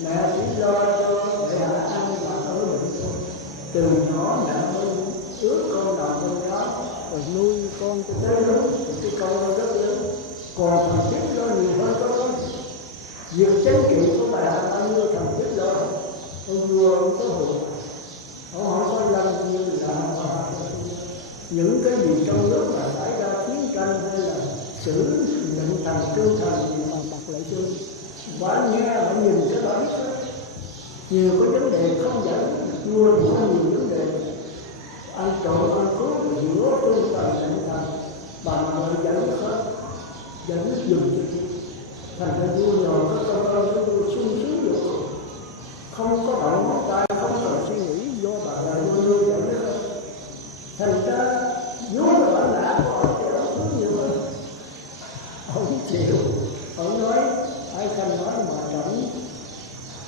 mẹ chỉ lo cho bệ hạ ăn và ở bệnh thôi. Từ nhỏ mẹ mới ước con nào con đó rồi nuôi con cho tới lớn, cái con rất lớn. Còn thần thiết lo nhiều hơn con. Việc chánh trị của bà bao nhiêu thần thiết lo, ông vua ông có hưởng, ông không có lâm như là những cái gì trong nước mà xảy ra chiến tranh hay là xử nhận thần cương thần gì mà Mặt Lợi Chương, bà nghe bà nhìn cái đó biết hết. Nhiều cái vấn đề không giải vua thì có nhiều vấn đề ăn trộm ăn cướp giữa tương thần nhận thần, bà Lợi giải quyết hết, giải quyết dùng cho chị. Thành ra vua nhờ có công ơn cái vua sung sướng vô cùng, không có động ngón tay, không cần suy nghĩ, do bà là vua nuôi giải quyết hết. Thành ra vua là bản ngã của ông thì ông thương nhiều hơn, ông chịu. Ông nói ai Khanh nói mà Trẫm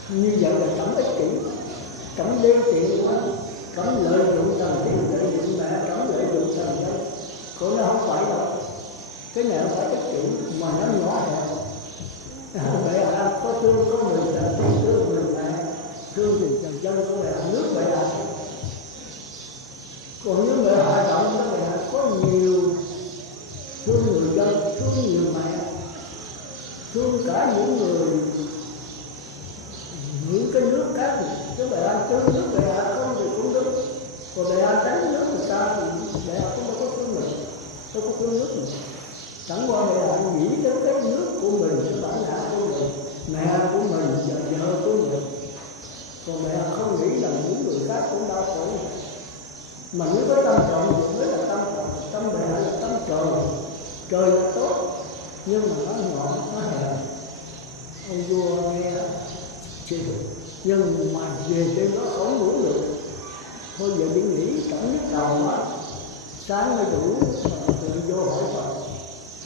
như vậy là Trẫm ích kỷ, Trẫm đê tiện quá, Trẫm lợi dụng thần thiết, lợi dụng mẹ, Trẫm lợi dụng thần dân. Cô nó không phải đâu, cái này không phải ích kỷ mà nó nhỏ hẹp. Vậy là thương mẹ hạ rộng đó mẹ có nhiều, thương người dân, thương nhiều mẹ, thương cả những người những cái nước khác, chứ mẹ ăn thương nước mẹ hạ không thì cũng đúng, còn mẹ hạ đánh nước người ta thì mẹ hạ cũng đâu có thương mình, đâu có thương nước mình. Chẳng qua mẹ hạ nghĩ đến cái nước của mình, cái bản ngã của mình, mẹ của mình, vợ của mình, còn mẹ không nghĩ là những người khác cũng đau khổ. Mà nếu có tâm trọng mới là tâm trọng, tâm mẹ là tâm trời, trời là tốt, nhưng mà nó ngọn, nó hèn. Ông vua nghe chưa được, nhưng mà về trên nó không ngủ được, thôi giờ đi nghỉ cảm nhức đầu quá, sáng mới đủ mà tự vô hỏi Phật.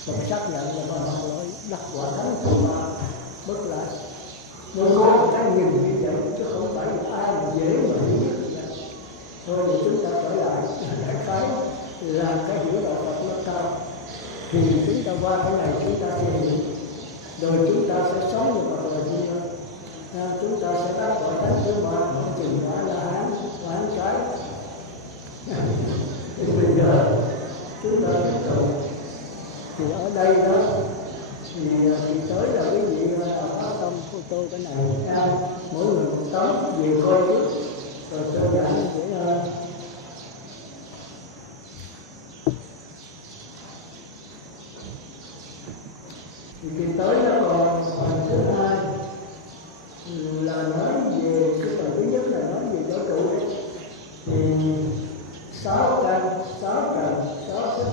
Phật xác nhận là bà Hồng Lỗi đắc quả thánh của bà bất lại. Nó có một cái nhìn như vậy chứ không phải là ai mà dễ mà hiểu vậy. Thôi thì chúng ta trở lại đại khái là cái hiểu đạo Phật nó cao, thì chúng ta qua cái này chúng ta sẽ hiểu, rồi chúng ta sẽ sống như Phật lời như vậy. Chúng ta sẽ đắc quả thánh của bà không chừng quả là hán cái. Thì bây giờ chúng ta tiếp tục. Thì ở đây đó thì tới là quý vị phát tâm photo cái này mỗi người một tấm về coi trước rồi cho giảng để thì tới đó còn phần thứ hai là nói về cái phần thứ nhất là nói về giáo trụ đấy, thì 6 căn 6 trần 6 sức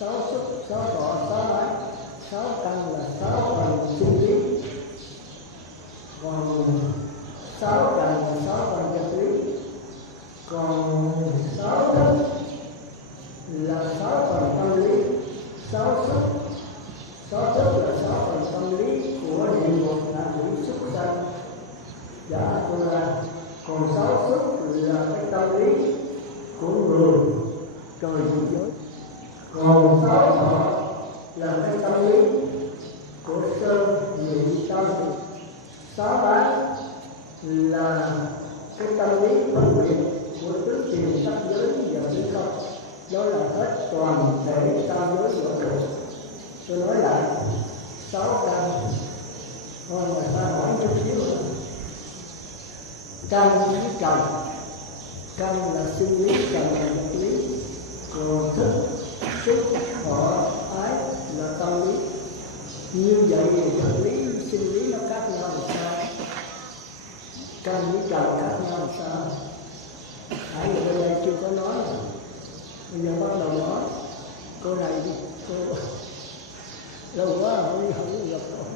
6 sức 6 thọ 6 ái, 6 căn là 6 phần sinh lý, còn 6 trần là 6 phần vật lý, còn 6 thức là 6 phần tâm lý, 6 sức 6 thức là 6 phần tâm lý của địa ngục là quỷ súc sanh giả tu la, còn 6 sức là cái tâm lý của người trời dương giới, còn 6 thọ là cái tâm lý của sơn nhị tâm, 6 ái là cái tâm lý phân biệt của tứ thiền sắc giới và hư không. Đó là hết toàn thể tam giới vũ trụ. Tôi nói lại 6 căn. Thôi mà ta hỏi chút xíu nữa. Căn với trần, căn là sinh lý, trần là vật lý, còn thức xúc thọ ái là tâm lý. Như vậy thì vật lý sinh lý nó khác nhau làm sao? Căn với trần khác nhau làm sao? Hãy người bên đây chưa có nói, bây giờ bắt đầu nói. Cô này đi, cô lâu quá không gặp rồi.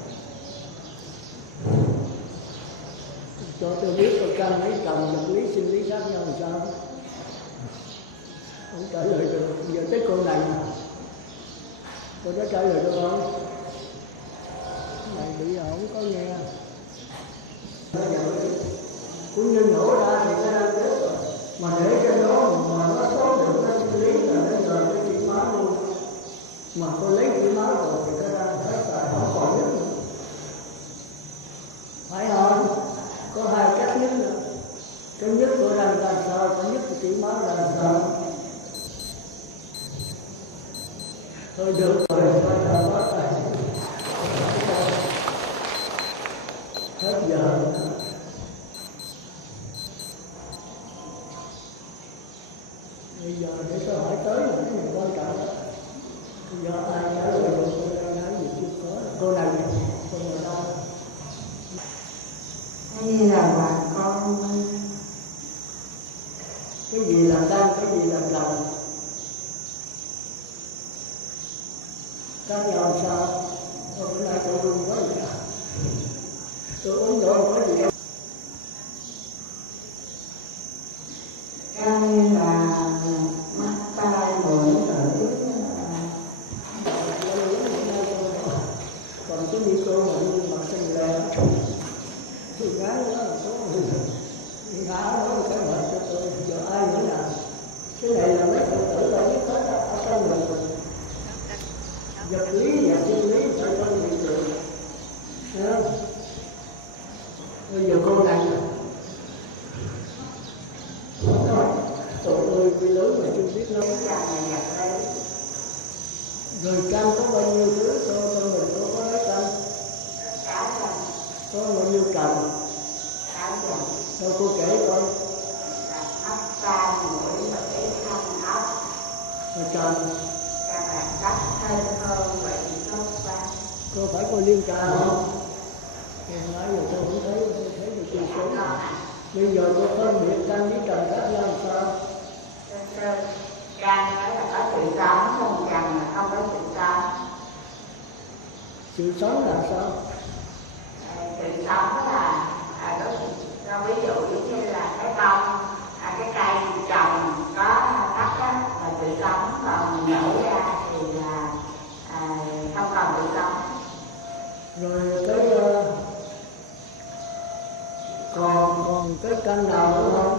Cho tôi biết coi căn với trần vật lý sinh lý khác nhau làm sao? Không trả lời được. Giờ tới cô này nè, cô đã trả lời được không? Này bây giờ không có nghe. Cũng như nổ ra thì nó đang chết rồi, mà để cho nó mà nó tốt được nó sinh lý là nó giờ cái chỉ máu luôn, mà cô lấy chỉ máu rồi thì nó đang hết rồi, không còn nước nữa, phải không? Có hai cách nhất nữa. Cái nhất của đang làm sao, cái nhất của chỉ máu làm sao? Thôi được rồi, thôi là mất rồi. Hết giờ. Bây giờ để tôi hỏi tới là cái gì quan trọng đó. Bây giờ ai trả lời được tôi đang nói gì chưa có. Cô này, cô ngồi đâu? Hay là bà con Cái gì là căn, cái gì là trần? Khác nhau làm sao? Tôi bữa nay tôi run quá vậy. Tôi uống đổ một cái gì em. căn là mắt tai mũi lưỡi. Còn cái gì cô mà đi mặt xanh lè thì gái đó là có gái đó cái mệt cho tôi, giờ ai nữa nào? Cái này là mấy phật tử đã biết hết ở trong mình. Vật lý và sinh lý phải phân biệt được. Thấy không? Bây giờ cô này nè, tụi tôi đi lớn mà chưa biết Rồi căn có bao nhiêu thứ cho mình có lấy căn? Có bao nhiêu trần? Đâu cô kể coi. Rồi trần. Cô phải coi liên trà không? Em nói rồi tôi không thấy, tôi thấy được chi số. Bây giờ cô phân biệt căn với trần khác nhau làm sao? Căn đó là có sự sống, còn trần là không có sự sống. Sự sống là sao? Sự sống là ví dụ như là cái bông, cái cây trồng có đất đó là sự sống, còn nhổ ra thì là không còn sự sống. Rồi cái còn cái căn nào nữa không?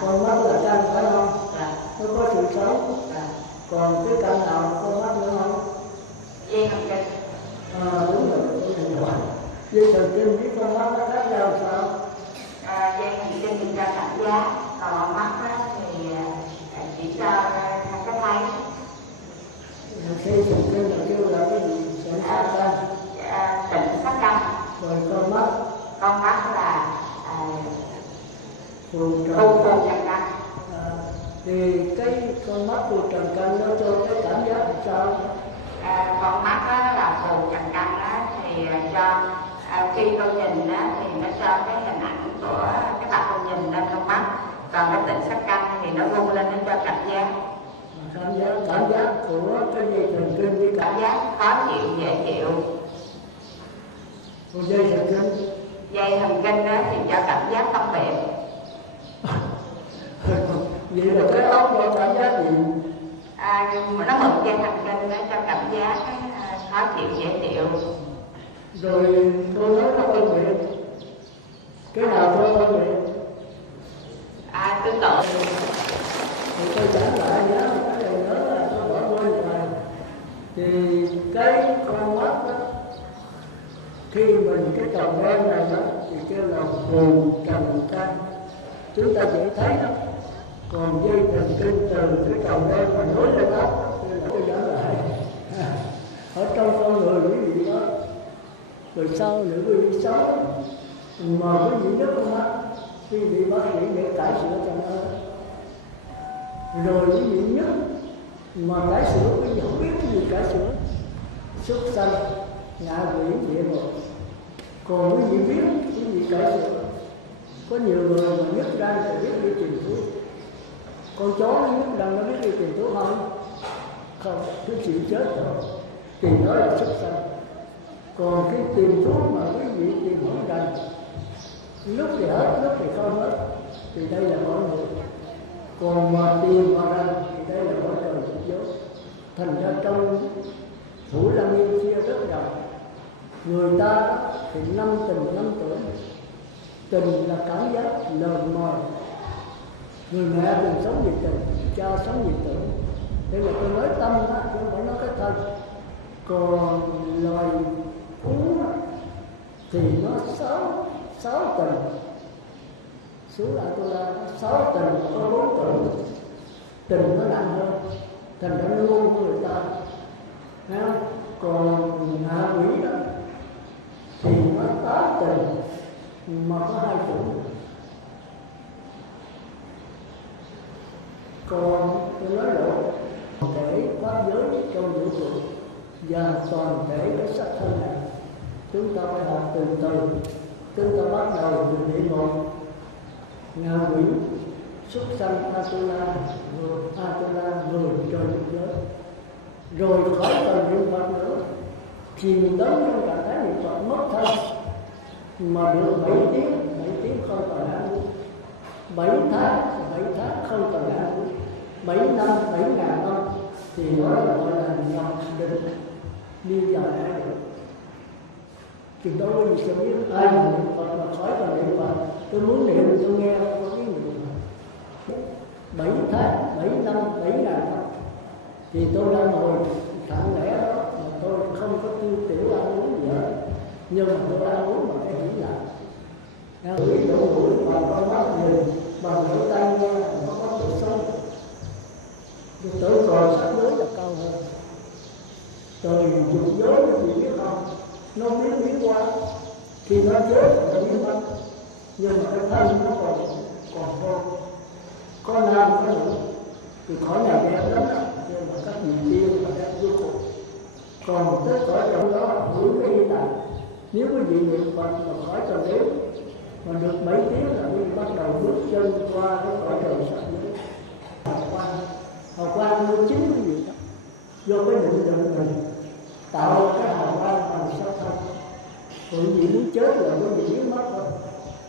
Con mắt là căn phải không? Nó có sự sống. Còn cái căn nào con mắt nữa không? Dây thần kinh. Đúng rồi. Dây thần kinh với con mắt nó khác nhau sao? Dây thần kinh thì cho cảm giác, còn mắt thì chỉ cho cái thấy. Dây thần kinh là kêu là cái gì? Tỉnh sắc căn. Tỉnh sắc căn. Rồi con mắt là phù trần căn. Thì cái con mắt phù trần căn nó cho cái cảm giác làm sao? Con mắt đó là phù trần căn đó, thì cho khi con nhìn đó thì nó cho cái hình ảnh của cái mặt con nhìn lên con mắt, còn cái tỉnh sắc căn thì nó rung lên nó cho cảm giác của cái dây thần kinh với cảm giác khó chịu dễ chịu. Còn dây thần kinh? Dây thần kinh đó thì cho cảm giác phân biệt. Vậy là cái óc nó cảm giác gì? Nó mượn dây thần kinh đó cho cảm giác khó chịu dễ chịu. Rồi tôi nói nó phân biệt. Cái nào tôi phân biệt? Tương tự. Thì tôi trả lại nhớ, cái này nhớ là tôi bỏ quên rồi. Thì cái con mắt đó, khi mình cái tròng đen này đó thì kêu là phù trần căn, chúng ta dễ thấy đó. Còn dây thần kinh từ cái tròng đen mà nối lên đó thì là tôi nhớ lại ở trong con người quý vị đó. Rồi sau nữa quý vị sống mà quý vị nhớ con mắt, quý vị bác sĩ để cải sửa cho nó. Rồi quý vị nhớ mà cải sửa, quý vị không biết cái gì cải sửa, súc sanh, ngạ quỷ, địa ngục. Còn quý vị biết, quý vị cải sửa. Có nhiều người mà nhức răng thì biết đi tìm thuốc. Con chó nó nhức răng nó biết đi tìm thuốc không? Không, cứ chịu chết rồi. Thì đó là súc sanh. Còn cái tìm thuốc mà quý vị tìm không rành, lúc thì hết, lúc thì không hết, thì đây là mọi người. Còn mà tìm mà rành thì đây là mọi trời vô. Thành ra trong Thủ Lăng Nghiêm chia rất rộng. Người ta thì 5 tình 5 tưởng. Tình là cảm giác lờ mờ. Người mẹ từng sống vì tình, cha sống vì tưởng. Thế là tôi nói tâm đó, tôi không phải nói cái thân. Còn loài thú thì nó sáu tình. Xuống lại tôi là 6 tình, có 4 tưởng. Tình nó nặng hơn, thành ra nó ngu của người ta. Thấy không? Còn ngạ quỷ đó thì nó 8 tình mà có 2 tưởng. Còn tôi nói lộ thể pháp giới trong vũ trụ và toàn thể cái sắc thân này, chúng ta phải học từ từ. Chúng ta bắt đầu từ địa ngục, ngạ quỷ, súc sanh, Atula, người trời giới. Rồi khỏi cần niệm Phật nữa, chìm đắm trong trạng thái niệm Phật mất thân, mà được 7 tiếng không còn ăn uống, 7 tháng không còn ăn uống, 7 năm, 7.000 năm thì nó là gọi là nhập định, đi vào đại định. Chừng đó quý vị sẽ biết ai mà niệm Phật mà khỏi cần niệm Phật. Tôi muốn niệm tôi nghe không có biết niệm Phật. 7 tháng, 7 năm, 7.000 năm thì tôi đang ngồi thẳng lẽ đó mà tôi không có tiêu tiểu ăn uống gì hết, nhưng mà tôi ăn uống bằng cái hỷ lạc. Hỷ lỗ mũi bằng con mắt nhìn, bằng lỗ tai nghe, nó có cuộc sống. Tới còi sắp tới là cao hơn. Trời dục gió thì biết không? Nó biến qua. Khi nó chết nó biến mất. Nhưng mà cái thân nó còn thôi. Có nam có nữ. Thì khỏi nhà đẹp lắm đó. Nhưng mà các vị tiên là đẹp vô cùng. Còn tới cõi trong đó hưởng cái hiện tại. Nếu quý vị niệm Phật mà khỏi trần đế mà được 7 tiếng là quý vị bắt đầu bước chân qua cái cõi đời sắp tới. Hào quang nó chính quý vị đó. Do cái định lượng mình tạo cái hào quang bằng sắc thân. Quý vị muốn chết là quý vị biến mất thôi.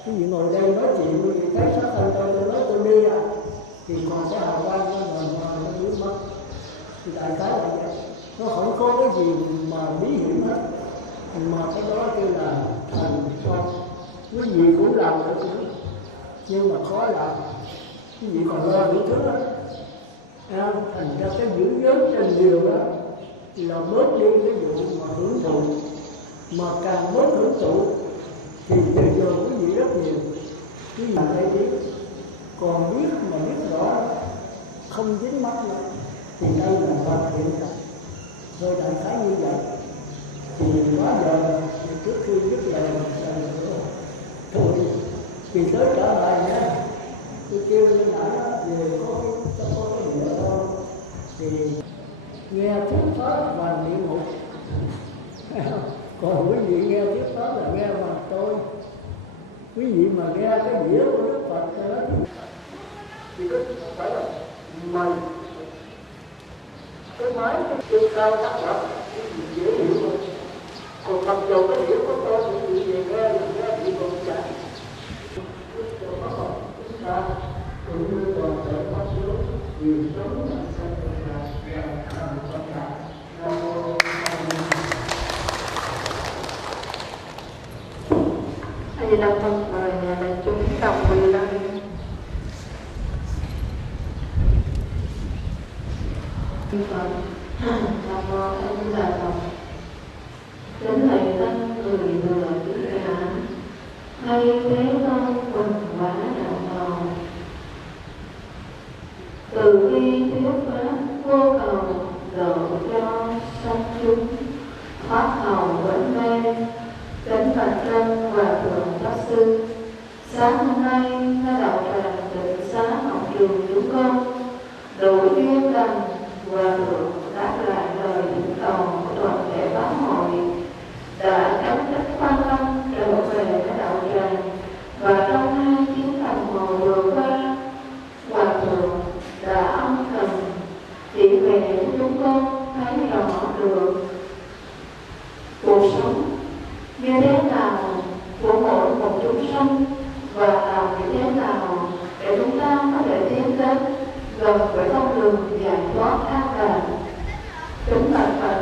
Quý vị ngồi đây nói chuyện quý vị thấy sắc thân tôi nói tôi đi à. Thì còn cái hào quang nó biến mất. Thì đại khái là vậy. Nó không có cái gì mà bí hiểm hết. Mà cái đó kêu là thành công. Quý vị cũng làm được nữa. Nhưng mà khó làm. Quý vị còn lo đủ thứ đó. Thành ra cái giữ giới trên điều đó là bớt đi cái vụ mà hưởng thụ. Mà càng bớt hưởng thụ thì từ giờ quý vị rất nhiều. Quý vị đây biết. Còn biết mà biết rõ không dính mắt nữa thì đây là Phật hiện tại. Rồi đại khái như vậy. Thì quá giờ trước khi dứt lời thôi thì tới trở lại nhé. Tôi kêu lên nãy về có cái địa thôi thì nghe thuyết pháp bằng địa ngục. Còn quý vị nghe thuyết pháp là nghe bằng tôi. Quý vị mà nghe cái đĩa của Đức Phật đó thì Đức phải là mày cái máy trên cao tác động quý vị dễ hiểu hơn. Còn mặc dù cái đĩa của tôi thì quý vị nghe bị bụng chạy. Chúng ta cũng như toàn thể pháp giới vì sống là sanh ra và thành Phật đạo. Nam mô A Di Đà Phật. Mời đại chúng đồng quỳ lạy. Phật. Nam mô A Di Đà Phật. Đến lạy thân người vừa biết cả, hay thế con quần quá đạo đầu. Từ khi thuyết pháp vô cầu độ cho sanh chúng, thoát hầu vẫn mê. Kính bạch chân Hòa Thượng Pháp Sư, sáng hôm nay ta đạo tràng tự xá học trường chúng con đủ duyên lành. Hòa Thượng đáp lại lời thỉnh cầu của toàn thể pháp hội đã chấm dứt quan tâm trở về cái đạo tràng. Và trong 2 tiếng đồng hồ vừa qua, Hòa Thượng đã âm thầm chỉ về để chúng con thấy rõ được cuộc sống như thế nào của mỗi một chúng sanh và làm như thế nào để chúng ta có thể tiến đến gần với con đường giải thoát an lạc. Chúng ta phải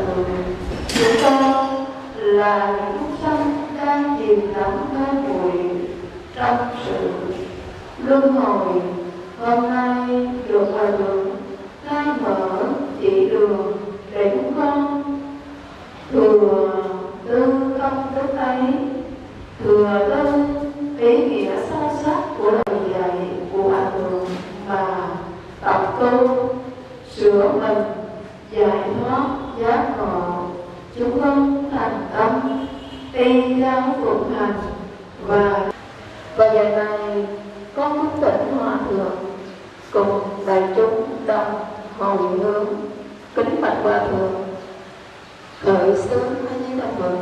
chúng ta là những chúng sanh đang chìm đắm mê muội trong sự luân hồi. Hôm nay được Hòa Thượng khai mở chỉ đường để chúng con thừa tư công đức ấy, thừa tư ý nghĩa sâu sắc của lời dạy của Hòa Thượng mà tập tu sửa mình, giải thoát giác ngộ. Chúng con thành tâm y giáo phụng hành và giờ này con thức tỉnh Hòa Thượng cùng đại chúng đồng hồi hướng kính bạch Hòa Thượng khởi xướng A Di Đà Phật.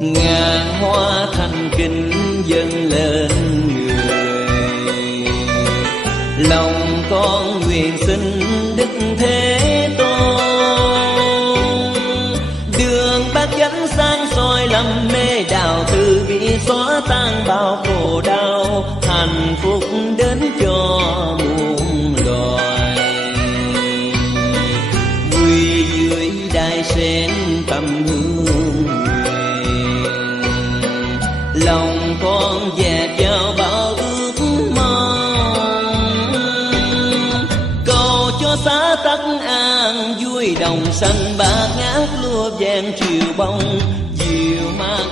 ngàn hoa thành kính dâng lên người. Lòng con nguyện xin Đức Thế Tôn, đường bát chánh sáng soi lầm mê đạo, từ bi xóa tan bao khổ đau, hạnh phúc đến cho muôn loài. Quy dưới đài sen tâm hương nguyện, lòng con dạt vào bao ước mong, cầu cho xã tắc an vui đồng xanh bát ngát lúa vàng triều bông, dịu mát